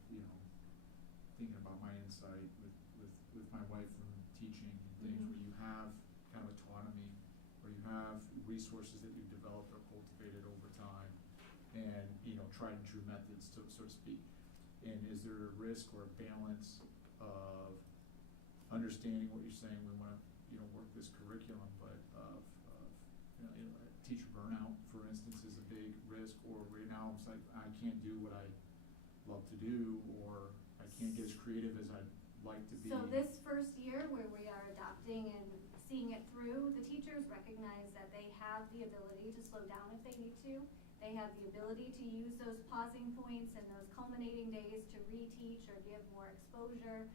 thinking about my insight with my wife from teaching and things where you have kind of autonomy, where you have resources that you've developed or cultivated over time, and, tried and true methods, so to speak. And is there a risk or a balance of understanding what you're saying, we want to, work this curriculum, but of teacher burnout, for instance, is a big risk, or right now it's like, I can't do what I love to do, or I can't get as creative as I'd like to be. So this first year where we are adopting and seeing it through, the teachers recognize that they have the ability to slow down if they need to. They have the ability to use those pausing points and those culminating days to reteach or give more exposure.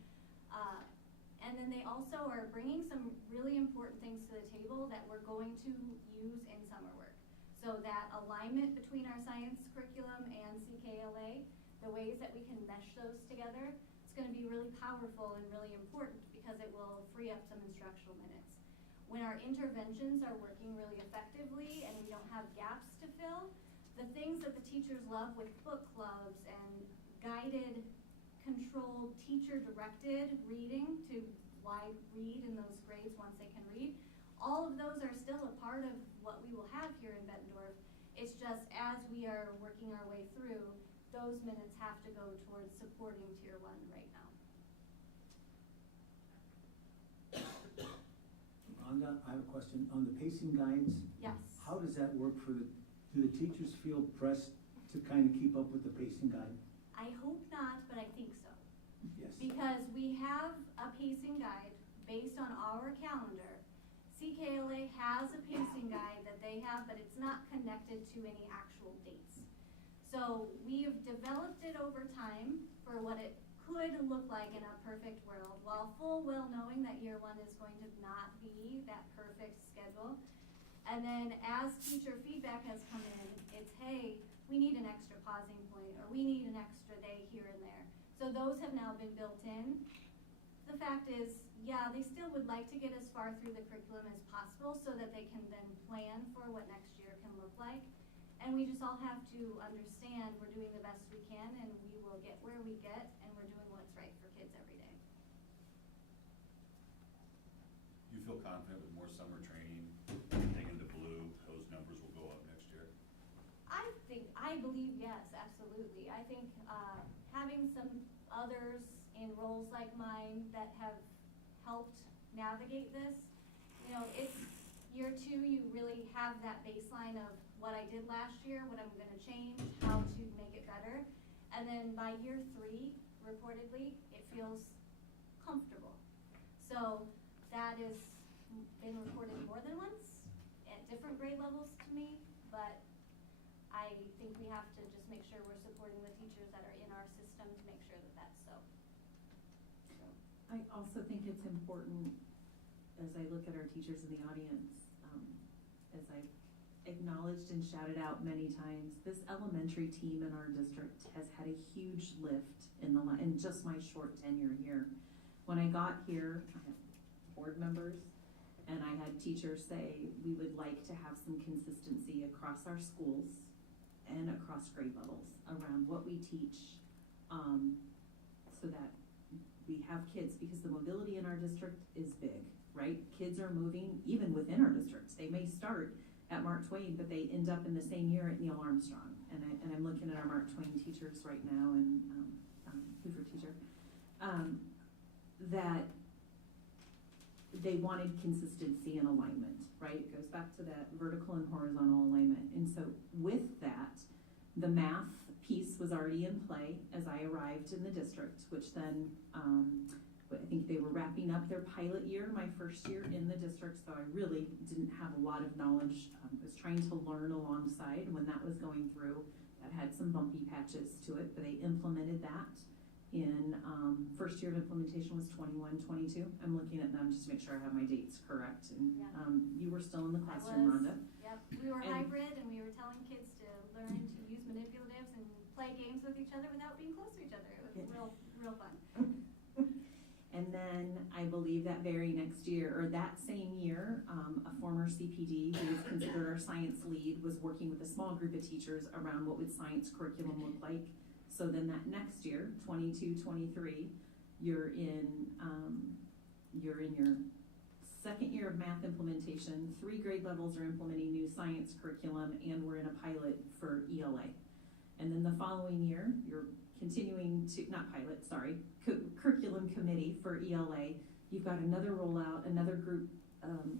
And then they also are bringing some really important things to the table that we're going to use in summer work. So that alignment between our science curriculum and CKLA, the ways that we can mesh those together, it's going to be really powerful and really important because it will free up some instructional minutes. When our interventions are working really effectively and we don't have gaps to fill, the things that the teachers love with book clubs and guided, controlled, teacher-directed reading to why read in those grades once they can read, all of those are still a part of what we will have here in Bettendorf. It's just as we are working our way through, those minutes have to go towards supporting Tier 1 right now. Rhonda, I have a question. On the pacing guides, yes. How does that work do the teachers feel pressed to kind of keep up with the pacing guide? I hope not, but I think so. Yes. Because we have a pacing guide based on our calendar. CKLA has a pacing guide that they have, but it's not connected to any actual dates. So we've developed it over time for what it could look like in a perfect world, while full well knowing that year 1 is going to not be that perfect schedule. And then as teacher feedback has come in, it's, hey, we need an extra pausing point, or we need an extra day here and there. So those have now been built in. The the fact is, yeah, they still would like to get as far through the curriculum as possible so that they can then plan for what next year can look like. And we just all have to understand we're doing the best we can and we will get where we get and we're doing what's right for kids every day. You feel confident with more summer training, everything into blue, those numbers will go up next year? I believe yes, absolutely. I think having some others in roles like mine that have helped navigate this, you know, it's year 2, you really have that baseline of what I did last year, what I'm gonna change, how to make it better. And then by year 3, reportedly, it feels comfortable. So that has been reported more than once at different grade levels to me, but I think we have to just make sure we're supporting the teachers that are in our system to make sure that that's so. I also think it's important, as I look at our teachers in the audience, as I've acknowledged and shouted out many times, this elementary team in our district has had a huge lift in just my short tenure here. When I got here, I had board members, and I had teachers say we would like to have some consistency across our schools and across grade levels around what we teach, so that we have kids, because the mobility in our district is big, right? Kids are moving even within our districts. They may start at Mark Twain, but they end up in the same year at Neil Armstrong. And I'm looking at our Mark Twain teachers right now, and Hoover teacher, that they wanted consistency and alignment, right? It goes back to that vertical and horizontal alignment. And so with that, the math piece was already in play as I arrived in the district, which then, I think they were wrapping up their pilot year, my first year in the district, so I really didn't have a lot of knowledge. I was trying to learn alongside when that was going through. That had some bumpy patches to it, but they implemented that in, first year of implementation was 21-22. I'm looking at them just to make sure I have my dates correct. And you were still in the classroom, Rhonda. Yep, we were hybrid and we were telling kids to learn to use manipulatives and play games with each other without being close to each other. It was real fun. And then I believe that very next year, or that same year, a former CPD who was considered our science lead was working with a small group of teachers around what would science curriculum look like. So then that next year, 22-23, you're in your second year of math implementation. 3 grade levels are implementing new science curriculum, and we're in a pilot for ELA. And then the following year, you're continuing to, not pilot, sorry, curriculum committee for ELA. You've got another rollout, another group,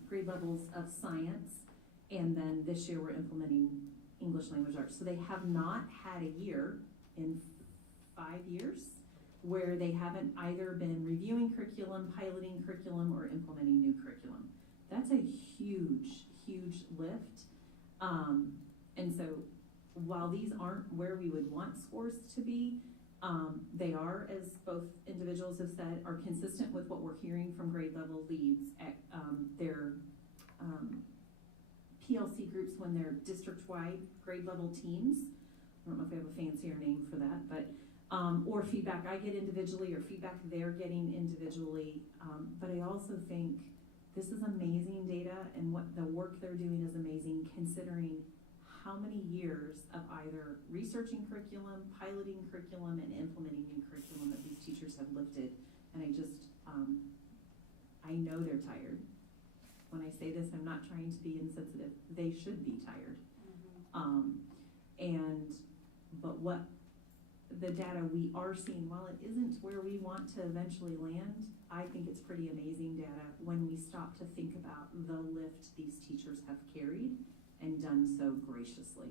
grade levels of science, and then this year we're implementing English language arts. So they have not had a year in 5 years where they haven't either been reviewing curriculum, piloting curriculum, or implementing new curriculum. That's a huge, huge lift. And so while these aren't where we would want scores to be, they are, as both individuals have said, are consistent with what we're hearing from grade level leads at their PLC groups when they're district-wide grade level teams. I don't know if they have a fancier name for that, but or feedback I get individually or feedback they're getting individually. But I also think this is amazing data, and what the work they're doing is amazing, considering how many years of either researching curriculum, piloting curriculum, and implementing new curriculum that these teachers have lifted. And I just, I know they're tired. When I say this, I'm not trying to be insensitive. They should be tired. But what the data we are seeing, while it isn't where we want to eventually land, I think it's pretty amazing data when we stop to think about the lift these teachers have carried and done so graciously.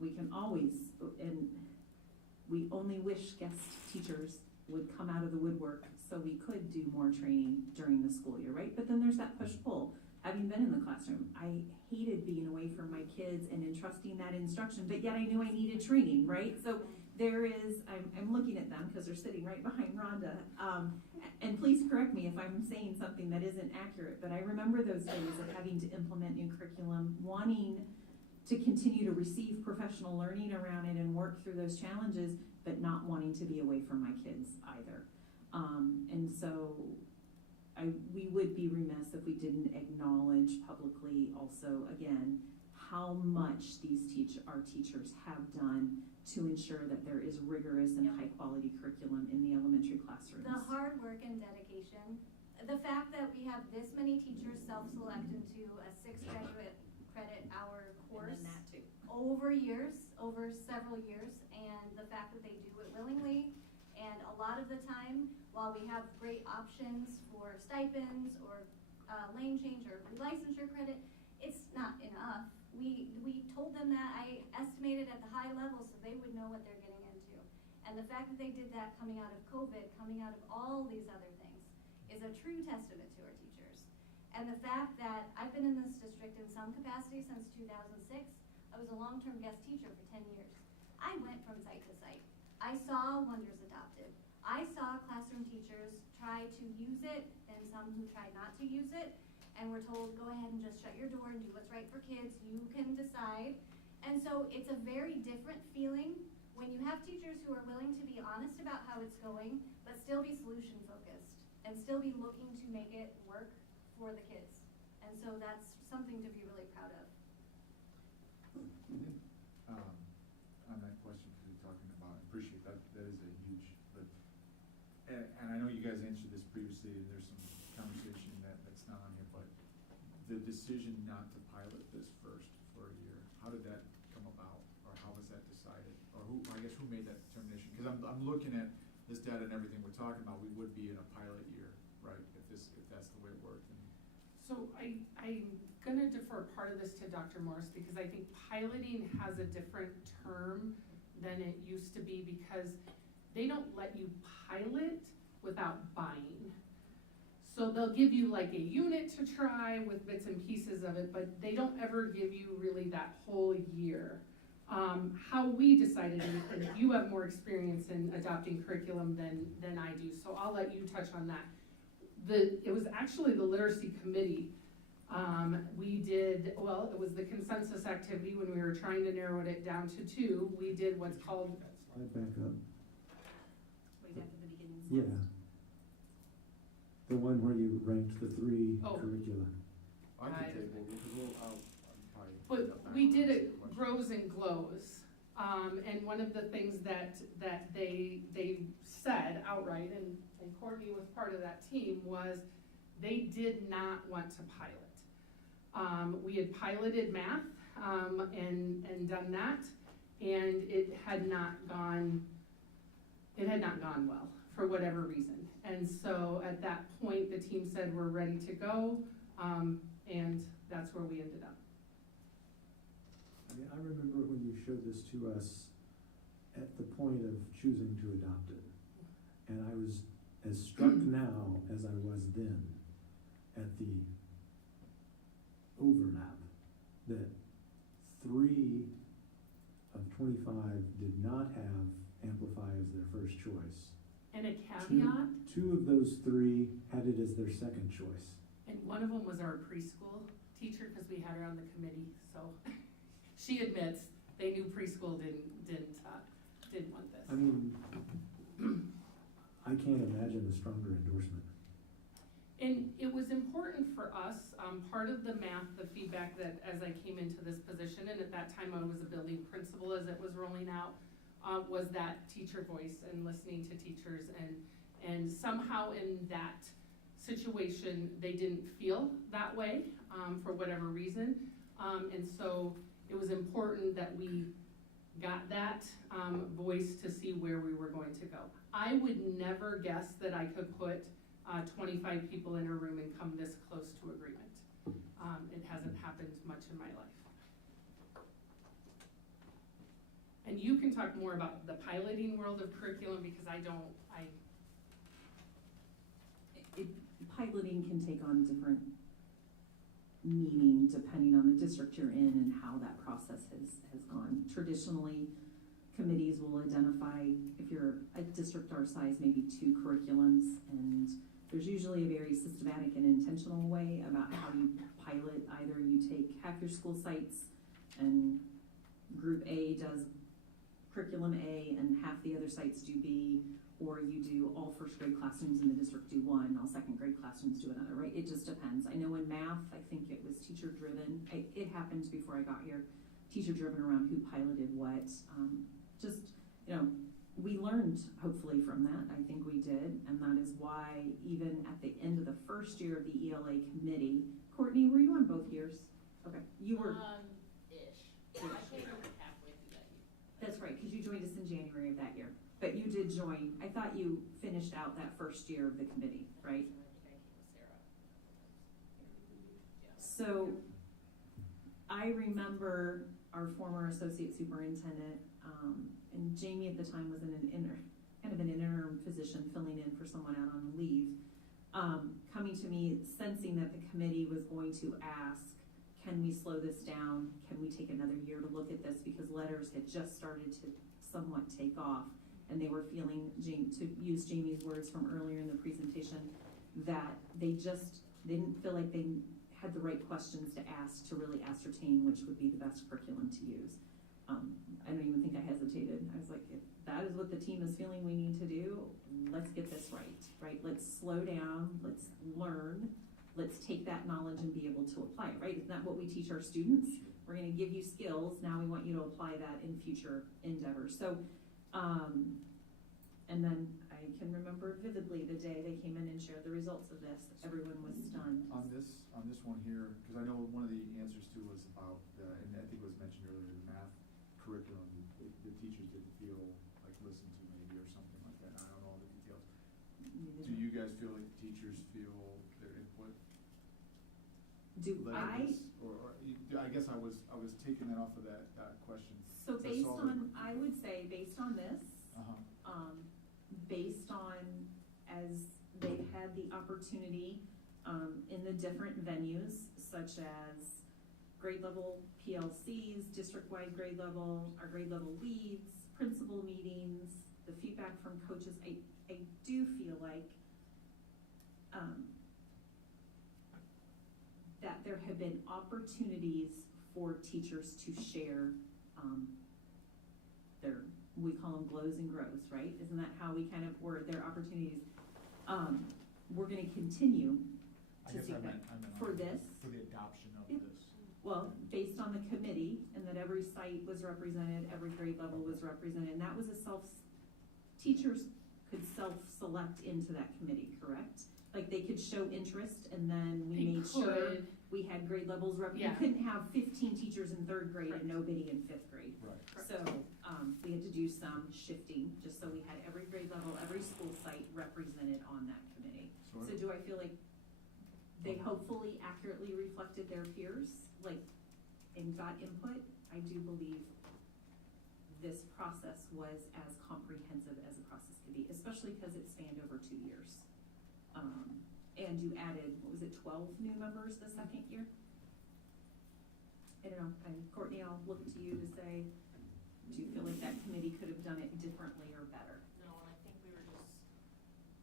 We can always, and we only wish guest teachers would come out of the woodwork so we could do more training during the school year, right? But then there's that push-pull. Having been in the classroom, I hated being away from my kids and entrusting that instruction, but yet I knew I needed training, right? So there is, I'm looking at them because they're sitting right behind Rhonda. And please correct me if I'm saying something that isn't accurate, but I remember those days of having to implement new curriculum, wanting to continue to receive professional learning around it and work through those challenges, but not wanting to be away from my kids either. And so we would be remiss if we didn't acknowledge publicly also, again, how much our teachers have done to ensure that there is rigorous and high quality curriculum in the elementary classrooms. The hard work and dedication, the fact that we have this many teachers self-select into a 6 credit hour course. And then that too. Over several years, and the fact that they do it willingly, and a lot of the time, while we have great options for stipends or lane change or licensure credit, it's not enough. We told them that. I estimated at the high level so they would know what they're getting into. And the fact that they did that coming out of COVID, coming out of all these other things, is a true testament to our teachers. And the fact that I've been in this district in some capacity since 2006, I was a long-term guest teacher for 10 years. I went from site to site. I saw Wonders adopted. I saw classroom teachers try to use it and some who tried not to use it, and were told, go ahead and just shut your door and do what's right for kids. You can decide. And so it's a very different feeling when you have teachers who are willing to be honest about how it's going, but still be solution focused and still be looking to make it work for the kids. And so that's something to be really proud of. On that question that you're talking about, I appreciate that. That is a huge lift. And I know you guys answered this previously, and there's some conversation that's not on here, but the decision not to pilot this first for a year, how did that come about, or how was that decided, or who made that determination? Because I'm looking at this data and everything we're talking about, we would be in a pilot year, right? If that's the way it worked. So I'm gonna defer part of this to Dr. Morris, because I think piloting has a different term than it used to be, because they don't let you pilot without buying. So they'll give you like a unit to try with bits and pieces of it, but they don't ever give you really that whole year. How we decided, and you have more experience in adopting curriculum than I do, so I'll let you touch on that. It was actually the literacy committee. It was the consensus activity when we were trying to narrow it down to 2. We did what's called. Slide back up. Way back at the beginning. Yeah. The one where you ranked the 3 curricula. I can take one, because I'll probably. But we did it grows and glows. And one of the things that they said outright, and Courtney was part of that team, was they did not want to pilot. We had piloted math and done that, and it had not gone well for whatever reason. And so at that point, the team said, we're ready to go, and that's where we ended up. I mean, I remember when you showed this to us at the point of choosing to adopt it. And I was as struck now as I was then at the overlap that 3 of 25 did not have Amplify as their first choice. And a caveat. Two of those 3 had it as their second choice. And one of them was our preschool teacher, because we had her on the committee, so she admits they knew preschool didn't want this. I mean, I can't imagine a stronger endorsement. And it was important for us, part of the math, the feedback that as I came into this position, and at that time I was a building principal as it was rolling out, was that teacher voice and listening to teachers, and somehow in that situation they didn't feel that way for whatever reason, and so it was important that we got that voice to see where we were going to go. I would never guess that I could put 25 people in a room and come this close to agreement. It hasn't happened much in my life. And you can talk more about the piloting world of curriculum, because piloting can take on different meaning depending on the district you're in and how that process has gone. Traditionally, committees will identify, if you're a district our size, maybe 2 curriculums, and there's usually a very systematic and intentional way about how you pilot. Either you take half your school sites and group A does curriculum A and half the other sites do B, or you do all first grade classrooms in the district do one, all second grade classrooms do another, right? It just depends. I know in math, I think it was teacher driven. It happened before I got here, teacher driven around who piloted what. Just, you know, we learned hopefully from that. I think we did, and that is why even at the end of the first year of the ELA committee, Courtney, were you on both years? Okay, you were. Ish. I came in halfway through that year. That's right, because you joined us in January of that year. But you did join, I thought you finished out that first year of the committee, right? I think I came with Sarah. Yeah. So I remember our former associate superintendent, and Jamie at the time was in kind of an interim position, filling in for someone out on leave, coming to me, sensing that the committee was going to ask, can we slow this down? Can we take another year to look at this? Because letters had just started to somewhat take off, and they were feeling, to use Jamie's words from earlier in the presentation, that they just didn't feel like they had the right questions to ask to really ascertain which would be the best curriculum to use. I don't even think I hesitated. I was like, if that is what the team is feeling we need to do, let's get this right? Let's slow down, let's learn, let's take that knowledge and be able to apply it, right? Isn't that what we teach our students? We're gonna give you skills, now we want you to apply that in future endeavors. So, and then I can remember vividly the day they came in and shared the results of this. Everyone was stunned. On this one here, because I know one of the answers too was about, and I think it was mentioned earlier, the math curriculum, the teachers didn't feel like listened to maybe or something like that. I don't know all the details. Do you guys feel like teachers feel their input? I guess I was taking that off of that question. So based on, I would say, based on this, based on as they've had the opportunity in the different venues, such as grade level PLCs, district-wide grade level, our grade level leads, principal meetings, the feedback from coaches, I do feel like that there have been opportunities for teachers to share their, we call them glows and grows, right? Isn't that how we kind of word their opportunities? We're gonna continue to see that for this. For the adoption of this. Well, based on the committee, and that every site was represented, every grade level was represented, and that was teachers could self-select into that committee, correct? Like they could show interest, and then we made sure we had grade levels represented. Yeah. You couldn't have 15 teachers in 3rd grade and nobody in 5th grade. Right. So we had to do some shifting, just so we had every grade level, every school site represented on that committee. So do I feel like they hopefully accurately reflected their peers, like, and got input? I do believe this process was as comprehensive as a process could be, especially because it spanned over 2 years. And you added, what was it, 12 new members the second year? I don't know, and Courtney, I'll look to you to say, do you feel like that committee could have done it differently or better? No, and I think we were just,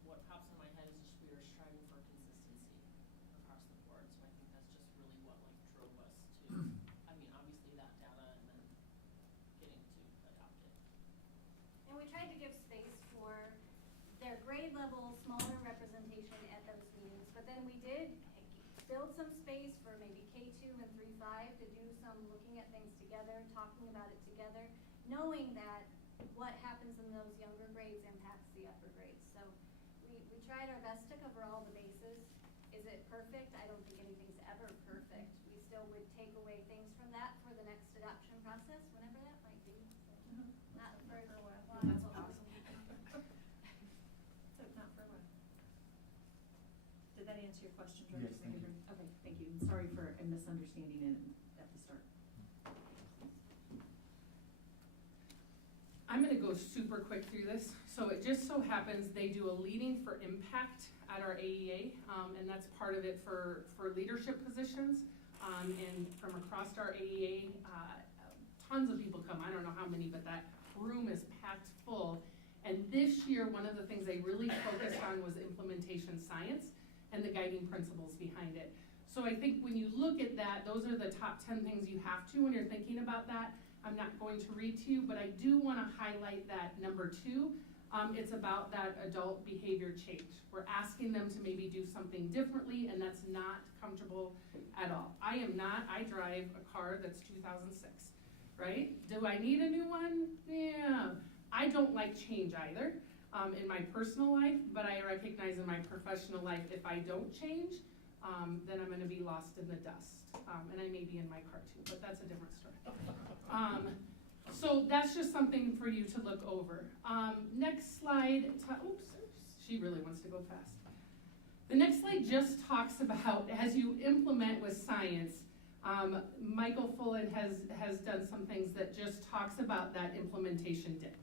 what pops in my head is just we were striving for consistency across the board. So I think that's just really what like drove us to, I mean, obviously that data and then getting to adopt it. And we tried to give space for their grade level, smaller representation at those meetings, but then we did build some space for maybe K2 and 3-5 to do some looking at things together, talking about it together, knowing that what happens in those younger grades impacts the upper grades. So we tried our best to cover all the bases. Is it perfect? I don't think anything's ever perfect. We still would take away things from that for the next adoption process, whenever that might be. So not for a while. That's awesome. So not for a while. Did that answer your question, Director? Yes, thank you. Okay, thank you. And sorry for a misunderstanding it at the start. I'm gonna go super quick through this. So it just so happens they do a leading for impact at our AEA, and that's part of it for leadership positions. And from across our AEA, tons of people come. I don't know how many, but that room is packed full. And this year, one of the things they really focused on was implementation science and the guiding principles behind it. So I think when you look at that, those are the top 10 things you have to when you're thinking about that. I'm not going to read to you, but I do want to highlight that number 2, It's about that adult behavior change. We're asking them to maybe do something differently, and that's not comfortable at all. I drive a car that's 2006, right? Do I need a new one? Yeah. I don't like change either in my personal life, but I recognize in my professional life, if I don't change, then I'm gonna be lost in the dust. And I may be in my car too, but that's a different story. So that's just something for you to look over. Next slide, oops, she really wants to go fast. The next slide just talks about, as you implement with science, Michael Fullen has done some things that just talks about that implementation dip.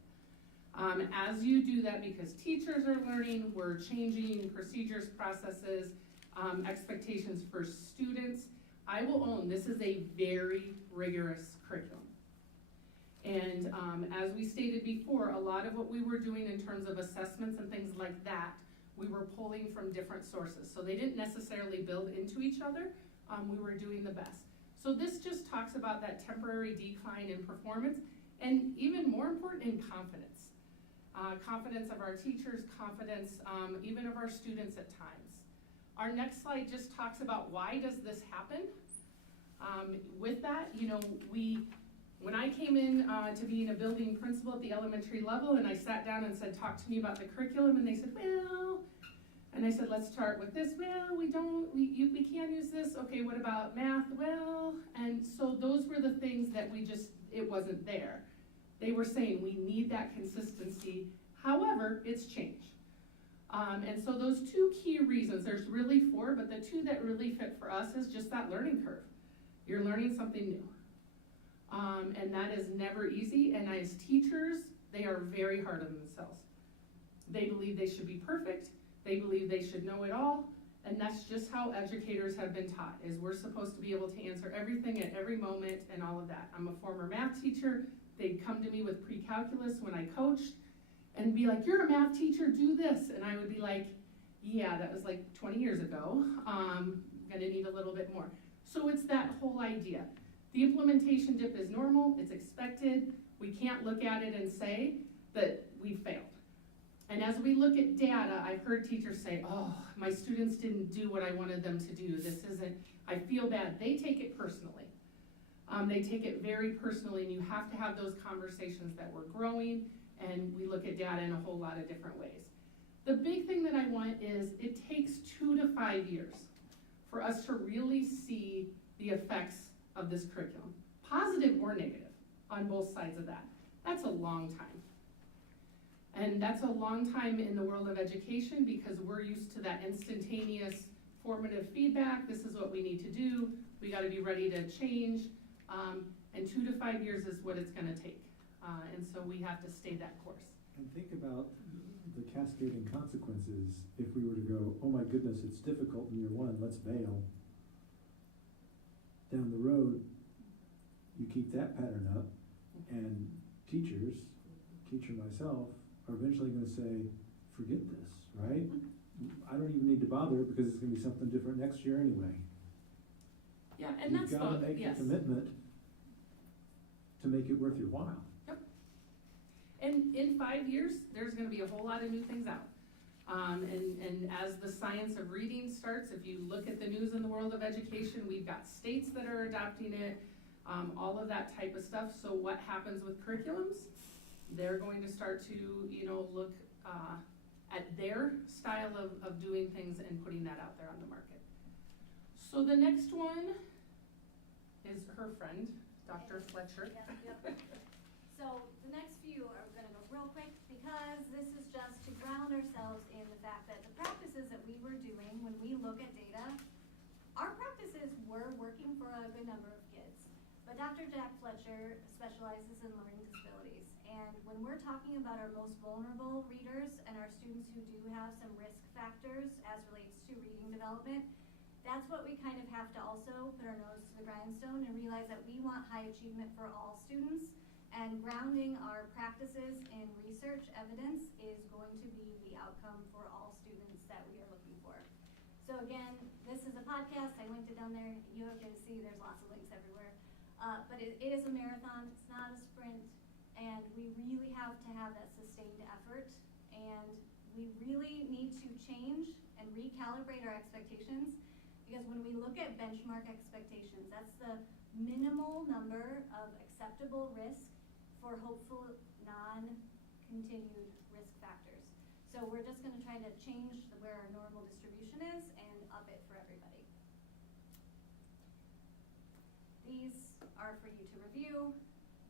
As you do that, because teachers are learning, we're changing procedures, processes, expectations for students. I will own, this is a very rigorous curriculum. And as we stated before, a lot of what we were doing in terms of assessments and things like that, we were pulling from different sources. So they didn't necessarily build into each other. We were doing the best. So this just talks about that temporary decline in performance, and even more important, in confidence. Confidence of our teachers, confidence even of our students at times. Our next slide just talks about why does this happen. With that, you know, when I came in to being a building principal at the elementary level, and I sat down and said, talk to me about the curriculum, and they said, well, and I said, let's start with this. Well, we can't use this. Okay, what about math? Well, and so those were the things that it wasn't there. They were saying we need that consistency. However, it's change. And so those two key reasons, there's really four, but the two that really fit for us is just that learning curve. You're learning something new. And that is never easy. And as teachers, they are very hard on themselves. They believe they should be perfect. They believe they should know it all. And that's just how educators have been taught, is we're supposed to be able to answer everything at every moment and all of that. I'm a former math teacher. They'd come to me with pre-calculus when I coached and be like, you're a math teacher, do this. And I would be like, yeah, that was like 20 years ago. Gonna need a little bit more. So it's that whole idea. The implementation dip is normal, it's expected. We can't look at it and say that we failed. And as we look at data, I've heard teachers say, oh, my students didn't do what I wanted them to do. This isn't, I feel bad. They take it personally. They take it very personally, and you have to have those conversations that we're growing, and we look at data in a whole lot of different ways. The big thing that I want is it takes 2 to 5 years for us to really see the effects of this curriculum, positive or negative, on both sides of that. That's a long time. And that's a long time in the world of education because we're used to that instantaneous formative feedback. This is what we need to do. We gotta be ready to change. And 2 to 5 years is what it's gonna take. And so we have to stay that course. And think about the cascading consequences if we were to go, oh my goodness, it's difficult in year 1, let's bail. Down the road, you keep that pattern up, and teachers, teacher myself, are eventually gonna say, forget this, right? I don't even need to bother because it's gonna be something different next year anyway. Yeah, and that's You've gotta make the commitment to make it worth your while. Yep. And in 5 years, there's gonna be a whole lot of new things out. And as the science of reading starts, if you look at the news in the world of education, we've got states that are adopting it, all of that type of stuff. So what happens with curriculums? They're going to start to, you know, look at their style of doing things and putting that out there on the market. So the next one is her friend, Dr. Fletcher. Yep. So the next few are gonna go real quick because this is just to ground ourselves in the fact that the practices that we were doing when we look at data, our practices were working for a good number of kids. But Dr. Jack Fletcher specializes in learning disabilities. And when we're talking about our most vulnerable readers and our students who do have some risk factors as relates to reading development, that's what we kind of have to also put our nose to the grindstone and realize that we want high achievement for all students, and grounding our practices in research evidence is going to be the outcome for all students that we are looking for. So again, this is a podcast. I linked it down there. You can see there's lots of links everywhere. But it is a marathon. It's not a sprint. And we really have to have that sustained effort And we really need to change and recalibrate our expectations, because when we look at benchmark expectations, that's the minimal number of acceptable risk for hopeful non-continued risk factors. So we're just gonna try to change where our normal distribution is and up it for everybody. These are for you to review.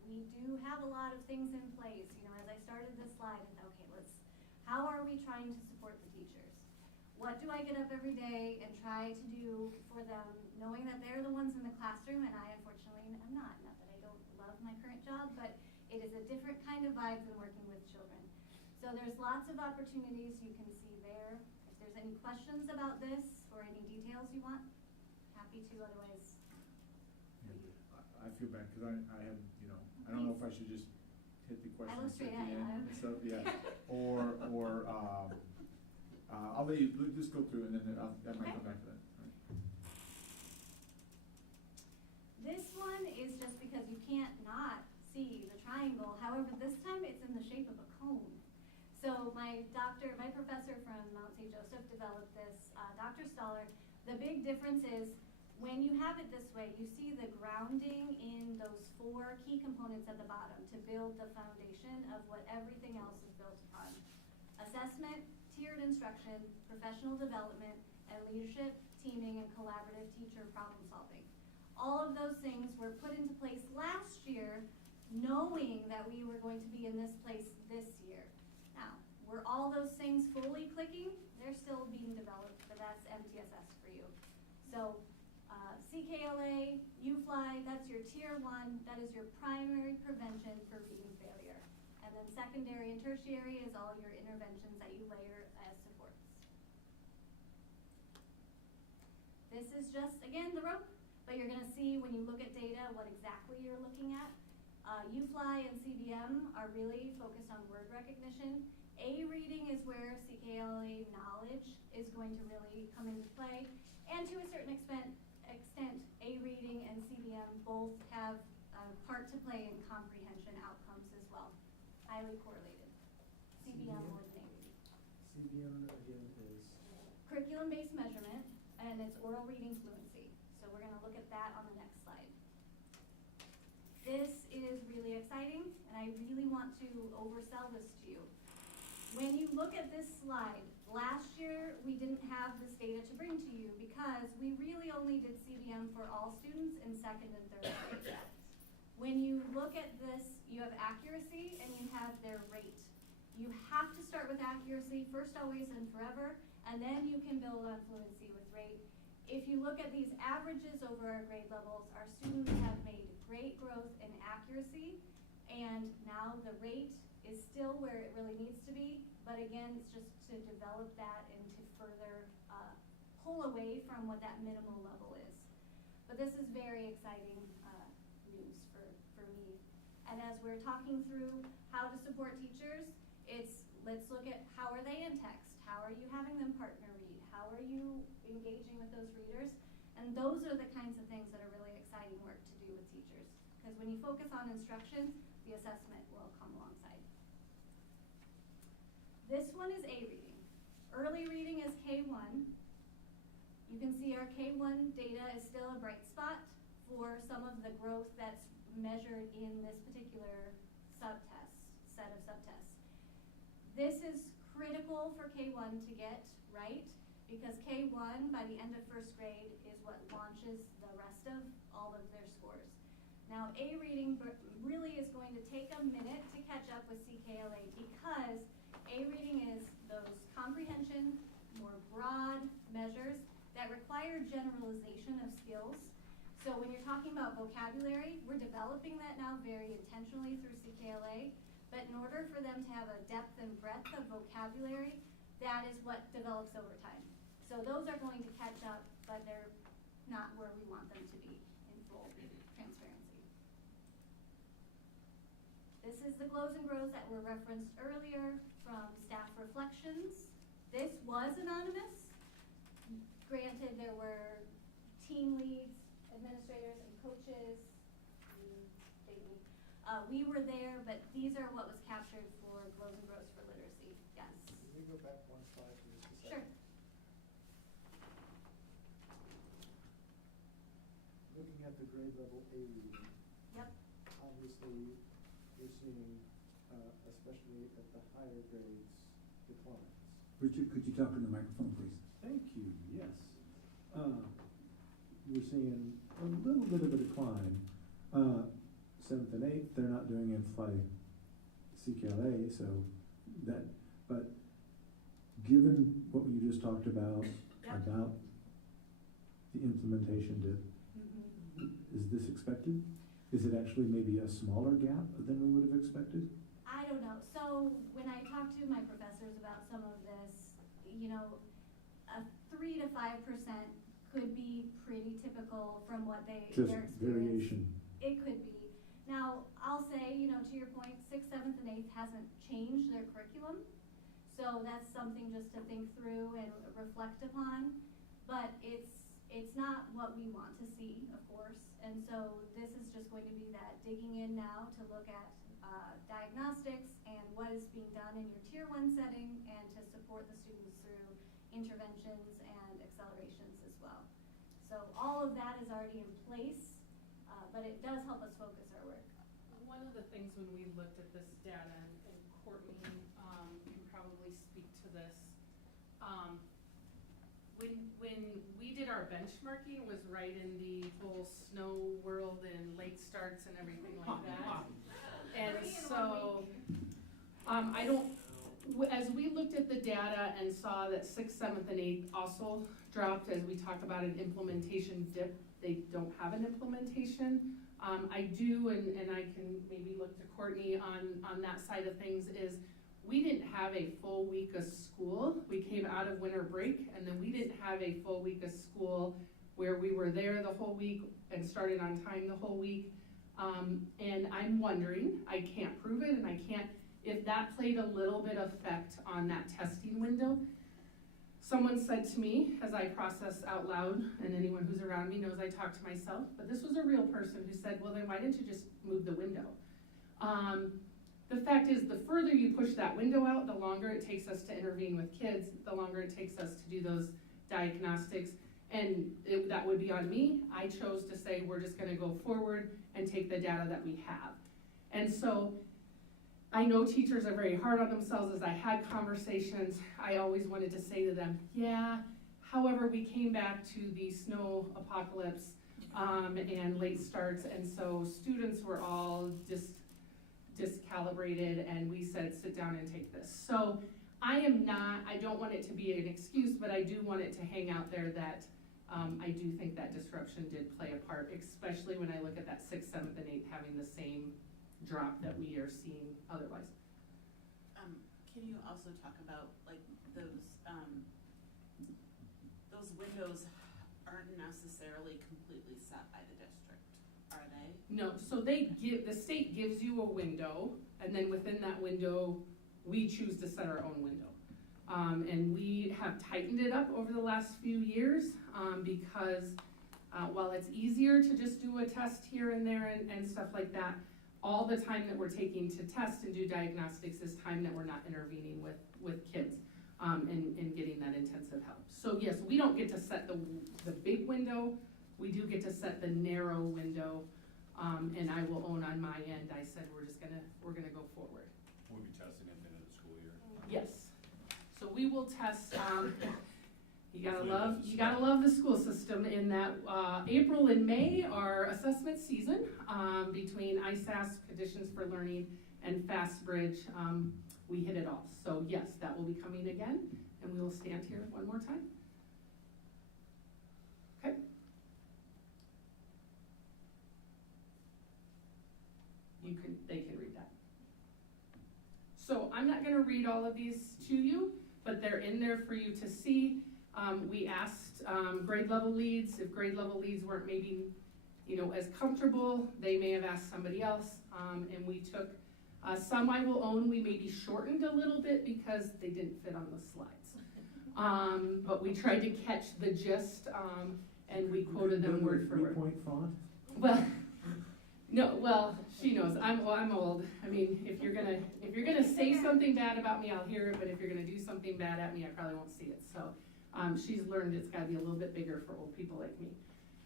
We do have a lot of things in place. You know, as I started this slide, I thought, okay, how are we trying to support the teachers? What do I get up every day and try to do for them, knowing that they're the ones in the classroom and I unfortunately am not. Not that I don't love my current job, but it is a different kind of vibe than working with children. So there's lots of opportunities you can see there. If there's any questions about this or any details you want, happy to, otherwise. I feel bad because I had, you know, I don't know if I should just hit the questions at the end and stuff, yeah. Or I'll let you just go through and then I might come back to that. Right. This one is just because you can't not see the triangle. However, this time it's in the shape of a cone. So my professor from Mount St. Joseph developed this, Dr. Stoller. The big difference is when you have it this way, you see the grounding in those 4 key components at the bottom to build the foundation of what everything else is built upon. Assessment, tiered instruction, professional development, and leadership, teaming, and collaborative teacher problem solving. All of those things were put into place last year, knowing that we were going to be in this place this year. Now, were all those things fully clicking? They're still being developed, but that's MTSS for you. So, CKLA, UFLY, that's your tier 1, that is your primary prevention for reading failure. And then secondary and tertiary is all your interventions that you layer as supports. This is just, again, the rope, but you're gonna see when you look at data what exactly you're looking at. UFLY and CBM are really focused on word recognition. A reading is where CKLA knowledge is going to really come into play. And to a certain extent, A reading and CBM both have a part to play in comprehension outcomes as well. Highly correlated. CBM more than A reading. CBM again is? Curriculum-based measurement, and it's oral reading fluency. So we're gonna look at that on the next slide. This is really exciting, and I really want to oversell this to you. When you look at this slide, last year we didn't have this data to bring to you because we really only did CBM for all students in 2nd and 3rd grade. When you look at this, you have accuracy and you have their rate. You have to start with accuracy first, always, and forever, and then you can build on fluency with rate. If you look at these averages over our grade levels, our students have made great growth in accuracy, and now the rate is still where it really needs to be, but again, it's just to develop that and to further pull away from what that minimal level is. But this is very exciting news for me. And as we're talking through how to support teachers, let's look at how are they in text, how are you having them partner read, how are you engaging with those readers, and those are the kinds of things that are really exciting work to do with teachers. Because when you focus on instruction, the assessment will come alongside. This one is A reading. Early reading is K1. You can see our K1 data is still a bright spot for some of the growth that's measured in this particular set of subtests. This is critical for K1 to get right, because K1 by the end of 1st grade is what launches the rest of all of their scores. Now, A reading really is going to take a minute to catch up with CKLA, because A reading is those comprehension, more broad measures that require generalization of skills. So when you're talking about vocabulary, we're developing that now very intentionally through CKLA, but in order for them to have a depth and breadth of vocabulary, that is what develops over time. So those are going to catch up, but they're not where we want them to be in full transparency. This is the glows and grows that were referenced earlier from staff reflections. This was anonymous. Granted, there were team leads, administrators, and coaches. We were there, but these are what was captured for glows and grows for literacy. Yes. we go back one slide for just a Sure. second? Looking at the grade level A reading, Yep. obviously, you're seeing, especially at the higher grades, declines. Richard, could you talk in the microphone, please? Thank you, yes. We're seeing a little bit of a decline. Seventh and eighth, they're not doing in-flight CKLA, so that, but given what you just talked about, Yep. about the implementation dip, Mm-hmm. is this expected? Is it actually maybe a smaller gap than we would have expected? I don't know. So when I talked to my professors about some of this, you know, a 3 to 5% could be pretty typical from what Just their experience. variation. It could be. Now, I'll say, you know, to your point, 6th, 7th, and 8th hasn't changed their curriculum. So that's something just to think through and reflect upon. But it's not what we want to see, of course. And so this is just going to be that digging in now to look at diagnostics and what is being done in your tier 1 setting and to support the students through interventions and accelerations as well. So all of that is already in place, but it does help us focus our work. One of the things when we looked at this data, and Courtney can probably speak to this, when we did our benchmarking was right in the whole snow world and late starts and everything like that. And so, as we looked at the data and saw that 6th, 7th, and 8th also dropped, as we talk about an implementation dip, they don't have an implementation. I do, and I can maybe look to Courtney on that side of things, is we didn't have a full week of school. We came out of winter break, and then we didn't have a full week of school where we were there the whole week and started on time the whole week. And I'm wondering, I can't prove it, and I can't, if that played a little bit of effect on that testing window. Someone said to me, as I process out loud, and anyone who's around me knows I talk to myself, but this was a real person who said, well, then why didn't you just move the window? The fact is, the further you push that window out, the longer it takes us to intervene with kids, the longer it takes us to do those diagnostics, and that would be on me. I chose to say, we're just gonna go forward and take the data that we have. And so, I know teachers are very hard on themselves. As I had conversations, I always wanted to say to them, yeah, however, we came back to the snow apocalypse and late starts, and so students were all discalibrated, and we said, sit down and take this. So I don't want it to be an excuse, but I do want it to hang out there that I do think that disruption did play a part, especially when I look at that 6th, 7th, and 8th having the same drop that we are seeing otherwise. Can you also talk about like those windows aren't necessarily completely set by the district, are they? No, so the state gives you a window, and then within that window, we choose to set our own window. And we have tightened it up over the last few years because while it's easier to just do a test here and there and stuff like that, all the time that we're taking to test and do diagnostics is time that we're not intervening with kids and getting that intensive help. So yes, we don't get to set the big window, we do get to set the narrow window, and I will own on my end, I said we're gonna go forward. We'll be testing at the end of the school year. Yes, so we will test, you gotta love the school system in that April and May are assessment season between ISASS, Conditions for Learning, and FastBridge. We hit it all. So yes, that will be coming again, and we will stand here one more time. Okay. They can read that. So I'm not gonna read all of these to you, but they're in there for you to see. We asked grade level leads, if grade level leads weren't maybe, as comfortable, they may have asked somebody else. And we took, some I will own, we maybe shortened a little bit because they didn't fit on the slides. But we tried to catch the gist, and we quoted them word for word. 3-point font? Well, No, well, she knows, I'm old. I mean, if you're gonna say something bad about me, I'll hear it, but if you're gonna do something bad at me, I probably won't see it. So, she's learned it's gotta be a little bit bigger for old people like me.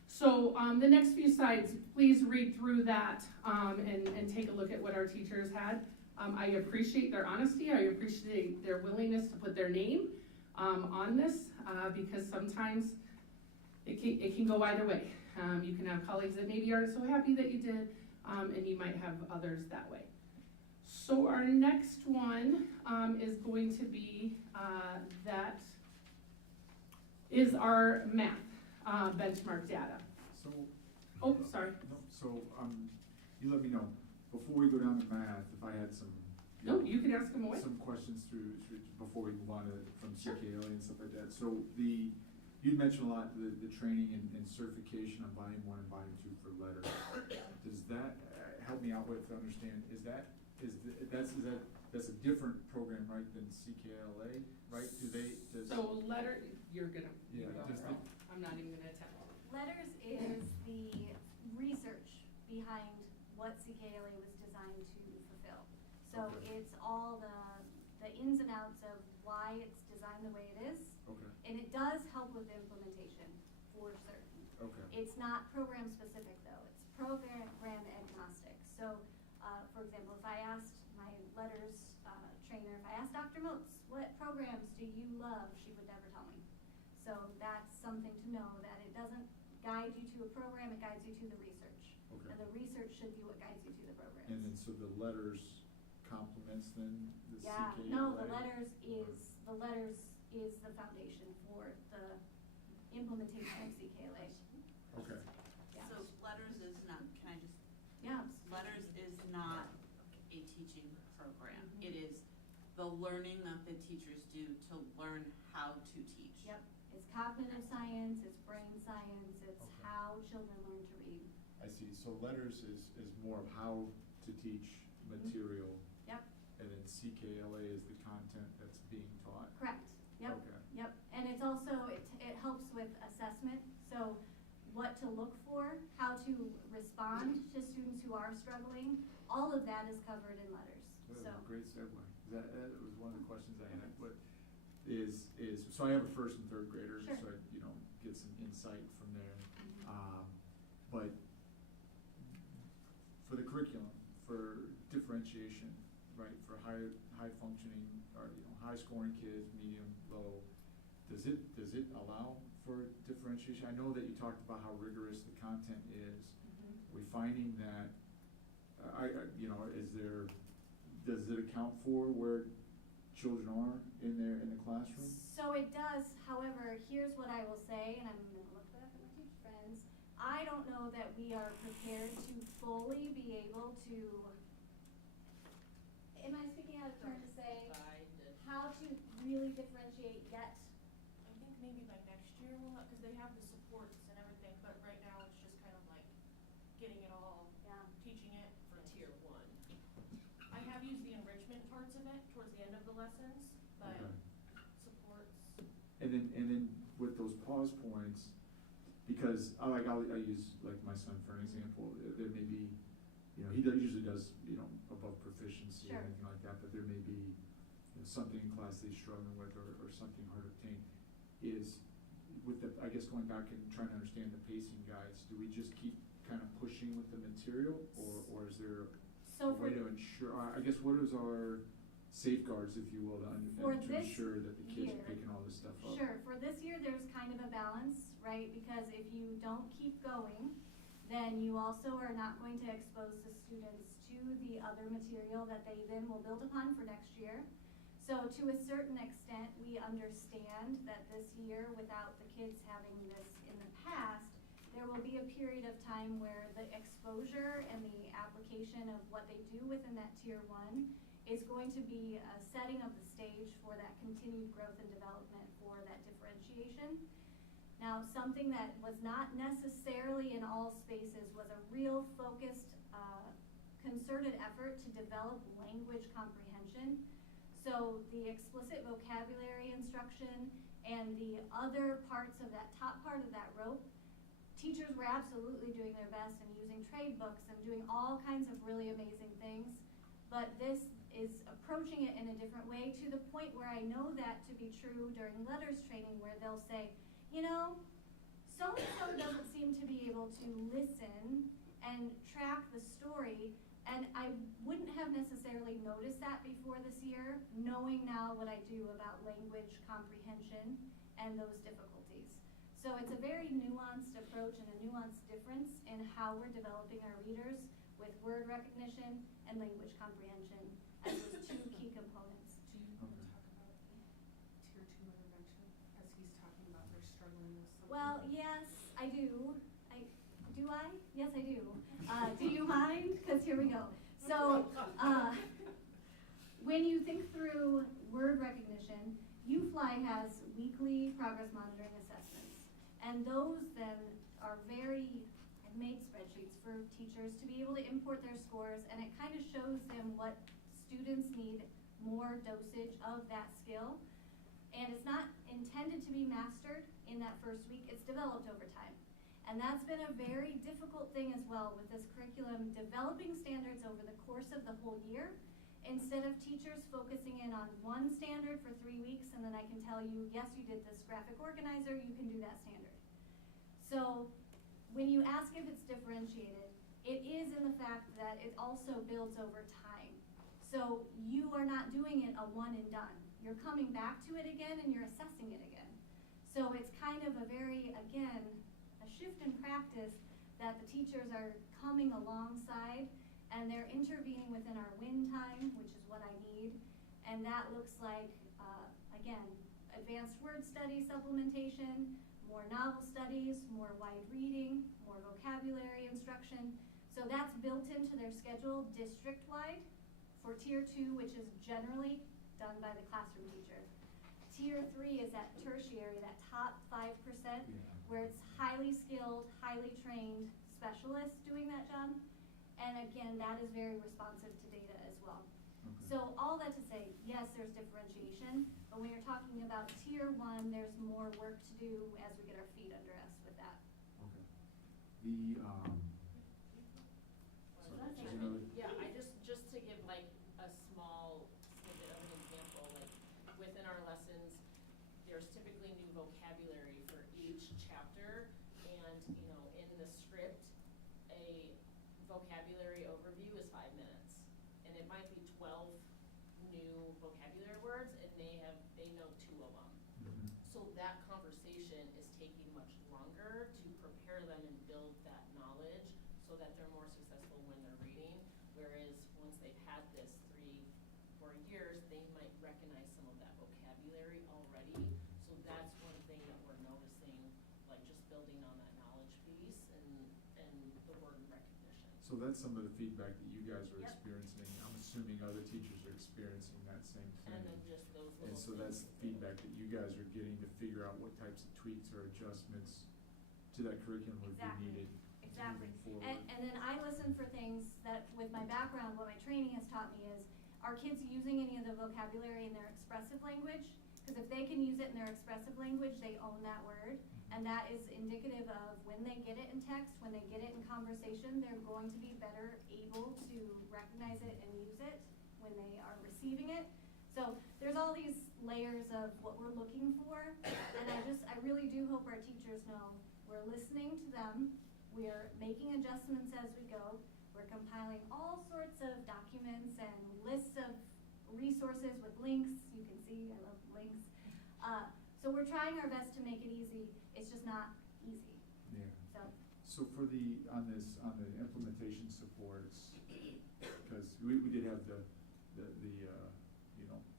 So, the next few slides, please read through that, and take a look at what our teachers had. I appreciate their honesty, I appreciate their willingness to put their name, on this, because sometimes it can go either way. You can have colleagues that maybe aren't so happy that you did, and you might have others that way. So our next one is going to be that is our math benchmark data. So. Oh, sorry. No, so, you let me know, before we go down to math, if I had some. No, you can ask them away. Some questions through, before we move on to, from Sure. CKLA and stuff like that. So you mentioned a lot, the training and certification on volume 1 and volume 2 for letters. Does that, help me out with, to understand, that's a different program, right, than CKLA, right? So letter, you're gonna, Yeah, go, does girl. I'm not even gonna attempt. Letters is the research behind what CKLA was designed to fulfill. So Okay. it's all the ins and outs of why it's designed the way it is. Okay. And it does help with implementation, for certain. Okay. It's not program specific though, it's program agnostic. So, for example, if I asked my letters trainer, if I asked Dr. Motes, what programs do you love, she would never tell me. So that's something to know, that it doesn't guide you to a program, it guides you to the research. Okay. And the research should be what guides you to the programs. And then, so the letters complements then the Yeah, CKLA? no, the letters is the foundation for the implementation of CKLA. Okay. Yeah. So letters is not, can I just? Yeah. Letters is not a teaching program. Mhm. It is the learning that the teachers do to learn how to teach. Yep, it's cognitive science, it's brain science, it's Okay. how children learn to read. I see, so letters is more of how to teach material. Yep. And then CKLA is the content that's being taught. Correct, yep, Okay. yep, and it's also, it helps with assessment, so what to look for, how to respond to students who are struggling, all of that is covered in letters, That was so. a great segue. That was one of the questions I had, but so I have a first and third grader, Sure. so I, get some insight from there. Mhm. But for the curriculum, for differentiation, right, for high functioning, or, high scoring kids, medium, low, does it allow for differentiation? I know that you talked about how rigorous the content is. Mhm. We're finding that, does it account for where children are in the classroom? So it does, however, here's what I will say, and I'm gonna look back at my teacher friends. I don't know that we are prepared to fully be able to, am I speaking out of turn to say how to really differentiate yet? I think maybe by next year we'll have, because they have the supports and everything, but right now it's just kind of like getting it all, teaching it for tier 1. I have used the enrichment parts of it towards the end of the lessons, but Okay. supports. And then with those pause points, because I'll use like my son for an example. There may be, he usually does above proficiency or Sure. anything like that, but there may be something in class that he's struggling with or something hard to obtain. Is with the, I guess, going back and trying to understand the pacing guides, do we just keep kind of pushing with the material, or is there So a way to ensure? I guess what is our safeguards, if you will, to ensure that the kids are picking all this stuff up? Sure, for this year, there's kind of a balance, right? Because if you don't keep going, then you also are not going to expose the students to the other material that they then will build upon for next year. So to a certain extent, we understand that this year, without the kids having this in the past, there will be a period of time where the exposure and the application of what they do within that tier 1 is going to be a setting of the stage for that continued growth and development for that differentiation. Now, something that was not necessarily in all spaces was a real focused, concerted effort to develop language comprehension. So the explicit vocabulary instruction and the other parts of that top part of that rope, teachers were absolutely doing their best and using trade books and doing all kinds of really amazing things. But this is approaching it in a different way, to the point where I know that to be true during letters training, where they'll say, you know, so-and-so doesn't seem to be able to listen and track the story. And I wouldn't have necessarily noticed that before this year, knowing now what I do about language comprehension and those difficulties. So it's a very nuanced approach and a nuanced difference in how we're developing our readers with word recognition and language comprehension as those two key components. Do you want to talk about tier 2 intervention, as he's talking about they're struggling with something? Well, yes, I do. Do I? Yes, I do. Do you mind? Because here we go. So, when you think through word recognition, UFly has weekly progress monitoring assessments. And those then are I've made spreadsheets for teachers to be able to import their scores, and it kind of shows them what students need more dosage of that skill. And it's not intended to be mastered in that first week, it's developed over time. And that's been a very difficult thing as well with this curriculum, developing standards over the course of the whole year, instead of teachers focusing in on one standard for 3 weeks, and then I can tell you, yes, you did this graphic organizer, you can do that standard. So when you ask if it's differentiated, it is in the fact that it also builds over time. So you are not doing it a one and done. You're coming back to it again and you're assessing it again. So it's kind of a very, again, a shift in practice that the teachers are coming alongside, and they're intervening within our win time, which is what I need. And that looks like, again, advanced word study supplementation, more novel studies, more wide reading, more vocabulary instruction. So that's built into their schedule district-wide for tier 2, which is generally done by the classroom teacher. Tier 3 is that tertiary, that top 5%, where it's highly skilled, highly trained specialists doing that job. And again, that is very responsive to data as well. Okay. So all that to say, yes, there's differentiation, but when you're talking about tier 1, there's more work to do as we get our feet under us with that. Okay. The, Yeah, just to give like a small snippet of an example, like within our lessons, there's typically new vocabulary for each chapter, and you know, in the script, a vocabulary overview is 5 minutes, and it might be 12 new vocabulary words, and they know 2 of them. mm-hmm. So that conversation is taking much longer to prepare them and build that knowledge so that they're more successful when they're reading. Whereas once they've had this 3-4 years, they might recognize some of that vocabulary already. So that's one thing that we're noticing, like just building on that knowledge piece and the word recognition. So that's some of the feedback that you guys are Yep. experiencing. I'm assuming other teachers are experiencing that same thing. And then just those little And so things. that's feedback that you guys are getting to figure out what types of tweaks or adjustments to that curriculum would be needed. Exactly. Moving forward. And then I listen for things that, with my background, what my training has taught me is, are kids using any of the vocabulary in their expressive language? Because if they can use it in their expressive language, they own that word. And that is indicative of when they get it in text, when they get it in conversation, they're going to be better able to recognize it and use it when they are receiving it. So there's all these layers of what we're looking for. And I really do hope our teachers know we're listening to them. We're making adjustments as we go. We're compiling all sorts of documents and lists of resources with links. You can see, I love links. So we're trying our best to make it easy. It's just not easy. Yeah. So for on the implementation supports, because we did have the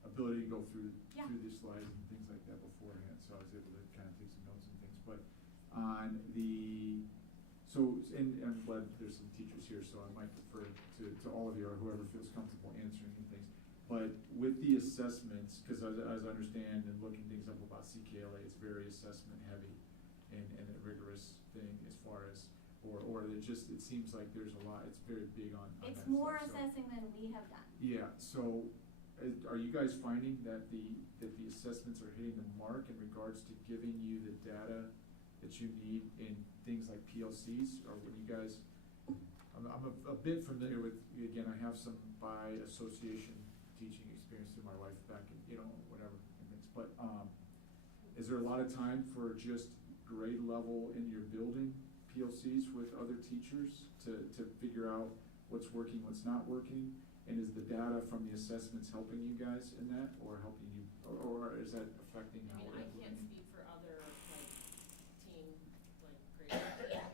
ability to go through the slides and things like that beforehand, so I was able to kind of take some notes and things. But on and I'm glad there's some teachers here, so I might defer to all of you or whoever feels comfortable answering things. But with the assessments, because as I understand and looking things up about CKLA, it's very assessment heavy and a rigorous thing as far as, or it seems like there's a lot, it's very big on it's that more stuff, assessing than we have done. Yeah, so are you guys finding that the assessments are hitting the mark in regards to giving you the data that you need in things like PLCs, or when you guys, I'm a bit familiar with, again, I have some by association teaching experience through my life back in, whatever, but, is there a lot of time for just grade level in your building PLCs with other teachers to figure out what's working, what's not working? And is the data from the assessments helping you guys in that, or helping you, or is that affecting how we're I can't implementing? speak for other, team, graders.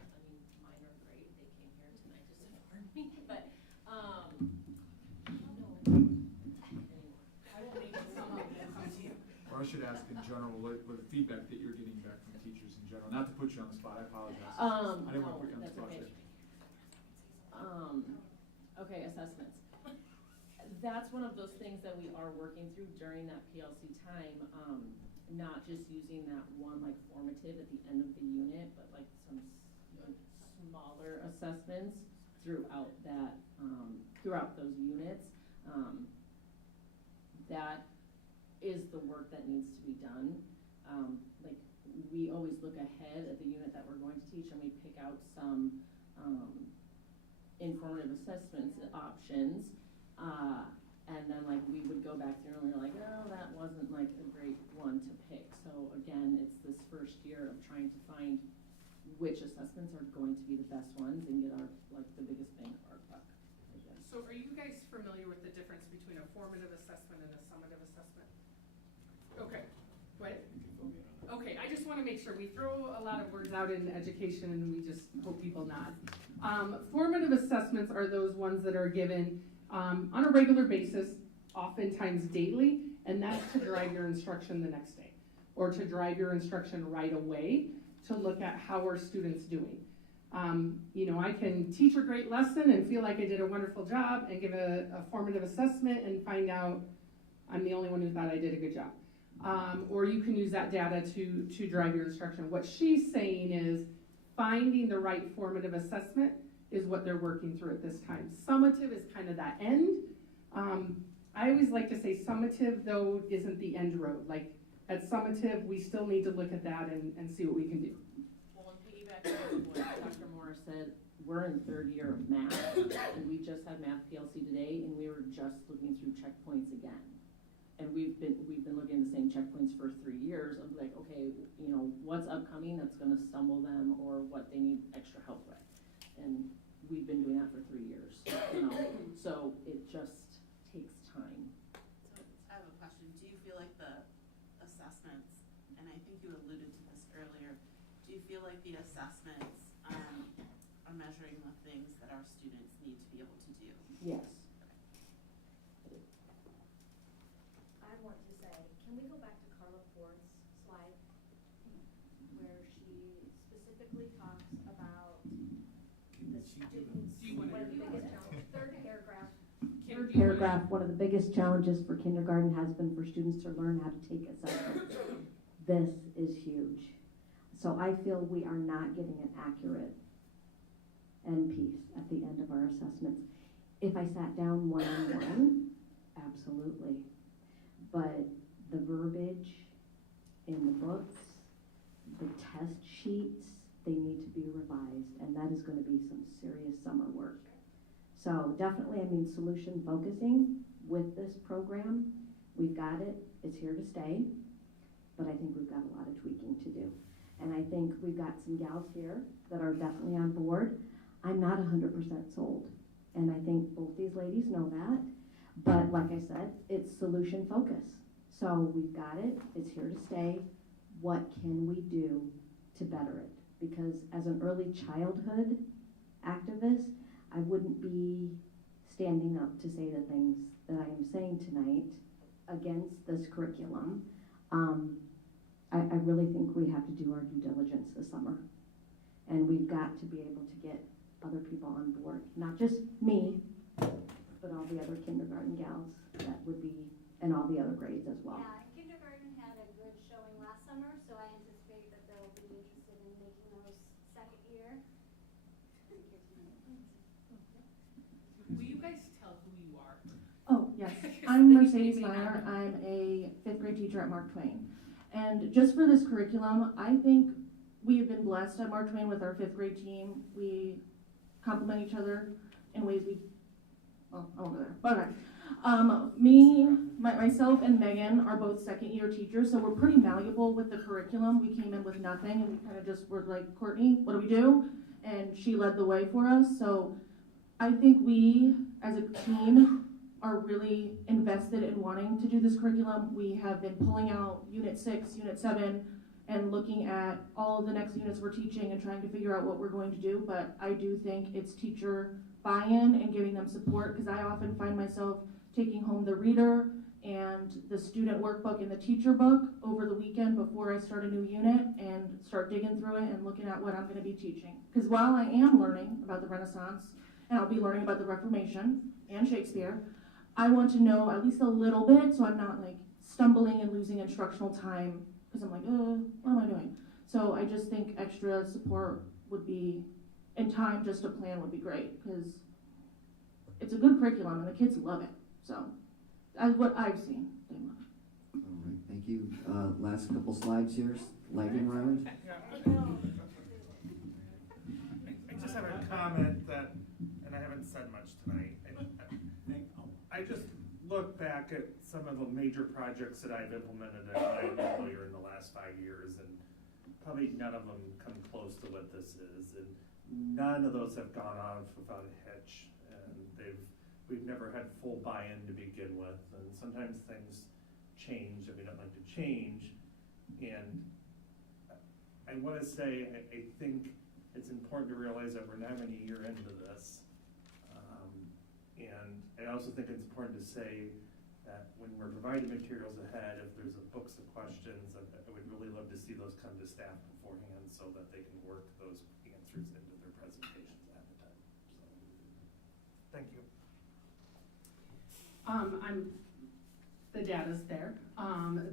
Mine are great, they came here tonight just to warn me, but, I won't name some of them, come to you. Or I should ask in general, what the feedback that you're getting back from teachers in general, not to put you on the spot, I apologize. I didn't want to put you on the that's spot okay. there. Okay, assessments. That's one of those things that we are working through during that PLC time, not just using that one formative at the end of the unit, but some smaller assessments throughout that, throughout those units. That is the work that needs to be done. We always look ahead at the unit that we're going to teach, and we pick out some informative assessments options, and then we would go back through and we're like, oh, that wasn't a great one to pick. So again, it's this first year of trying to find which assessments are going to be the best ones and get our the biggest bang for our buck, I guess. So are you guys familiar with the difference between a formative assessment and a summative assessment? Okay, what? Okay, I just want to make sure we throw a lot of words out in education and we just hope people nod. Formative assessments are those ones that are given on a regular basis, oftentimes daily, and that's to drive your instruction the next day, or to drive your instruction right away to look at how are students doing. I can teach a great lesson and feel like I did a wonderful job and give a formative assessment and find out I'm the only one who thought I did a good job. Or you can use that data to drive your instruction. What she's saying is finding the right formative assessment is what they're working through at this time. Summative is kind of that end. I always like to say summative, though, isn't the end road. At summative, we still need to look at that and see what we can do. Well, and piggybacking on what Dr. Moore said, we're in third year of math, and we just had math PLC today, and we were just looking through checkpoints again. And we've been looking at the same checkpoints for 3 years of okay, what's upcoming that's going to stumble them or what they need extra help with. And we've been doing that for 3 years, so it just takes time. So I have a question. Do you feel like the assessments, and I think you alluded to this earlier, do you feel like the assessments are measuring the things that our students need to be able to do? Yes. I want to say, can we go back to Carla Ford's slide where she specifically talks about the students, one of the biggest challenges, third paragraph, one of the biggest challenges for kindergarten has been for students to learn how to take assessments. This is huge. So I feel we are not getting an accurate end piece at the end of our assessments. If I sat down one-on-one, absolutely. But the verbiage in the books, the test sheets, they need to be revised, and that is going to be some serious summer work. So definitely, solution focusing with this program, we've got it, it's here to stay, but I think we've got a lot of tweaking to do. And I think we've got some gals here that are definitely on board. I'm not 100% sold, and I think both these ladies know that. But like I said, it's solution focus. So we've got it, it's here to stay. What can we do to better it? Because as an early childhood activist, I wouldn't be standing up to say the things that I am saying tonight against this curriculum. I really think we have to do our due diligence this summer. And we've got to be able to get other people on board, not just me, but all the other kindergarten gals that would be, and all the other grades as well. Yeah, kindergarten had a good showing last summer, so I anticipate that they'll be interested in making those second year. Will you guys tell who you are? Oh, yes. I'm Mercedes Meyer. I'm a 5th grade teacher at Mark Twain. And just for this curriculum, I think we have been blessed at Mark Twain with our 5th grade team. We complement each other in ways over there. But okay. Myself and Megan are both 2nd-year teachers, so we're pretty malleable with the curriculum. We came in with nothing, and we kind of just were like, Courtney, what do we do? And she led the way for us. So I think we, as a team, are really invested in wanting to do this curriculum. We have been pulling out Unit 6, Unit 7, and looking at all of the next units we're teaching and trying to figure out what we're going to do. But I do think it's teacher buy-in and giving them support, because I often find myself taking home the reader and the student workbook and the teacher book over the weekend before I start a new unit and start digging through it and looking at what I'm going to be teaching. Because while I am learning about the Renaissance, and I'll be learning about the Reformation and Shakespeare, I want to know at least a little bit so I'm not like stumbling and losing instructional time because I'm like, what am I doing? So I just think extra support would be, and time just to plan would be great, because it's a good curriculum and the kids love it. So that's what I've seen. They love it. All right, thank you. Last couple slides here, lightning round. I just have a comment that, and I haven't said much tonight. I just look back at some of the major projects that I've implemented at my employer in the last 5 years, and probably none of them come close to what this is, and none of those have gone off without a hitch, and we've never had full buy-in to begin with, and sometimes things change that we don't like to change, and I want to say I think it's important to realize that we're not even a year into this. And I also think it's important to say that when we're providing materials ahead, if there's a books of questions, I would really love to see those come to staff beforehand so that they can work those answers into their presentations ahead of time. So, thank you. The data's there.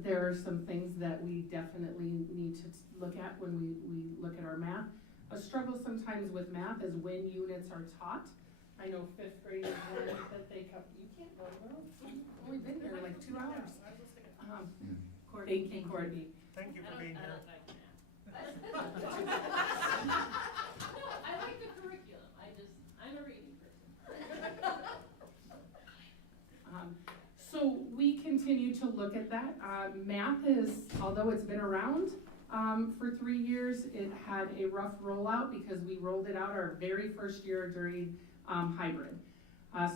There are some things that we definitely need to look at when we look at our math. A struggle sometimes with math is when units are taught. I know 5th grade is one that they come. You can't go, girl. We've been here like 2 hours. Thank you, Courtney. Thank you for being here. I like the curriculum. I'm a reading person. So we continue to look at that. Math is, although it's been around for 3 years, it had a rough rollout because we rolled it out our very first year during hybrid.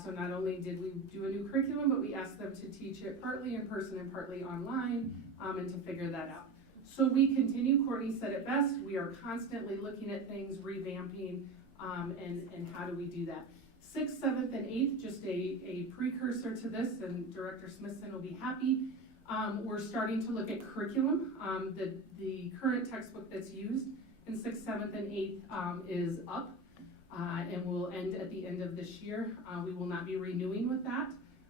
So not only did we do a new curriculum, but we asked them to teach it partly in person and partly online, and to figure that out. So we continue, Courtney said it best, we are constantly looking at things, revamping, and how do we do that. 6th, 7th, and 8th, just a precursor to this, and Director Smithson will be happy. We're starting to look at curriculum. The current textbook that's used in 6th, 7th, and 8th is up. And will end at the end of this year. We will not be renewing with that.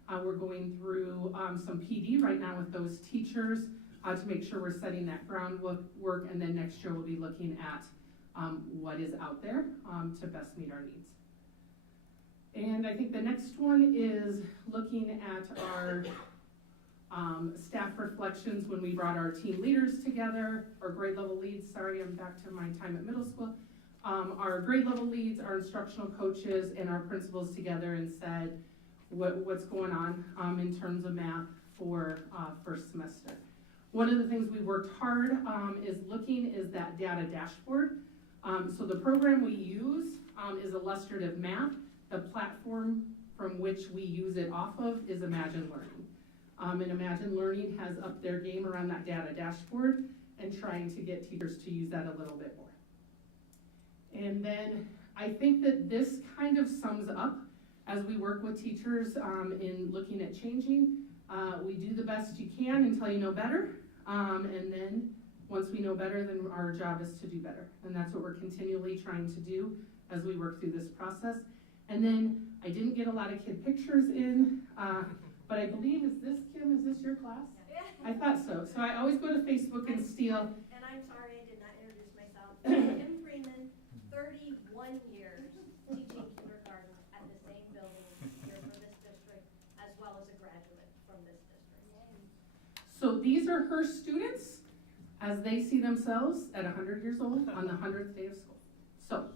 We're going through some PD right now with those teachers to make sure we're setting that groundwork, and then next year we'll be looking at what is out there to best meet our needs. And I think the next one is looking at our staff reflections when we brought our team leaders together, or grade level leads, sorry, I'm back to my time at middle school. Our grade level leads, our instructional coaches, and our principals together and said what's going on in terms of math for first semester. One of the things we worked hard is that data dashboard. So the program we use is illustrative math. The platform from which we use it off of is Imagine Learning. And Imagine Learning has upped their game around that data dashboard and trying to get teachers to use that a little bit more. And then I think that this kind of sums up as we work with teachers in looking at changing. We do the best you can until you know better. And then once we know better, then our job is to do better. And that's what we're continually trying to do as we work through this process. And then I didn't get a lot of kid pictures in, but I believe, Kim, is this your class? Yeah. I thought so. So I always go to Facebook and steal. And I'm sorry I did not introduce myself. Kim Freeman, 31 years teaching kindergarten at the same building here for this district, as well as a graduate from this district. So these are her students. as they see themselves at 100 years old on the 100th day of school. So,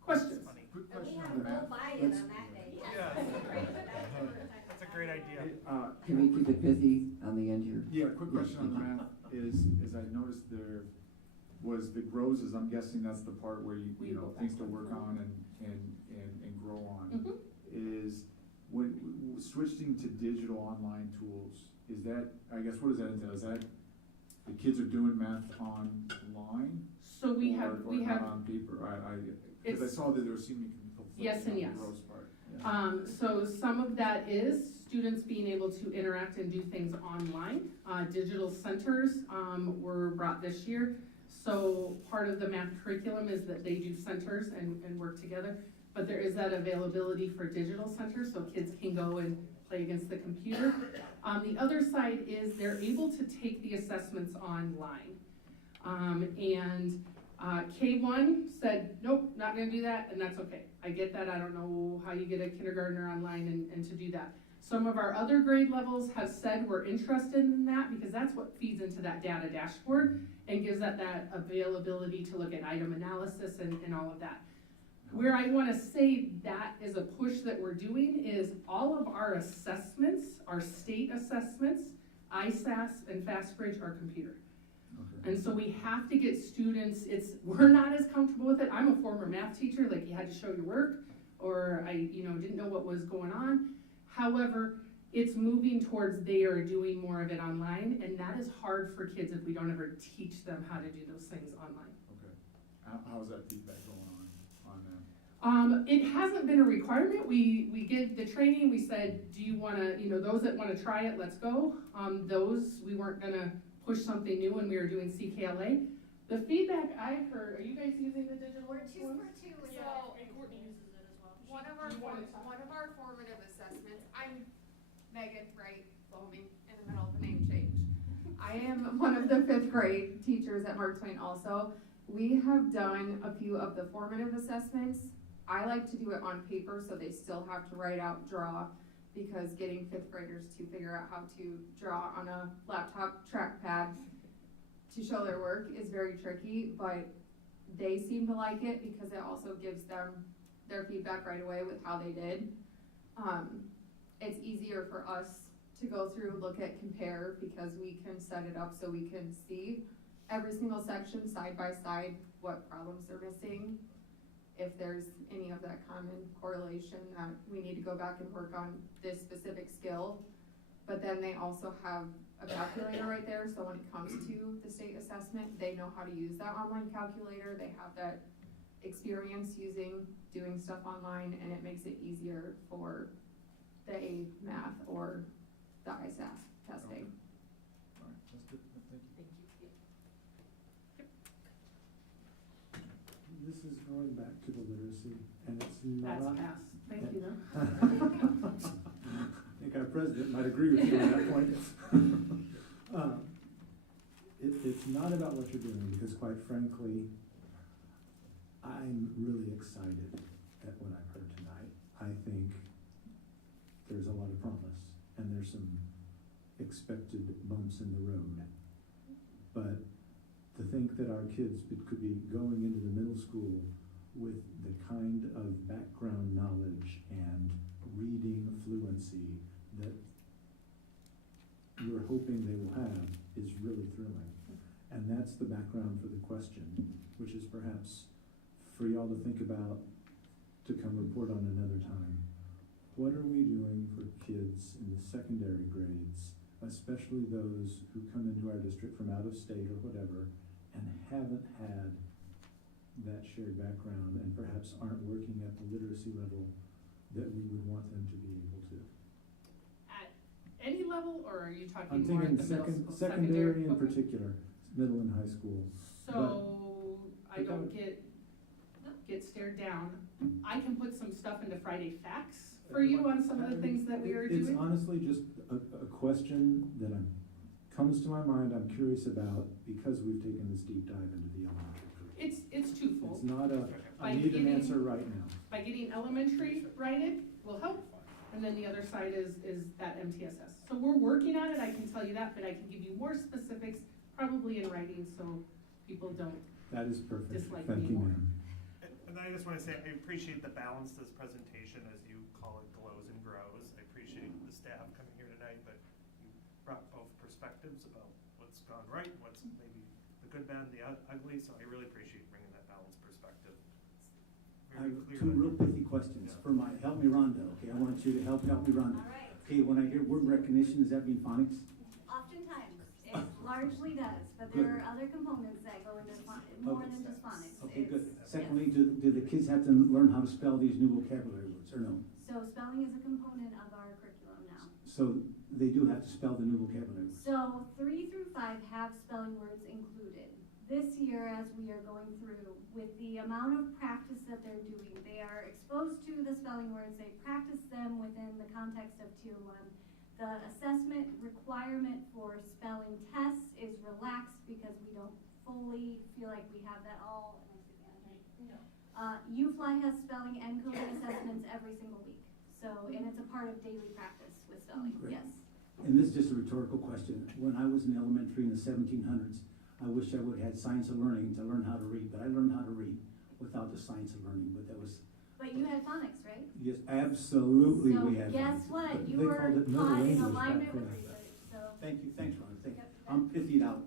questions? Quick And we question have on the full math. buy-in on that day. That's a great idea. Can we keep it pithy on the end here? Yeah, quick Yes, question on the thank you. math is I noticed there was the grows is, I'm guessing that's the part where you know, things to work on and grow on. Mhm. Is when switching to digital online tools, is that, I guess, what does that entail? Is that the kids are doing math online? So we or have not on paper? Because I It's- saw that there was seeming conflicting Yes and on the yes. grows part. Yeah. So some of that is students being able to interact and do things online. Digital centers were brought this year. So part of the math curriculum is that they do centers and work together. But there is that availability for digital centers, so kids can go and play against the computer. The other side is they're able to take the assessments online. K1 said, nope, not gonna do that, and that's okay. I get that, I don't know how you get a kindergartner online and to do that. Some of our other grade levels have said we're interested in that because that's what feeds into that data dashboard and gives that availability to look at item analysis and all of that. Where I wanna say that is a push that we're doing is all of our assessments, our state assessments, ISAS and FastBridge are computer. And so we have to get students, we're not as comfortable with it. I'm a former math teacher, like you had to show your work, or I didn't know what was going on. However, it's moving towards they are doing more of it online, and that is hard for kids if we don't ever teach them how to do those things online. Okay. How's that feedback going on that? It hasn't been a requirement. We did the training, we said, do you wanna, those that wanna try it, let's go. Those, we weren't gonna push something new when we were doing CKLA. The feedback I've heard, are you guys using the digital ones? So, And Courtney uses it as well. One of our formative assessments, I'm Megan, right, foaming in the middle of the name change. I am one of the 5th grade teachers at Mark Twain also. We have done a few of the formative assessments. I like to do it on paper so they still have to write out, draw, because getting 5th graders to figure out how to draw on a laptop trackpad to show their work is very tricky, but they seem to like it because it also gives them their feedback right away with how they did. It's easier for us to go through, look at, compare, because we can set it up so we can see every single section side by side, what problems they're missing, if there's any of that common correlation that we need to go back and work on this specific skill. But then they also have a calculator right there, so when it comes to the state assessment, they know how to use that online calculator. They have that experience doing stuff online, and it makes it easier for the A math or the ISAS testing. All right, that's good. Thank you. This is going back to the literacy, and it's not. That's pass. Thank you, though. I think our president might agree with you on that point. It's not about what you're doing, because quite frankly, I'm really excited at what I've heard tonight. I think there's a lot of promise, and there's some expected bumps in the road. But to think that our kids could be going into the middle school with the kind of background knowledge and reading fluency that you're hoping they will have is really thrilling. And that's the background for the question, which is perhaps for y'all to think about, to come report on another time. What are we doing for kids in the secondary grades, especially those who come into our district from out of state or whatever, and haven't had that shared background and perhaps aren't working at the literacy level that we would want them to be able to? At any level, or are you talking I'm more at thinking the middle school? secondary in Okay. particular, middle and high school. So I don't get stared down. I can put some stuff into Friday Facts for you on some of the things that we are doing. It's honestly just a question that comes to my mind, I'm curious about, because we've taken this deep dive into the elementary curriculum. It's twofold. It's not I By need an getting- answer right now. By getting elementary righted will help, and then the other side is that MTSS. So we're working on it, I can tell you that, but I can give you more specifics probably in writing so people don't That is perfect. dislike Thank me you, more. ma'am. And I just want to say, I appreciate the balance this presentation, as you call it, glows and grows. I appreciate the staff coming here tonight, but you brought both perspectives about what's gone right and what's maybe the good, bad, and the ugly, so I really appreciate bringing that balanced perspective. I Very have clear. two real pithy questions for my, help me Rhonda, okay? I want you to help me Rhonda. All right. Okay, when I hear word recognition, does that mean phonics? Oftentimes, it largely does, but there are other components that go into more than just phonics. Okay, good. It's- Secondly, yes. do the kids have to learn how to spell these new vocabulary words, or no? So spelling is a component of our curriculum now. So they do have to spell the new vocabulary words? So 3 through 5 have spelling words included. This year, as we are going through, with the amount of practice that they're doing, they are exposed to the spelling words, they practice them within the context of Tier 1. The assessment requirement for spelling tests is relaxed because we don't fully feel like we have that all. UFly has spelling and coding assessments every single week. So, and it's a part of daily practice with spelling, Great. yes. And this is just a rhetorical question. When I was in elementary in the 1700s, I wish I would have had science of learning to learn how to read, but I learned how to read without the science of learning, but that was, But you had phonics, right? yes, absolutely we had. So guess phonics. what? But You they were called it Middle taught in English back alignment with then. research, so. Thank you, thanks, Ron, thank you. Yep. I'm 50 out.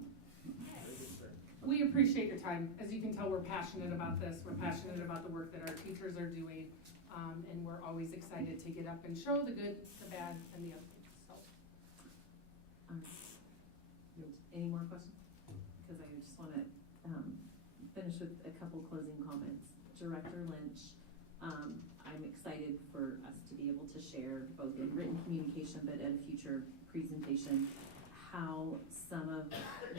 We appreciate your time. As you can tell, we're passionate about this. We're passionate about the work that our teachers are doing. And we're always excited to get up and show the good, the bad, and the ugly, so. Any more questions? Because I just want to finish with a couple closing comments. Director Lynch, I'm excited for us to be able to share both in written communication but at a future presentation how some of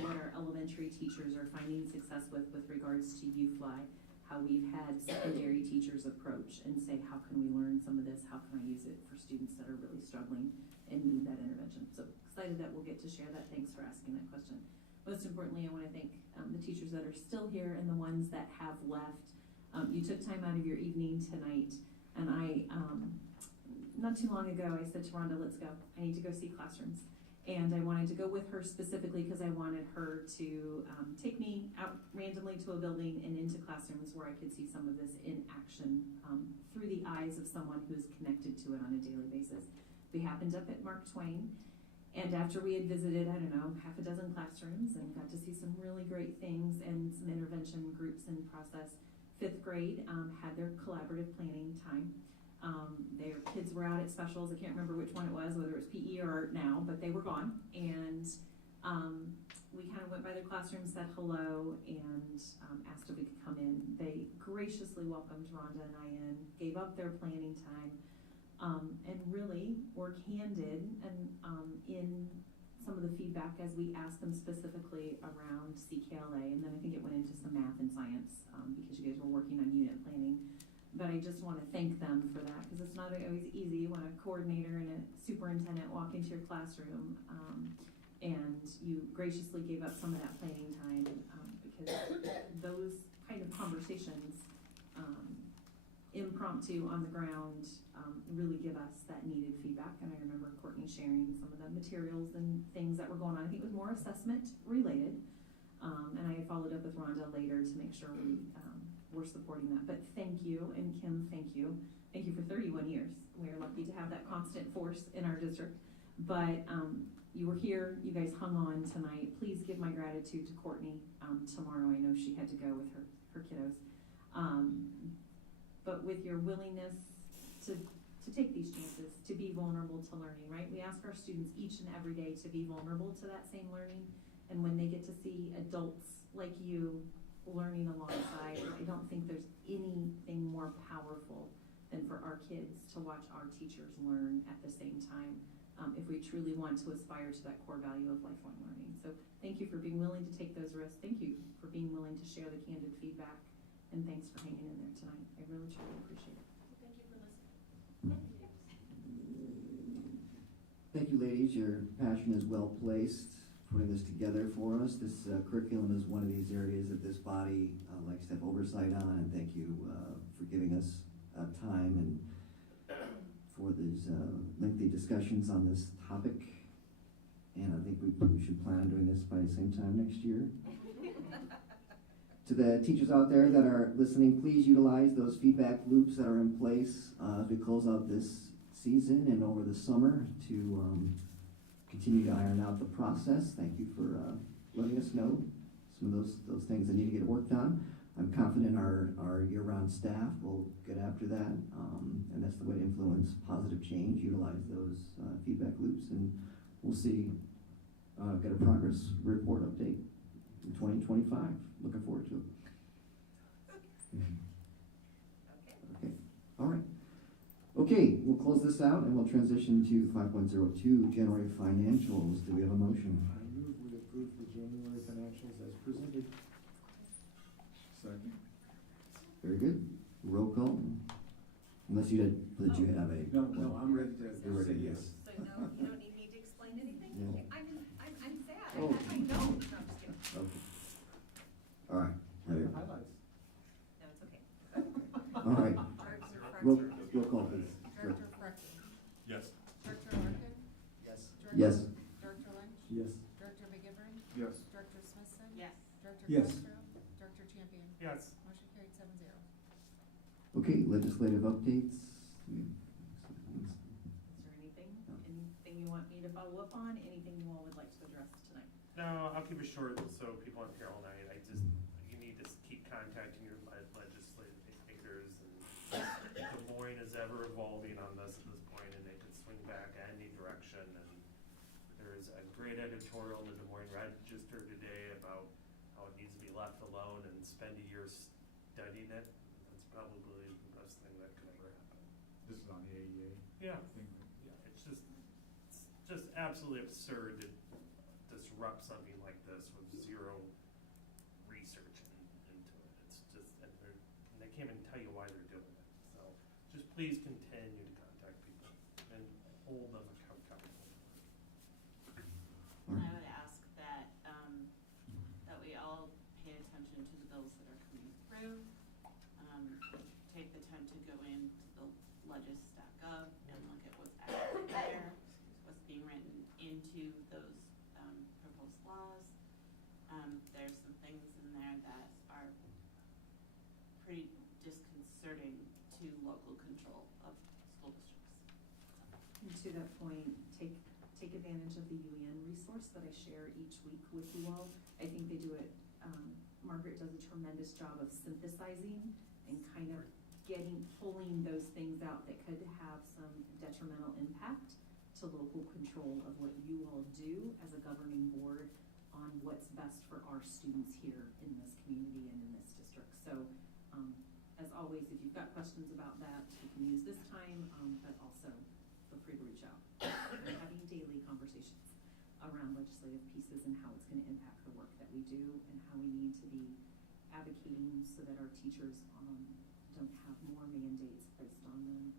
what our elementary teachers are finding success with regards to UFly, how we've had secondary teachers approach and say, how can we learn some of this? How can I use it for students that are really struggling and need that intervention? So excited that we'll get to share that. Thanks for asking that question. Most importantly, I want to thank the teachers that are still here and the ones that have left. You took time out of your evening tonight, and not too long ago, I said to Rhonda, let's go. I need to go see classrooms. And I wanted to go with her specifically because I wanted her to take me out randomly to a building and into classrooms where I could see some of this in action through the eyes of someone who's connected to it on a daily basis. We happened up at Mark Twain, and after we had visited, I don't know, half a dozen classrooms and got to see some really great things and some intervention groups in process, 5th grade had their collaborative planning time. Their kids were out at specials. I can't remember which one it was, whether it was PE or art now, but they were gone. And we kind of went by their classroom, said hello, and asked if we could come in. They graciously welcomed Rhonda and I in, gave up their planning time, and really were candid and in some of the feedback as we asked them specifically around CKLA. And then I think it went into some math and science because you guys were working on unit planning. But I just want to thank them for that because it's not always easy when a coordinator and a superintendent walk into your classroom and you graciously gave up some of that planning time because those kind of conversations, impromptu on the ground, really give us that needed feedback. And I remember Courtney sharing some of the materials and things that were going on. I think it was more assessment related. And I had followed up with Rhonda later to make sure we're supporting that. But thank you, and Kim, thank you. Thank you for 31 years. We are lucky to have that constant force in our district. But you were here, you guys hung on tonight. Please give my gratitude to Courtney tomorrow. I know she had to go with her kiddos. But with your willingness to take these chances, to be vulnerable to learning, right? We ask our students each and every day to be vulnerable to that same learning. And when they get to see adults like you learning alongside, I don't think there's anything more powerful than for our kids to watch our teachers learn at the same time if we truly want to aspire to that core value of lifelong learning. So thank you for being willing to take those risks. Thank you for being willing to share the candid feedback. And thanks for hanging in there tonight. I really, truly appreciate it. Thank you for listening. Thank you, ladies. Your passion is well placed, putting this together for us. This curriculum is one of these areas that this body likes to have oversight on, and thank you for giving us time and for these lengthy discussions on this topic. and I think we should plan on doing this by the same time next year. To the teachers out there that are listening, please utilize those feedback loops that are in place as we close out this season and over the summer to continue to iron out the process. Thank you for letting us know some of those things that need to get worked on. I'm confident our year-round staff will get after that, and that's the way to influence positive change. Utilize those feedback loops, and we'll see, get a progress report update in 2025. Looking forward to it. Okay. All right. Okay, we'll close this out and we'll transition to 5.02, January financials. Do we have a motion? I move we approve the January financials as presented. Second. Very good. Roll call. Unless you have a. No, I'm ready to You're ready, say yes. So no, you don't need me to explain anything? No. I'm sad, Oh. I had my notes, no, I'm just kidding. Okay. All right. Heather. Highlights. No, it's okay. All right. Roll call, please. Yes. Director Larkin? Yes. Yes. Director Lynch? Yes. Director McGivern? Yes. Director Smithson? Yes. Director Yes. Castro? Director Champion? Yes. Motion carried 7-0. Okay, legislative updates. Is there anything you want me to follow up on? Anything you all would like to address tonight? No, I'll keep it short so people aren't here all night. You need to keep contacting your legislative makers, and Des Moines is ever evolving on this at this point, and they could swing back any direction. And there's a great editorial in the Des Moines Register today about how it needs to be left alone and spend a year studying it. That's probably the best thing that could ever happen. This is on the AEA Yeah. thing. It's just absolutely absurd to disrupt something like this with zero research into it. It's just, and they can't even tell you why they're doing it. So just please continue to contact people and hold them accountable. And I would ask that, that we all pay attention to the bills that are coming through. Take the time to go into the legis.gov and look at what's actually there, what's being written into those, proposed laws. There's some things in there that are pretty disconcerting to local control of school districts. And to that point, take advantage of the UEN resource that I share each week with you all. I think they do it, Margaret does a tremendous job of synthesizing and kind of pulling those things out that could have some detrimental impact to local control of what you all do as a governing board on what's best for our students here in this community and in this district. So, as always, if you've got questions about that, you can use this time, but also feel free to reach out. We're having daily conversations around legislative pieces and how it's going to impact the work that we do and how we need to be advocating so that our teachers don't have more mandates placed on them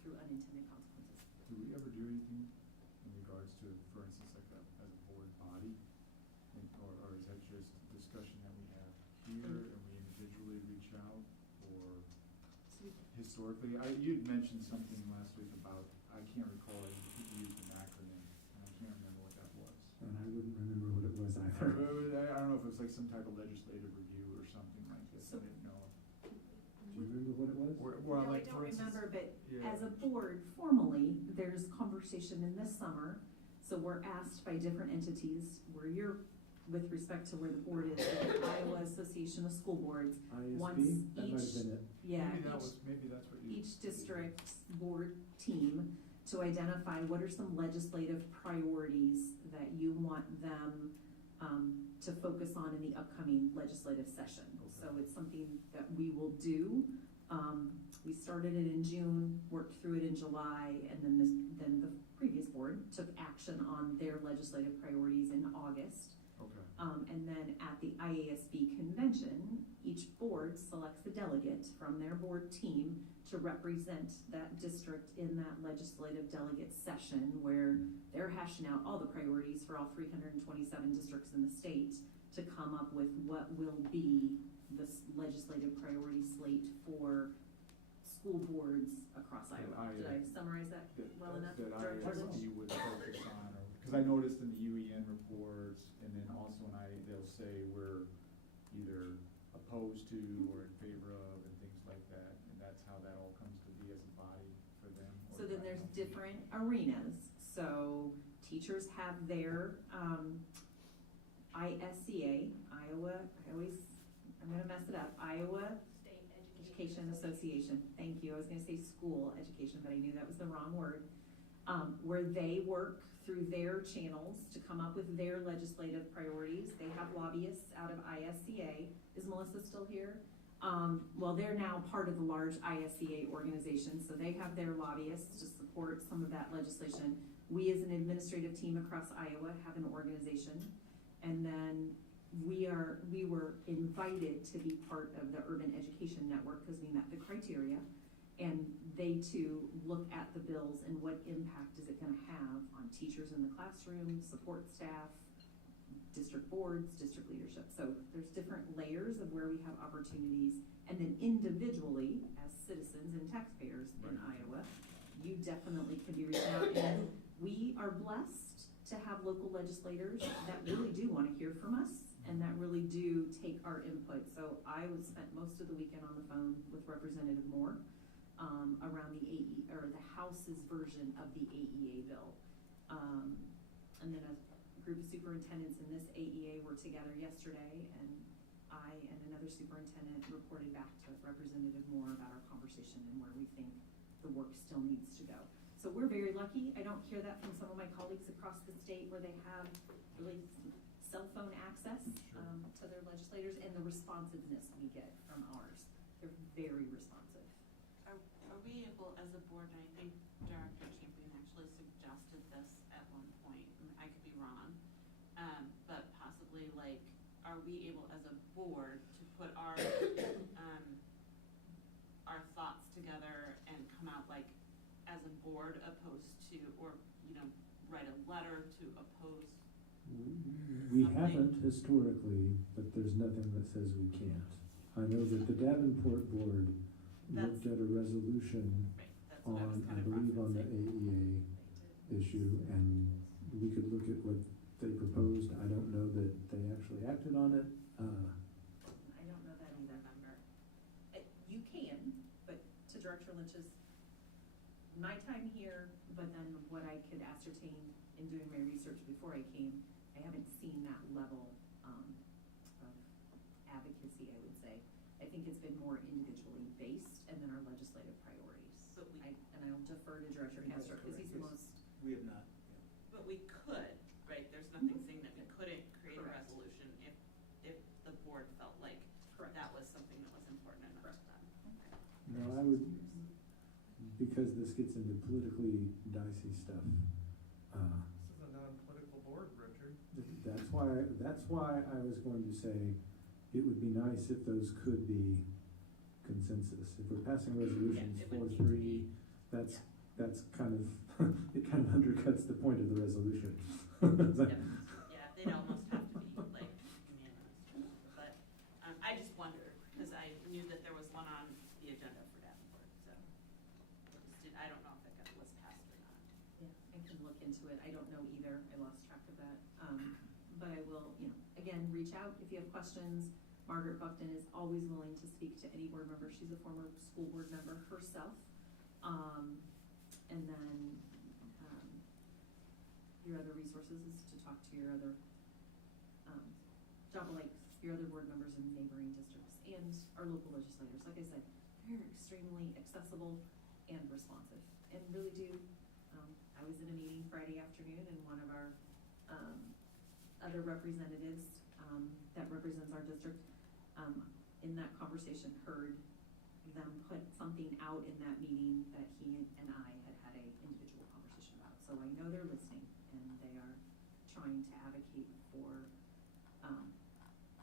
through unintended consequences. Do we ever do anything in regards to, for instance, like as a board body? Or is that just discussion that we have here and we individually reach out? Or historically, you'd mentioned something last week about, I can't recall, you used an acronym, and I can't remember what that was. And I wouldn't remember what it was either. I don't know if it was like some type of legislative review or something like this, I didn't know. Do you remember what it was? Well, No, I like, don't for instance, remember, but yeah. as a board, formally, there's conversation in this summer. So we're asked by different entities, with respect to where the board is, the Iowa Association of School Boards. Once ISB? That might have been it. Yeah, Maybe that's what you. each district's board team to identify what are some legislative priorities that you want them to focus on in the upcoming legislative session. So it's something that we will do. We started it in June, worked through it in July, and then the previous board took action on their legislative priorities in August. Okay. And then at the IASB convention, each board selects a delegate from their board team to represent that district in that legislative delegate session where they're hashing out all the priorities for all 327 districts in the state to come up with what will be this legislative priority slate for school boards across Iowa. Did I summarize that well enough? That IASB would focus on, or cause I noticed in the UEN reports, and then also they'll say we're either opposed to or in favor of and things like that, and that's how that all comes to be as a body for them. So then there's different arenas, so teachers have their, ISCA, I'm gonna mess it up, Iowa State Education Association, thank you, I was gonna say school education, but I knew that was the wrong word. Where they work through their channels to come up with their legislative priorities. They have lobbyists out of ISCA. Is Melissa still here? Well, they're now part of the large ISCA organization, so they have their lobbyists to support some of that legislation. We as an administrative team across Iowa have an organization, and then we were invited to be part of the Urban Education Network because we met the criteria. And they too look at the bills and what impact is it gonna have on teachers in the classroom, support staff, district boards, district leadership. So there's different layers of where we have opportunities. And then individually, as citizens and taxpayers in Iowa, you definitely can be reaching out. And we are blessed to have local legislators that really do wanna hear from us and that really do take our input. So I spent most of the weekend on the phone with Representative Moore. Around the the House's version of the AEA bill. And then a group of superintendents in this AEA were together yesterday, and I and another superintendent reported back to Representative Moore about our conversation and where we think the work still needs to go. So we're very lucky. I don't hear that from some of my colleagues across the state where they have really cell phone access to their legislators, and the responsiveness we get from ours. They're very responsive. Are we able, as a board, and I think Director Champion actually suggested this at one point, and I could be wrong, but possibly like, are we able as a board to put our thoughts together and come out like as a board opposed to, or, write a letter to oppose? We haven't historically, but there's nothing that says we can't. I know that the Davenport board looked at a resolution on, I believe, on the AEA issue, and we could look at what they proposed. I don't know that they actually acted on it. I don't know that either. You can, but to Director Lynch's, my time here, but then what I could ascertain in doing my research before I came, I haven't seen that level of advocacy, I would say. I think it's been more individually based, and then our legislative priorities. And I'll defer to Director Castro because he's the most. We have not. But we could, right? There's nothing saying that we couldn't create a resolution if the board felt like that was something that was important enough to them. No, I would, because this gets into politically dicey stuff. This is a non-political board, Richard. That's why I was going to say it would be nice if those could be consensus. If we're passing resolutions 4-3, that's kind of, it kind of undercuts the point of the resolution. Yeah, they'd almost have to be like unanimous. But I just wondered, because I knew that there was one on the agenda for Davenport, so I don't know if it was passed or not. Yeah, I can look into it. I don't know either. I lost track of that. But I will, again, reach out if you have questions. Margaret Buckton is always willing to speak to any board member. She's a former school board member herself. And then your other resources is to talk to your other your other board members in neighboring districts and our local legislators. Like I said, they're extremely accessible and responsive, and really do. I was in a meeting Friday afternoon, and one of our other representatives that represents our district in that conversation heard them put something out in that meeting that he and I had a individual conversation about. So I know they're listening, and they are trying to advocate for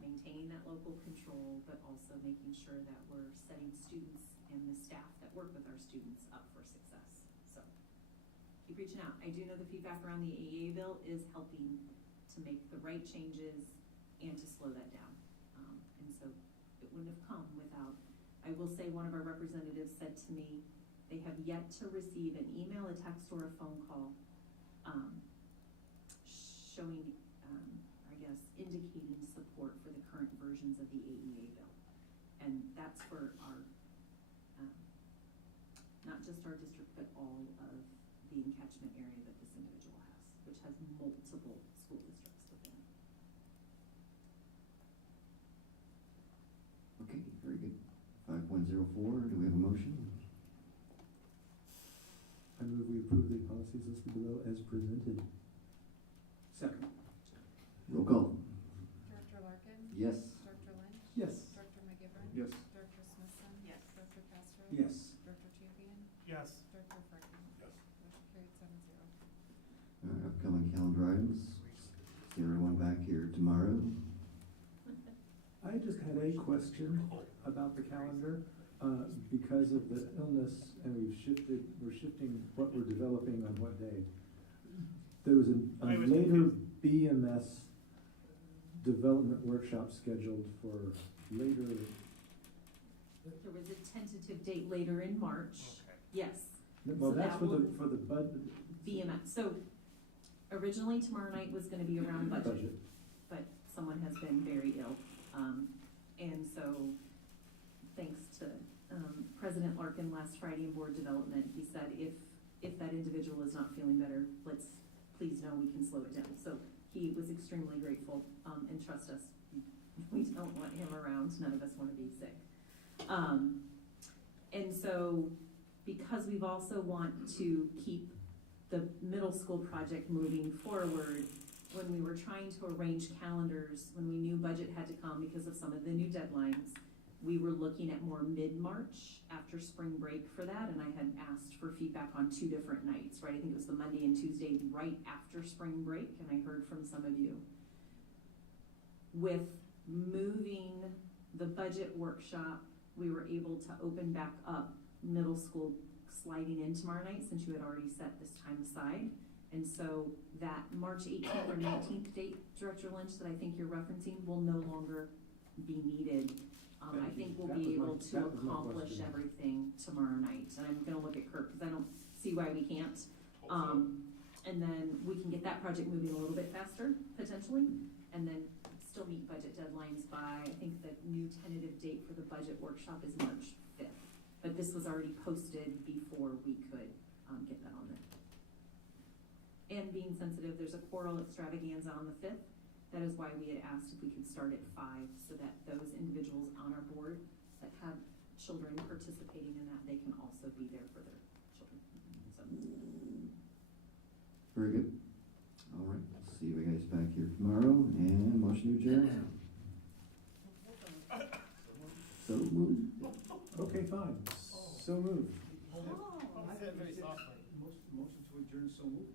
maintaining that local control, but also making sure that we're setting students and the staff that work with our students up for success. So keep reaching out. I do know the feedback around the AEA bill is helping to make the right changes and to slow that down. And so it wouldn't have come without, I will say one of our representatives said to me, they have yet to receive an email, a text, or a phone call showing, I guess, indicating support for the current versions of the AEA bill. And that's for our, not just our district, but all of the encatchment area that this individual has, which has multiple school districts within it. Okay, very good. 5.04, do we have a motion? I move we approve the policies listed below as presented. Second. Roll call. Director Larkin? Yes. Director Lynch? Yes. Director McGivern? Yes. Director Smithson? Yes. Director Castro? Yes. Director Champion? Yes. Director Farkon? Yes. Motion carried 7-0. All right, upcoming calendar items. See everyone back here tomorrow. I just had a question about the calendar, because of the illness, and we're shifting what we're developing on what day. There was a I was later BMS development workshop scheduled for later. There was a tentative date later in March. Okay. Yes. Well, So that's that for the, will- for the BMS. So originally tomorrow night was gonna be around budget, but someone has been very ill. And so thanks to, President Larkin last Friday in board development, he said if that individual is not feeling better, please know we can slow it down. So he was extremely grateful, and trust us, we don't want him around. None of us wanna be sick. And so because we've also want to keep the middle school project moving forward, when we were trying to arrange calendars, when we knew budget had to come because of some of the new deadlines, we were looking at more mid-March after spring break for that, and I had asked for feedback on 2 different nights, right? I think it was the Monday and Tuesday right after spring break, and I heard from some of you. With moving the budget workshop, we were able to open back up middle school sliding in tomorrow night, since you had already set this time aside. And so that March 18th or 19th date, Director Lynch, that I think you're referencing, will no longer be needed. I think we'll be able to accomplish everything tomorrow night. And I'm gonna look at Kirk, because I don't see why we can't. And then we can get that project moving a little bit faster, potentially, and then still meet budget deadlines by, I think the new tentative date for the budget workshop is March 5th. But this was already posted before we could get that on there. And being sensitive, there's a choral extravaganza on the 5th. That is why we had asked if we could start at 5, so that those individuals on our board that have children participating in that, they can also be there for their children. So. Very good. All right, see you guys back here tomorrow, and motion to adjourn. So moved. Okay, fine. So moved. Oh. Motion to adjourn, so moved.